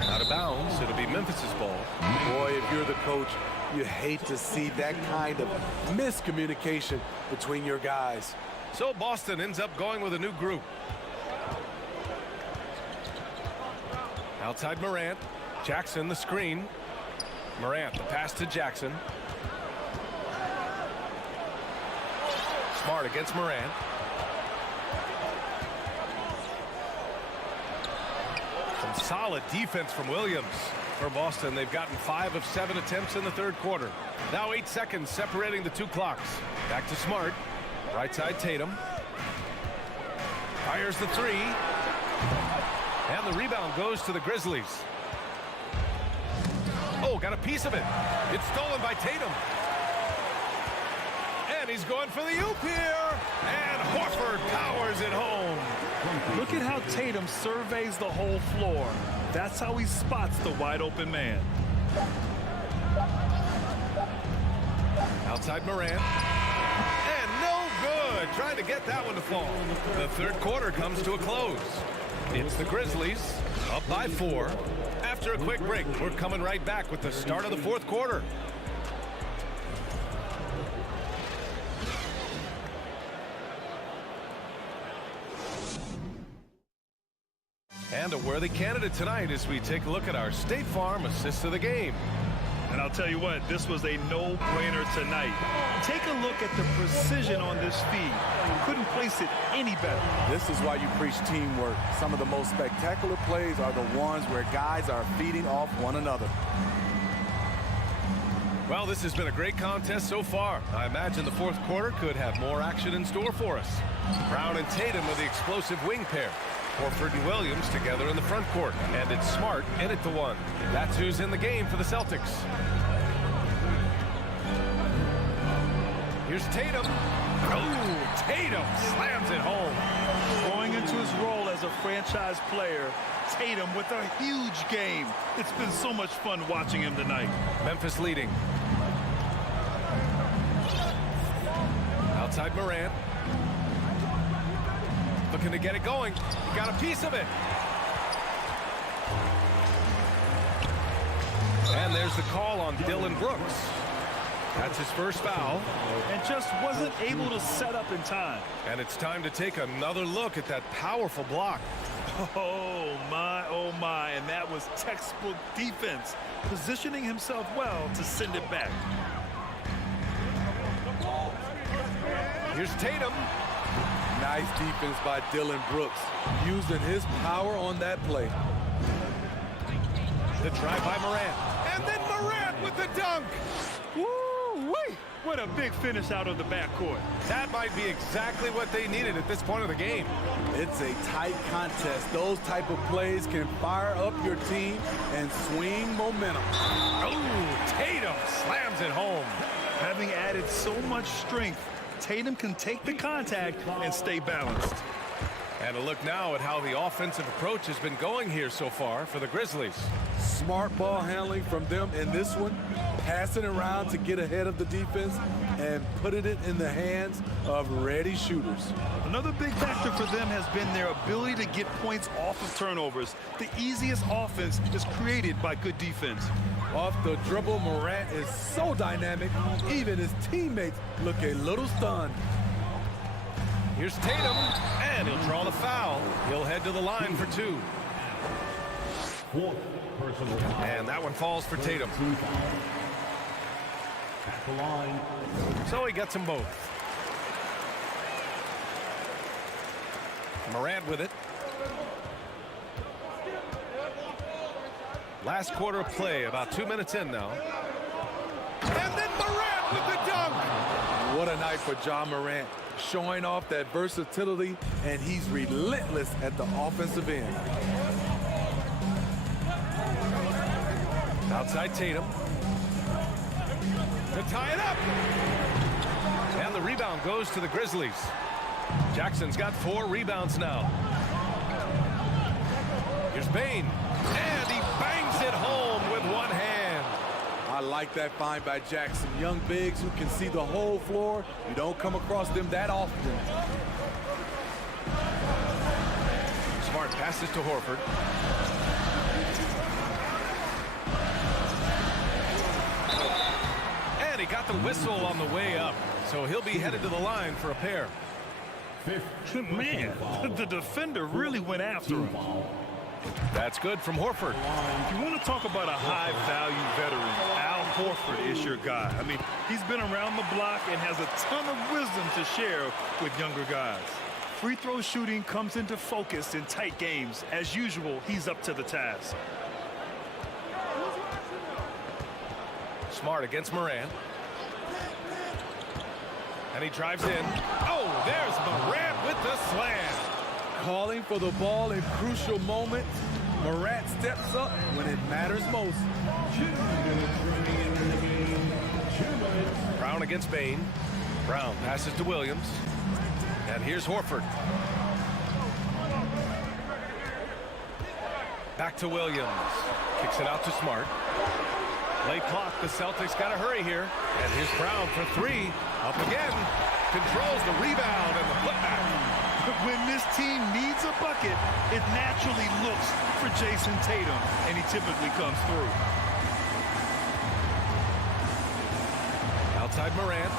Out of bounds. It'll be Memphis's ball. Boy, if you're the coach, you hate to see that kind of miscommunication between your guys. So Boston ends up going with a new group. Outside Morant. Jackson the screen. Morant the pass to Jackson. Smart against Morant. Some solid defense from Williams. For Boston, they've gotten 5 of 7 attempts in the third quarter. Now 8 seconds separating the 2 clocks. Back to Smart. Right side Tatum. Fires the 3. And the rebound goes to the Grizzlies. Oh, got a piece of it. It's stolen by Tatum. And he's going for the oop here. And Horford powers it home. Look at how Tatum surveys the whole floor. That's how he spots the wide open man. Outside Morant. And no good. Trying to get that one to fall. The third quarter comes to a close. It's the Grizzlies up by 4. After a quick break, we're coming right back with the start of the fourth quarter. And a worthy candidate tonight as we take a look at our State Farm assist of the game. And I'll tell you what, this was a no-brainer tonight. Take a look at the precision on this feed. Couldn't place it any better. This is why you preach teamwork. Some of the most spectacular plays are the ones where guys are feeding off one another. Well, this has been a great contest so far. I imagine the fourth quarter could have more action in store for us. Brown and Tatum are the explosive wing pair. Horford and Williams together in the front court. And it's Smart in at the 1. That's who's in the game for the Celtics. Here's Tatum. Oh, Tatum slams it home. Going into his role as a franchise player, Tatum with a huge game. It's been so much fun watching him tonight. Memphis leading. Outside Morant. Looking to get it going. He got a piece of it. And there's the call on Dylan Brooks. That's his first foul. And just wasn't able to set up in time. And it's time to take another look at that powerful block. Oh my, and that was textbook defense, positioning himself well to send it back. Here's Tatum. Nice defense by Dylan Brooks, using his power on that play. The drive by Morant. And then Morant with the dunk. Woo-wee! What a big finish out of the backcourt. That might be exactly what they needed at this point of the game. It's a tight contest. Those type of plays can fire up your team and swing momentum. Oh, Tatum slams it home. Having added so much strength, Tatum can take the contact and stay balanced. And a look now at how the offensive approach has been going here so far for the Grizzlies. Smart ball handling from them in this one, passing around to get ahead of the defense and putting it in the hands of ready shooters. Another big factor for them has been their ability to get points off of turnovers. The easiest offense is created by good defense. Off the dribble, Morant is so dynamic, even his teammates look a little stunned. Here's Tatum, and he'll draw the foul. He'll head to the line for two. Fourth personal foul. And that one falls for Tatum. At the line. So he gets them both. Morant with it. Last quarter of play, about 2 minutes in now. And then Morant with the dunk. What a night for John Morant, showing off that versatility, and he's relentless at the offensive end. Outside Tatum. To tie it up. And the rebound goes to the Grizzlies. Jackson's got 4 rebounds now. Here's Bane. And he bangs it home with one hand. I like that find by Jackson. Young bigs who can see the whole floor. You don't come across them that often. Smart passes to Horford. And he got the whistle on the way up. So he'll be headed to the line for a pair. Man, the defender really went after him. That's good from Horford. If you want to talk about a high-value veteran, Al Horford is your guy. I mean, he's been around the block and has a ton of wisdom to share with younger guys. Free throw shooting comes into focus in tight games. As usual, he's up to the task. Smart against Morant. And he drives in. Oh, there's Morant with the slam. Calling for the ball in crucial moments. Morant steps up when it matters most. 2 minutes remaining in the game. 2 minutes. Brown against Bane. Brown passes to Williams. And here's Horford. Back to Williams. Kicks it out to Smart. Late clock. The Celtics got to hurry here. And here's Brown for 3. Up again. Controls the rebound and the putback. When this team needs a bucket, it naturally looks for Jason Tatum, and he typically comes through. Outside Morant.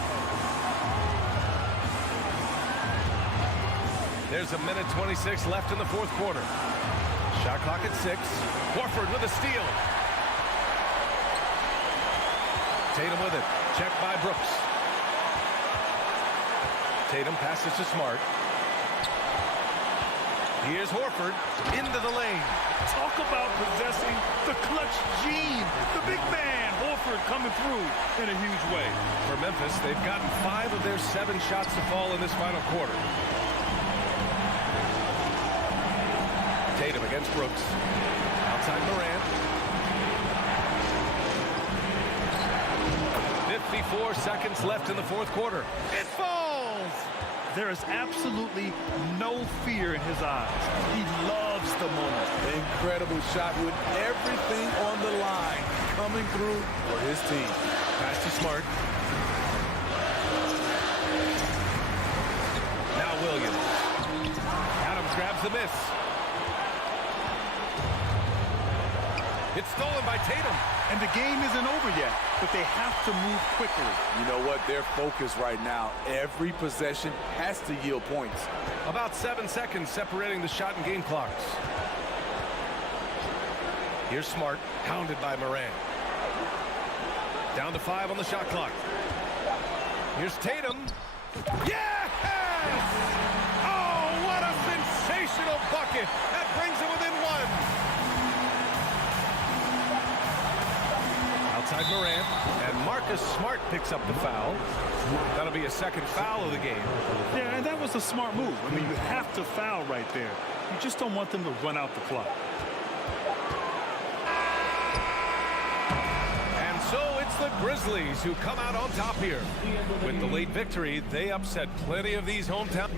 There's 1:26 left in the fourth quarter. Shot clock at 6. Horford with a steal. Tatum with it. Checked by Brooks. Tatum passes to Smart. Here's Horford into the lane. Talk about possessing the clutch gene. The big man, Horford, coming through in a huge way. For Memphis, they've gotten 5 of their 7 shots to fall in this final quarter. Tatum against Brooks. Outside Morant. 54 seconds left in the fourth quarter. It falls! There is absolutely no fear in his eyes. He loves the moment. Incredible shot with everything on the line coming through for his team. Pass to Smart. Now Williams. Adams grabs the miss. It's stolen by Tatum. And the game isn't over yet. but they have to move quickly. You know what? They're focused right now. Every possession has to yield points. About 7 seconds separating the shot and game clocks. Here's Smart, hounded by Moran. Down to 5 on the shot clock. Here's Tatum. Yes! Oh, what a sensational bucket. That brings it within 1. Outside Moran, and Marcus Smart picks up the foul. That'll be a second foul of the game. Yeah, and that was a smart move. I mean, you have to foul right there. You just don't want them to run out the clock. And so it's the Grizzlies who come out on top here. With the late victory, they upset plenty of these hometown.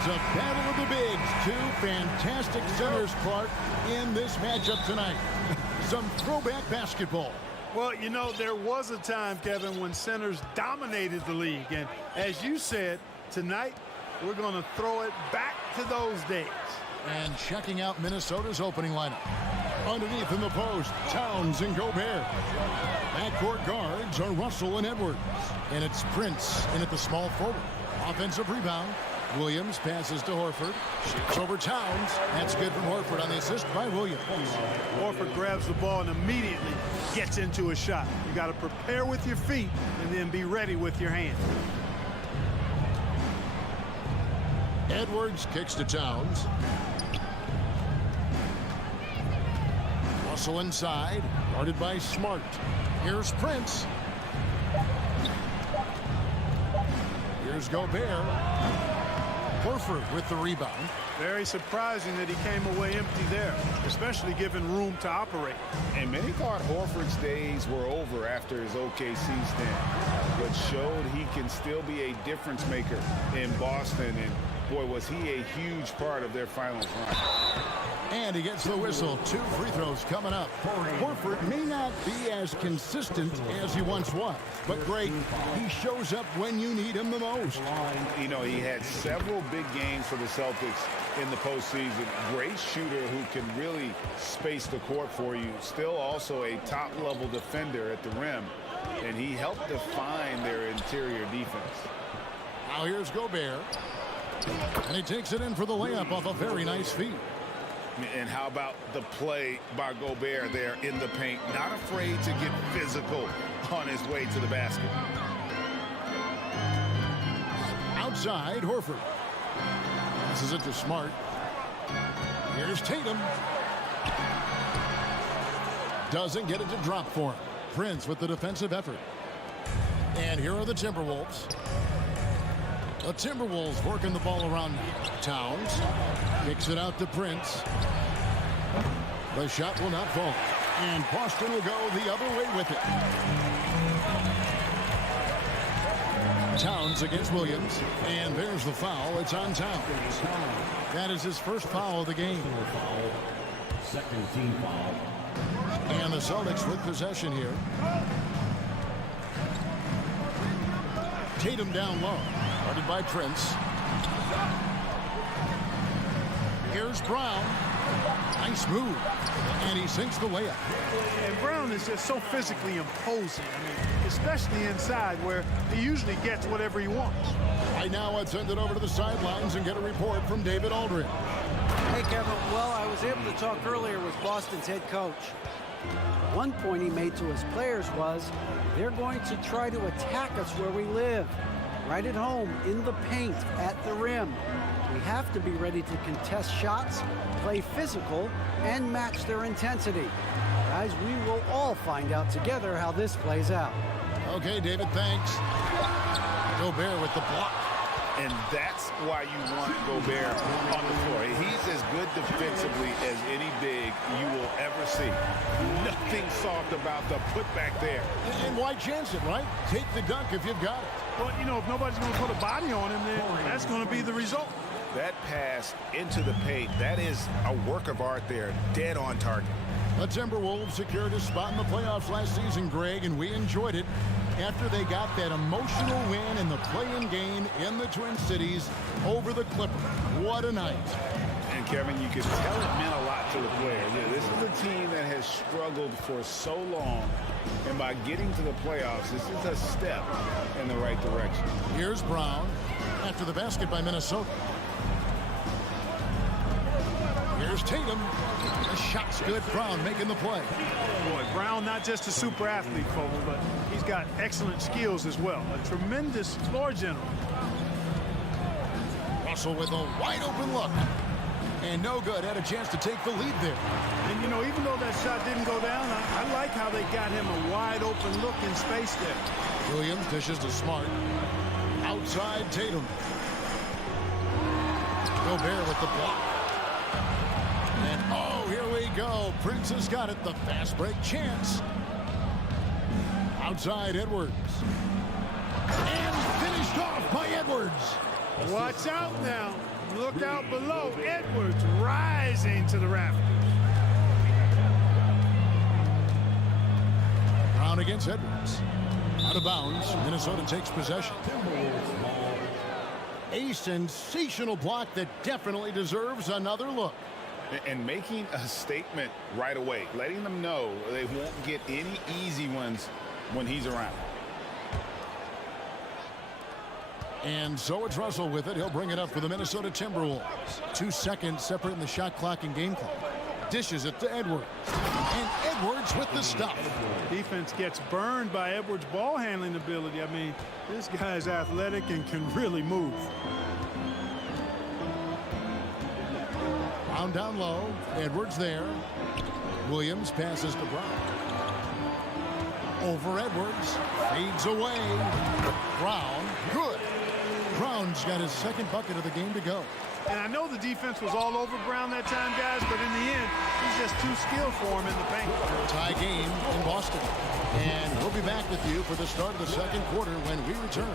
It's a battle of the bigs. Two fantastic centers, Clark, in this matchup tonight. Some throwback basketball. Well, you know, there was a time, Kevin, when centers dominated the league. And as you said, tonight we're going to throw it back to those days. And checking out Minnesota's opening lineup. Underneath in the post, Towns and Gobert. Backcourt guards are Russell and Edwards. And it's Prince in at the small forward. Offensive rebound. Williams passes to Horford. Shoots over Towns. That's good from Horford on the assist by Williams. Horford grabs the ball and immediately gets into a shot. You got to prepare with your feet and then be ready with your hands. Edwards kicks to Towns. Russell inside, guarded by Smart. Here's Prince. Here's Gobert. Horford with the rebound. Very surprising that he came away empty there, especially given room to operate. And many thought Horford's days were over after his OKC stint, but showed he can still be a difference maker in Boston. And boy, was he a huge part of their finals run. And he gets the whistle. 2 free throws coming up. Horford may not be as consistent as he once was, but Greg, he shows up when you need him the most. You know, he had several big games for the Celtics in the postseason. Great shooter who can really space the court for you. Still also a top-level defender at the rim, and he helped define their interior defense. Now here's Gobert, and he takes it in for the layup off a very nice feed. And how about the play by Gobert there in the paint? Not afraid to get physical on his way to the basket. Outside, Horford. Passes it to Smart. Here's Tatum. Doesn't get it to drop for him. Prince with the defensive effort. And here are the Timberwolves. The Timberwolves working the ball around now. Towns kicks it out to Prince. The shot will not fall. And Boston will go the other way with it. Towns against Williams. And there's the foul. It's on Towns. That is his first foul of the game. Second team foul. And the Celtics with possession here. Tatum down low. Guarded by Prince. Here's Brown. Nice move. And he sinks the layup. And Brown is just so physically imposing. I mean, especially inside where he usually gets whatever he wants. Right now, let's send it over to the sidelines and get a report from David Aldridge. Hey, Kevin. Well, I was able to talk earlier with Boston's head coach. One point he made to his players was, they're going to try to attack us where we live. Right at home, in the paint, at the rim. We have to be ready to contest shots, play physical, and match their intensity. Guys, we will all find out together how this plays out. Okay, David, thanks. Gobert with the block. And that's why you want Gobert on the floor. He's as good defensively as any big you will ever see. Nothing soft about the putback there. And why chance it, right? Take the dunk if you've got it. Well, you know, if nobody's going to put a body on him, then that's going to be the result. That pass into the paint, that is a work of art there. Dead on target. The Timberwolves secured a spot in the playoffs last season, Greg, and we enjoyed it after they got that emotional win in the play-in game in the Twin Cities over the Clippers. What a night. And, Kevin, you could tell it meant a lot to the players. This is a team that has struggled for so long, and by getting to the playoffs, this is a step in the right direction. Here's Brown after the basket by Minnesota. Here's Tatum. The shot's good. Brown making the play. Boy, Brown not just a super athlete, folks, but he's got excellent skills as well. A tremendous floor general. Russell with a wide open look. And no good. Had a chance to take the lead there. And, you know, even though that shot didn't go down, I like how they got him a wide open look in space there. Williams dishes to Smart. Outside Tatum. Gobert with the block. And oh, here we go. Prince has got it. The fast break chance. Outside Edwards. And finished off by Edwards. Watch out now. look out below. Edwards rising to the rafters. Brown against Edwards. Out of bounds. Minnesota takes possession. A sensational block that definitely deserves another look. And making a statement right away, letting them know they won't get any easy ones when he's around. And so it's Russell with it. He'll bring it up for the Minnesota Timberwolves. 2 seconds separating the shot clock and game clock. Dishes it to Edwards. And Edwards with the stop. Defense gets burned by Edwards' ball handling ability. I mean, this guy's athletic and can really move. Brown down low. Edwards there. Williams passes to Brown. Over Edwards. Fades away. Brown. Good. Brown's got his second bucket of the game to go. And I know the defense was all over Brown that time, guys, but in the end, he's just too skilled for him in the paint. Tie game in Boston. And we'll be back with you for the start of the second quarter when we return.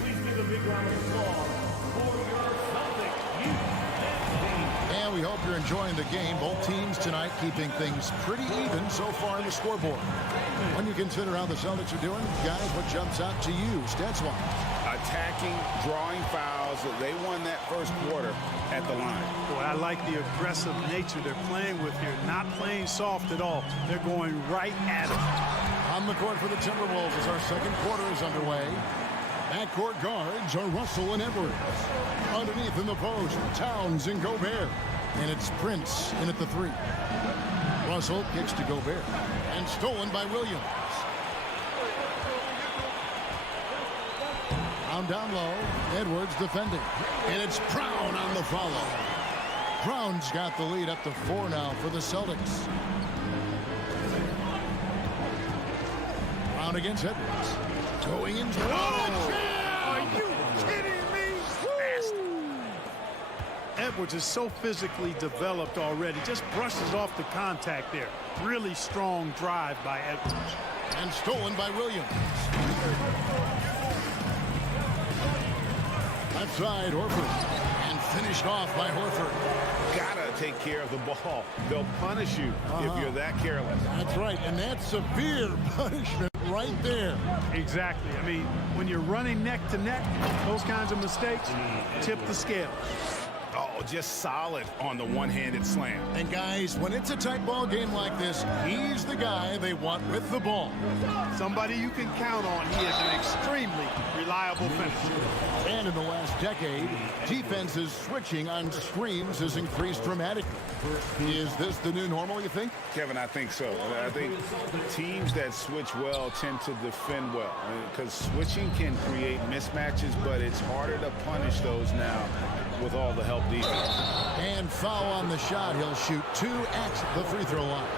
Please give a big round of applause for your Celtics youth. And we hope you're enjoying the game. Both teams tonight keeping things pretty even so far in the scoreboard. When you consider how the Celtics are doing, guys, what jumps out to you stats-wise? Attacking, drawing fouls. They won that first quarter at the line. Boy, I like the aggressive nature they're playing with here. Not playing soft at all. They're going right at it. On the court for the Timberwolves as our second quarter is underway. Backcourt guards are Russell and Edwards. Underneath in the post, Towns and Gobert. And it's Prince in at the 3. Russell kicks to Gobert. And stolen by Williams. Down low. Edwards defending. And it's Brown on the follow. Brown's got the lead up to 4 now for the Celtics. Brown against Edwards. Going into the... Are you kidding me? Edwards is so physically developed already. Just brushes off the contact there. Really strong drive by Edwards. And stolen by Williams. Left side, Horford. And finished off by Horford. Gotta take care of the ball. They'll punish you if you're that careless. That's right, and that's severe punishment right there. Exactly. I mean, when you're running neck to neck, those kinds of mistakes tip the scale. Oh, just solid on the one-handed slam. And guys, when it's a tight ball game like this, he's the guy they want with the ball. Somebody you can count on. He is an extremely reliable finisher. And in the last decade, defenses switching on screens has increased dramatically. Is this the new normal, you think? Kevin, I think so. I think teams that switch well tend to defend well. Because switching can create mismatches, but it's harder to punish those now with all the help defense. And foul on the shot. He'll shoot 2 at the free throw line.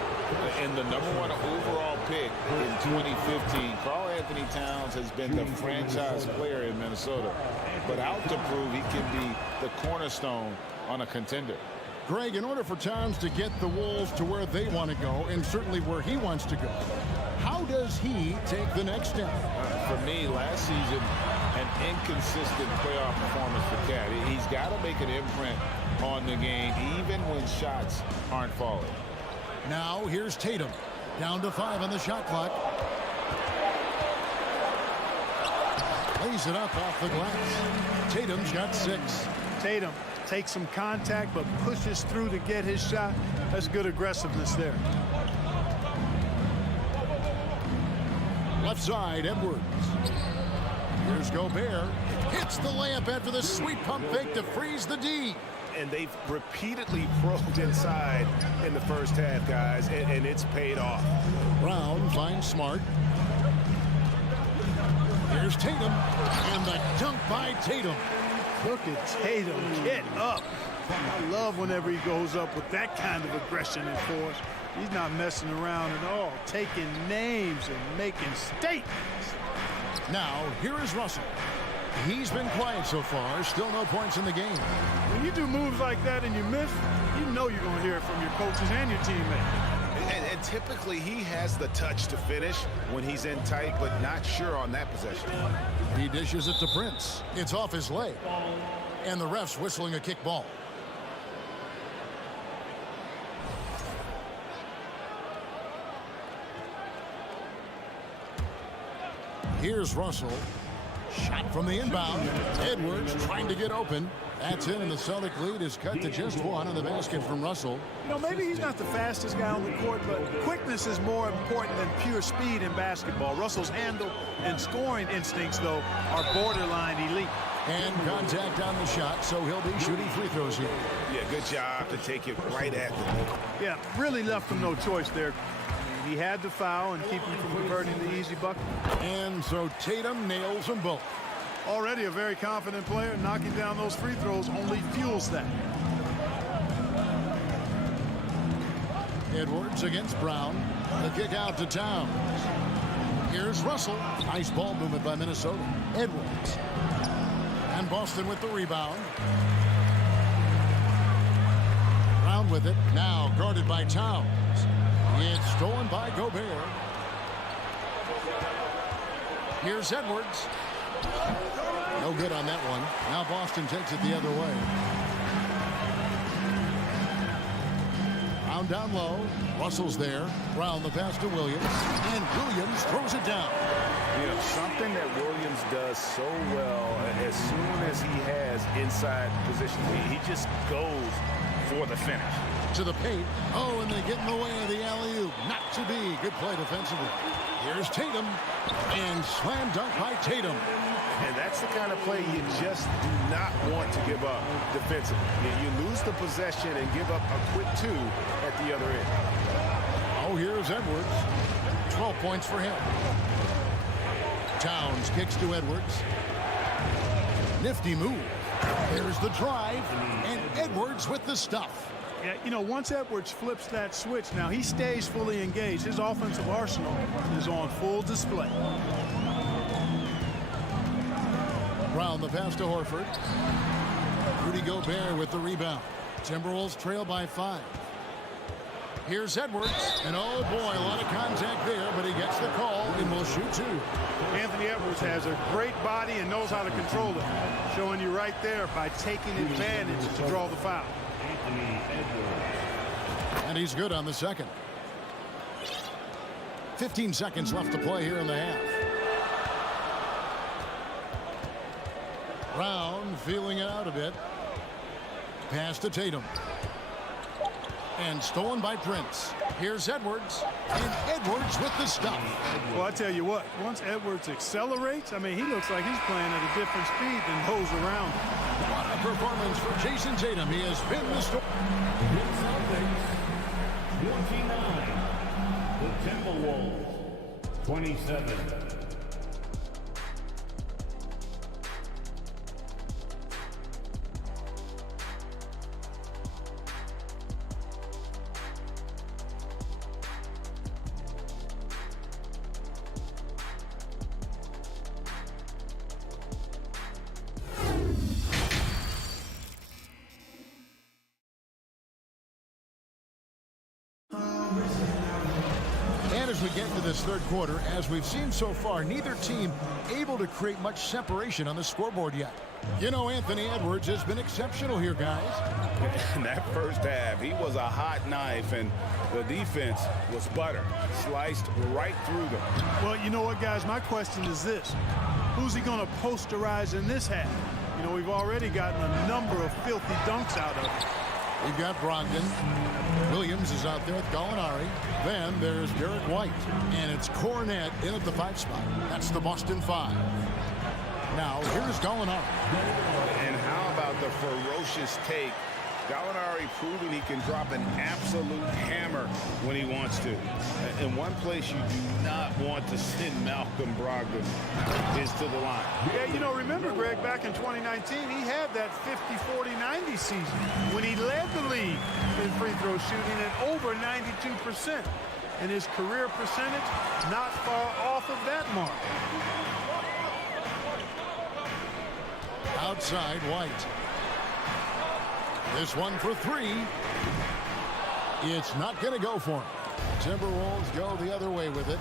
And the #1 overall pick in 2015, Karl Anthony Towns has been the franchise player in Minnesota. But out to prove he can be the cornerstone on a contender. Greg, in order for Towns to get the Wolves to where they want to go, and certainly where he wants to go, how does he take the next step? For me, last season, an inconsistent playoff performance for Cat. He's got to make an imprint on the game, even when shots aren't falling. Now, here's Tatum. Down to 5 on the shot clock. Lays it up off the glass. Tatum's got 6. Tatum takes some contact, but pushes through to get his shot. That's good aggressiveness there. Left side, Edwards. Here's Gobert. Hits the layup after the sweet pump fake to freeze the D. And they've repeatedly probed inside in the first half, guys, and it's paid off. Brown finds Smart. Here's Tatum. And the dunk by Tatum. Look at Tatum get up. I love whenever he goes up with that kind of aggression and force. He's not messing around at all, taking names and making statements. Now, here is Russell. He's been quiet so far. Still no points in the game. When you do moves like that and you miss, you know you're going to hear it from your coaches and your teammates. And typically he has the touch to finish when he's in tight, but not sure on that possession. He dishes it to Prince. It's off his leg. And the ref's whistling a kick ball. Here's Russell. Shot from the inbound. Edwards trying to get open. That's in, and the Celtic lead is cut to just one on the basket from Russell. You know, maybe he's not the fastest guy on the court, but quickness is more important than pure speed in basketball. Russell's handle and scoring instincts, though, are borderline elite. And contact on the shot, so he'll be shooting free throws here. Yeah, good job to take it right at them. Yeah, really left him no choice there. He had to foul and keep him from converting the easy bucket. And so Tatum nails them both. Already a very confident player. Knocking down those free throws only fuels that. Edwards against Brown. The kick out to Towns. Here's Russell. Nice ball movement by Minnesota. Edwards. And Boston with the rebound. Brown with it. Now guarded by Towns. It's stolen by Gobert. Here's Edwards. No good on that one. Now Boston takes it the other way. Brown down low. Russell's there. Brown the pass to Williams. And Williams throws it down. You know, something that Williams does so well, as soon as he has inside position, he just goes for the finish. To the paint. Oh, and they get in the way of the alley-oop. Not to be. Good play defensively. Here's Tatum. And slam dunk by Tatum. And that's the kind of play you just do not want to give up defensively. You lose the possession and give up a quick two at the other end. Oh, here's Edwards. 12 points for him. Towns kicks to Edwards. Nifty move. There's the drive. And Edwards with the stuff. Yeah, you know, once Edwards flips that switch, now he stays fully engaged. His offensive arsenal is on full display. Brown the pass to Horford. Rudy Gobert with the rebound. Timberwolves trail by 5. Here's Edwards. And oh boy, a lot of contact there, but he gets the call and will shoot 2. Anthony Edwards has a great body and knows how to control it. Showing you right there by taking advantage to draw the foul. And he's good on the second. 15 seconds left to play here in the half. Brown feeling it out a bit. Pass to Tatum. And stolen by Prince. Here's Edwards. And Edwards with the stuff. Well, I tell you what, once Edwards accelerates, I mean, he looks like he's playing at a different speed than those around him. What a performance for Jason Tatum. He has been the story. The 29. The Timberwolves, 27. As we get into this third quarter, as we've seen so far, neither team able to create much separation on the scoreboard yet. You know, Anthony Edwards has been exceptional here, guys. In that first half, he was a hot knife, and the defense was butter. Sliced right through them. Well, you know what, guys? My question is this. Who's he going to posterize in this half? You know, we've already gotten a number of filthy dunks out of it. We've got Brogdon. Williams is out there with Gallinari. Then there's Derek White. And it's Cornette in at the 5 spot. That's the Boston 5. Now, here's Gallinari. And how about the ferocious take? Gallinari proving he can drop an absolute hammer when he wants to. In one place you do not want to send Malcolm Brogdon is to the line. Yeah, you know, remember, Greg, back in 2019, he had that 50-40-90 season when he led the league in free throw shooting at over 92%. And his career percentage not far off of that mark. Outside, White. This one for 3. It's not going to go for him. Timberwolves go the other way with it.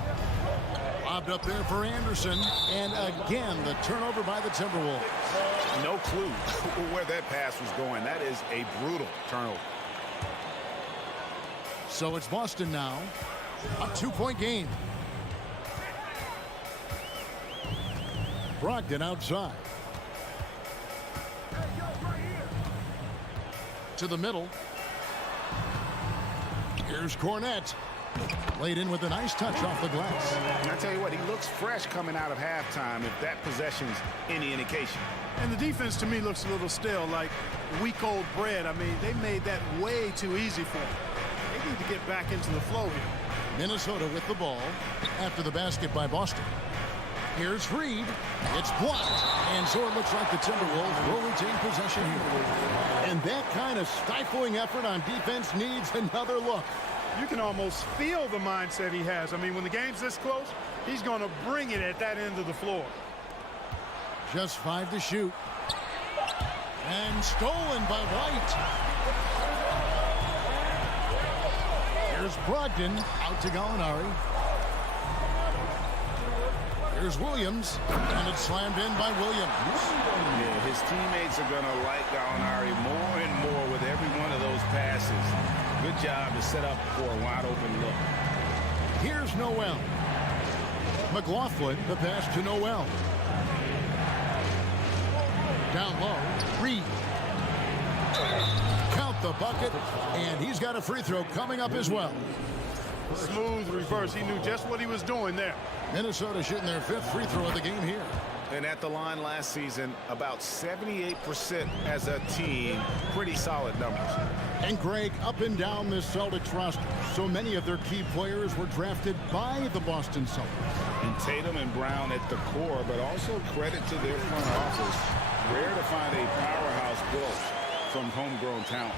Lobbed up there for Anderson. And again, the turnover by the Timberwolves. No clue where that pass was going. That is a brutal turnover. So it's Boston now. A 2-point game. Brogdon outside. To the middle. Here's Cornette. Laid in with a nice touch off the glass. And I tell you what, he looks fresh coming out of halftime if that possession's any indication. And the defense to me looks a little stale, like week-old bread. I mean, they made that way too easy for them. They need to get back into the flow here. Minnesota with the ball after the basket by Boston. Here's Reed. It's blocked. And so it looks like the Timberwolves will retain possession here. And that kind of stifling effort on defense needs another look. You can almost feel the mindset he has. I mean, when the game's this close, he's going to bring it at that end of the floor. Just 5 to shoot. And stolen by White. Here's Brogdon out to Gallinari. Here's Williams, and it's slammed in by Williams. Yeah, his teammates are going to like Gallinari more and more with every one of those passes. Good job to set up for a wide-open look. Here's Noel. McLaughlin, the pass to Noel. Down low, Reed. Count the bucket, and he's got a free throw coming up as well. Smooth reverse. He knew just what he was doing there. Minnesota shooting their 5th free throw of the game here. And at the line last season, about 78% as a team. Pretty solid numbers. And Greg, up and down this Celtics roster, so many of their key players were drafted by the Boston Celtics. And Tatum and Brown at the core, but also credit to their front office. Rare to find a powerhouse built from homegrown talent.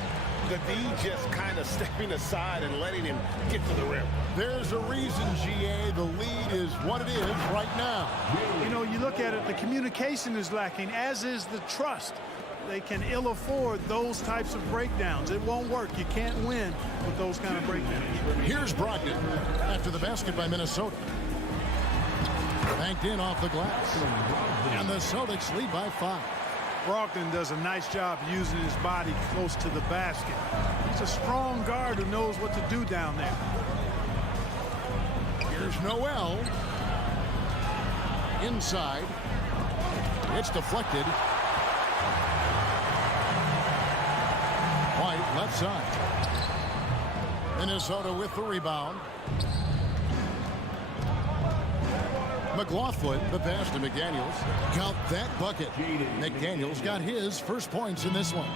The D just kind of stepping aside and letting him get to the rim. There's a reason, GA, the lead is what it is right now. You know, you look at it, the communication is lacking, as is the trust. They can ill afford those types of breakdowns. It won't work. You can't win with those kind of breakdowns. Here's Brogdon after the basket by Minnesota. Banked in off the glass. And the Celtics lead by 5. Brogdon does a nice job using his body close to the basket. He's a strong guard who knows what to do down there. Here's Noel. Inside. It's deflected. White left side. Minnesota with the rebound. McLaughlin, the pass to McDaniels. Count that bucket. McDaniels got his first points in this one.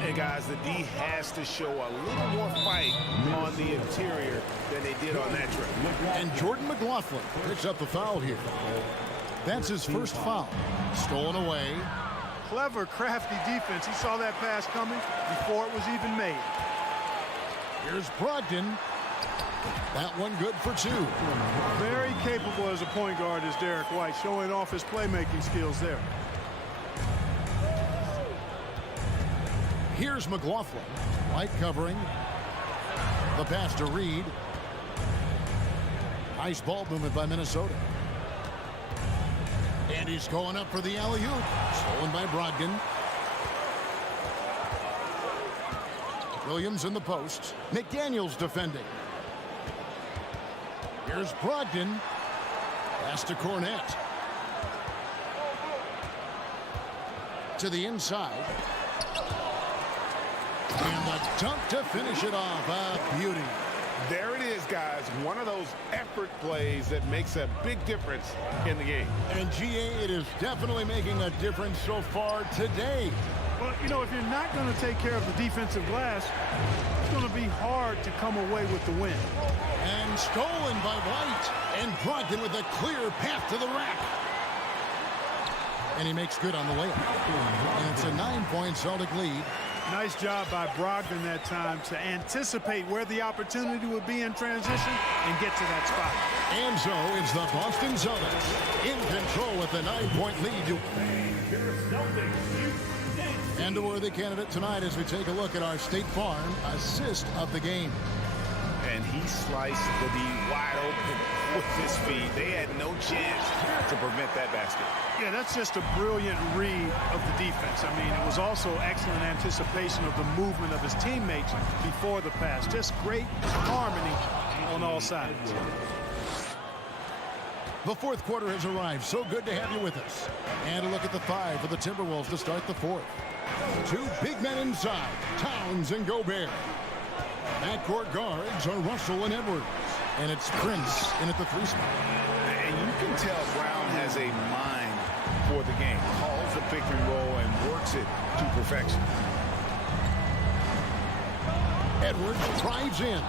Hey, guys, the D has to show a little more fight on the interior than they did on that trip. And Jordan McLaughlin picks up the foul here. That's his first foul. Stolen away. Clever, crafty defense. He saw that pass coming before it was even made. Here's Brogdon. That one good for 2. Very capable as a point guard is Derek White, showing off his playmaking skills there. Here's McLaughlin. White covering. The pass to Reed. Nice ball movement by Minnesota. And he's going up for the alley-oop. Stolen by Brogdon. Williams in the post. McDaniels defending. Here's Brogdon. Pass to Cornette. To the inside. And the dunk to finish it off. A beauty. There it is, guys. One of those effort plays that makes a big difference in the game. And GA, it is definitely making a difference so far today. Well, you know, if you're not going to take care of the defensive glass, it's going to be hard to come away with the win. And stolen by White. And Brogdon with a clear path to the rack. And he makes good on the layup. And it's a 9-point Celtic lead. Nice job by Brogdon that time to anticipate where the opportunity would be in transition and get to that spot. And so it's the Boston Celtics in control with the 9-point lead. And a worthy candidate tonight as we take a look at our State Farm assist of the game. And he sliced the D wide open. with his speed. They had no chance to prevent that basket. Yeah, that's just a brilliant read of the defense. I mean, it was also excellent anticipation of the movement of his teammates before the pass. Just great harmony on all sides. The fourth quarter has arrived. So good to have you with us. And a look at the five for the Timberwolves to start the fourth. Two big men inside, Towns and Gobert. Backcourt guards are Russell and Edwards. And it's Prince in at the 3 spot. And you can tell Brown has a mind for the game. Calls the pick and roll and works it to perfection. Edwards drives in.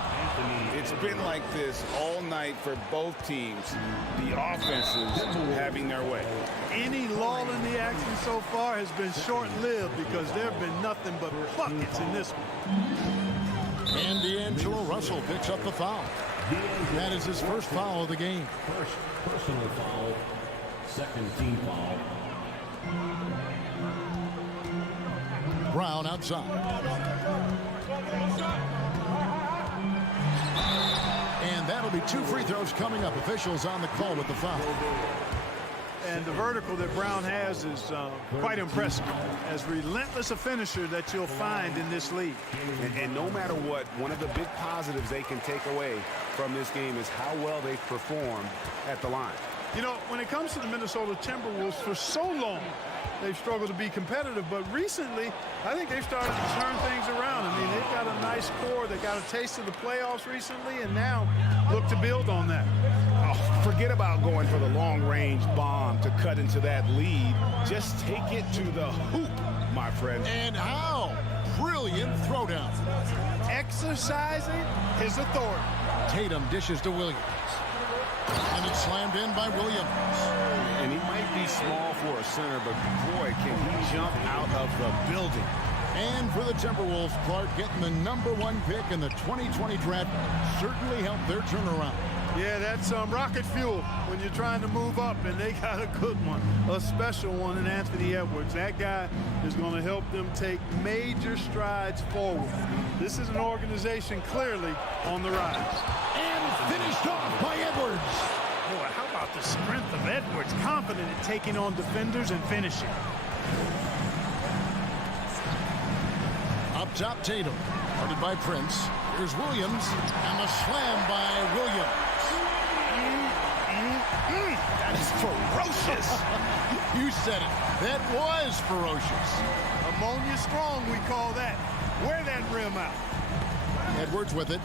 It's been like this all night for both teams. The offenses having their way. Any lull in the action so far has been short-lived because there have been nothing but buckets in this one. And D'Angelo Russell picks up the foul. That is his first foul of the game. First personal foul, second team foul. Brown outside. And that'll be 2 free throws coming up. Officials on the call with the foul. And the vertical that Brown has is quite impressive. As relentless a finisher that you'll find in this league. And no matter what, one of the big positives they can take away from this game is how well they've performed at the line. You know, when it comes to the Minnesota Timberwolves, for so long, they've struggled to be competitive. But recently, I think they've started to turn things around. I mean, they've got a nice core. They got a taste of the playoffs recently, and now look to build on that. Oh, forget about going for the long-range bomb to cut into that lead. Just take it to the hoop, my friend. And how? Brilliant throwdown. Exercising his authority. Tatum dishes to Williams. And it's slammed in by Williams. And he might be small for a center, but boy, can he jump out of the building. And for the Timberwolves, Clark getting the #1 pick in the 2020 draft certainly helped their turnaround. Yeah, that's rocket fuel when you're trying to move up, and they got a good one, a special one in Anthony Edwards. That guy is going to help them take major strides forward. This is an organization clearly on the rise. And finished off by Edwards. Boy, how about the strength of Edwards, confident in taking on defenders and finishing. Up top, Tatum, guarded by Prince. Here's Williams, and the slam by Williams. That is ferocious. You said it. That was ferocious. Ammonia strong, we call that. Wear that rim out. Edwards with it.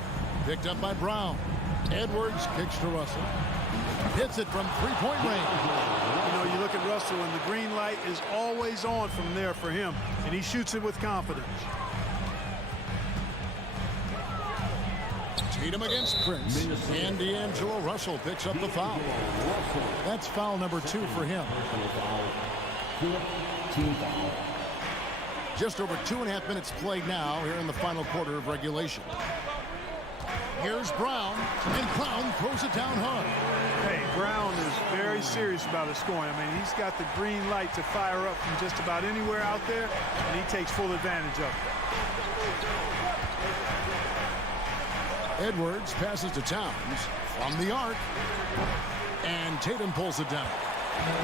Picked up by Brown. Edwards kicks to Russell. Hits it from 3-point range. You know, you look at Russell, and the green light is always on from there for him, and he shoots it with confidence. Tatum against Prince. And D'Angelo Russell picks up the foul. That's foul number 2 for him. Just over 2.5 minutes played now here in the final quarter of regulation. Here's Brown, and Brown throws it down hard. Hey, Brown is very serious about his scoring. I mean, he's got the green light to fire up from just about anywhere out there, and he takes full advantage of it. Edwards passes to Towns from the arc, and Tatum pulls it down.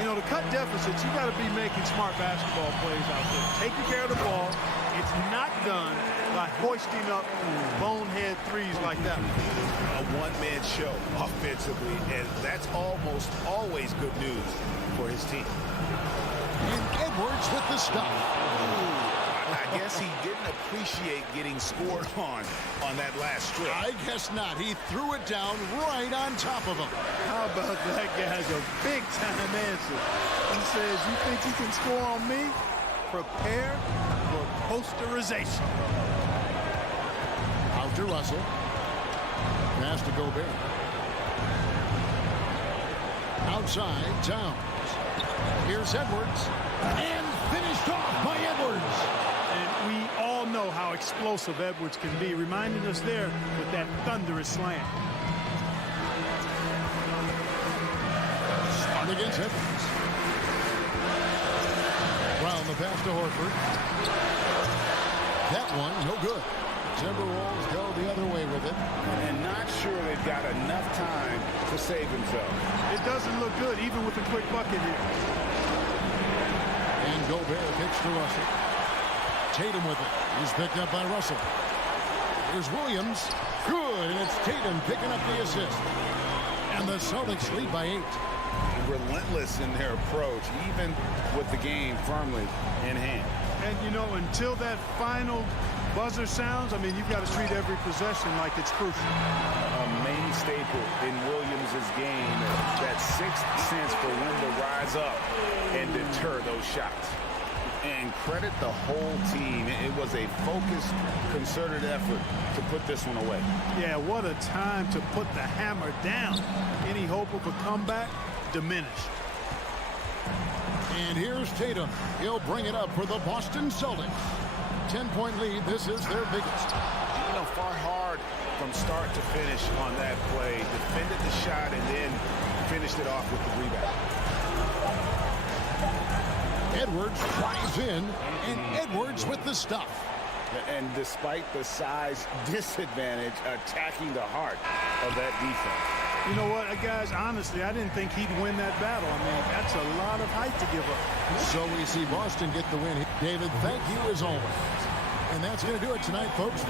You know, to cut deficits, you got to be making smart basketball plays out there. Taking care of the ball. It's not done by hoisting up bonehead threes like that. A one-man show offensively, and that's almost always good news for his team. And Edwards with the stop. I guess he didn't appreciate getting scored on that last strip. I guess not. He threw it down right on top of him. How about that guy's a big-time answer? He says, you think you can score on me? Prepare for posterization. Out to Russell. Pass to Gobert. Outside, Towns. Here's Edwards. And finished off by Edwards. And we all know how explosive Edwards can be, reminding us there with that thunderous slam. Smart against Edwards. Brown the pass to Horford. That one, no good. Timberwolves go the other way with it. And not sure they've got enough time to save themselves. It doesn't look good, even with a quick bucket here. And Gobert kicks to Russell. Tatum with it. He's picked up by Russell. Here's Williams. Good, and it's Tatum picking up the assist. And the Celtics lead by 8. Relentless in their approach, even with the game firmly in hand. And, you know, until that final buzzer sounds, I mean, you've got to treat every possession like it's crucial. A main staple in Williams' game, that sixth sense for when to rise up and deter those shots. And credit the whole team. It was a focused, concerted effort to put this one away. Yeah, what a time to put the hammer down. Any hope of a comeback diminished. And here's Tatum. He'll bring it up for the Boston Celtics. 10-point lead. This is their biggest. You know, fought hard from start to finish on that play. Defended the shot and then finished it off with the rebound. Edwards drives in, and Edwards with the stuff. And despite the size disadvantage, attacking the heart of that defense. You know what, guys, honestly, I didn't think he'd win that battle. I mean, that's a lot of height to give up. So we see Boston get the win. David, thank you as always. And that's going to do it tonight, folks.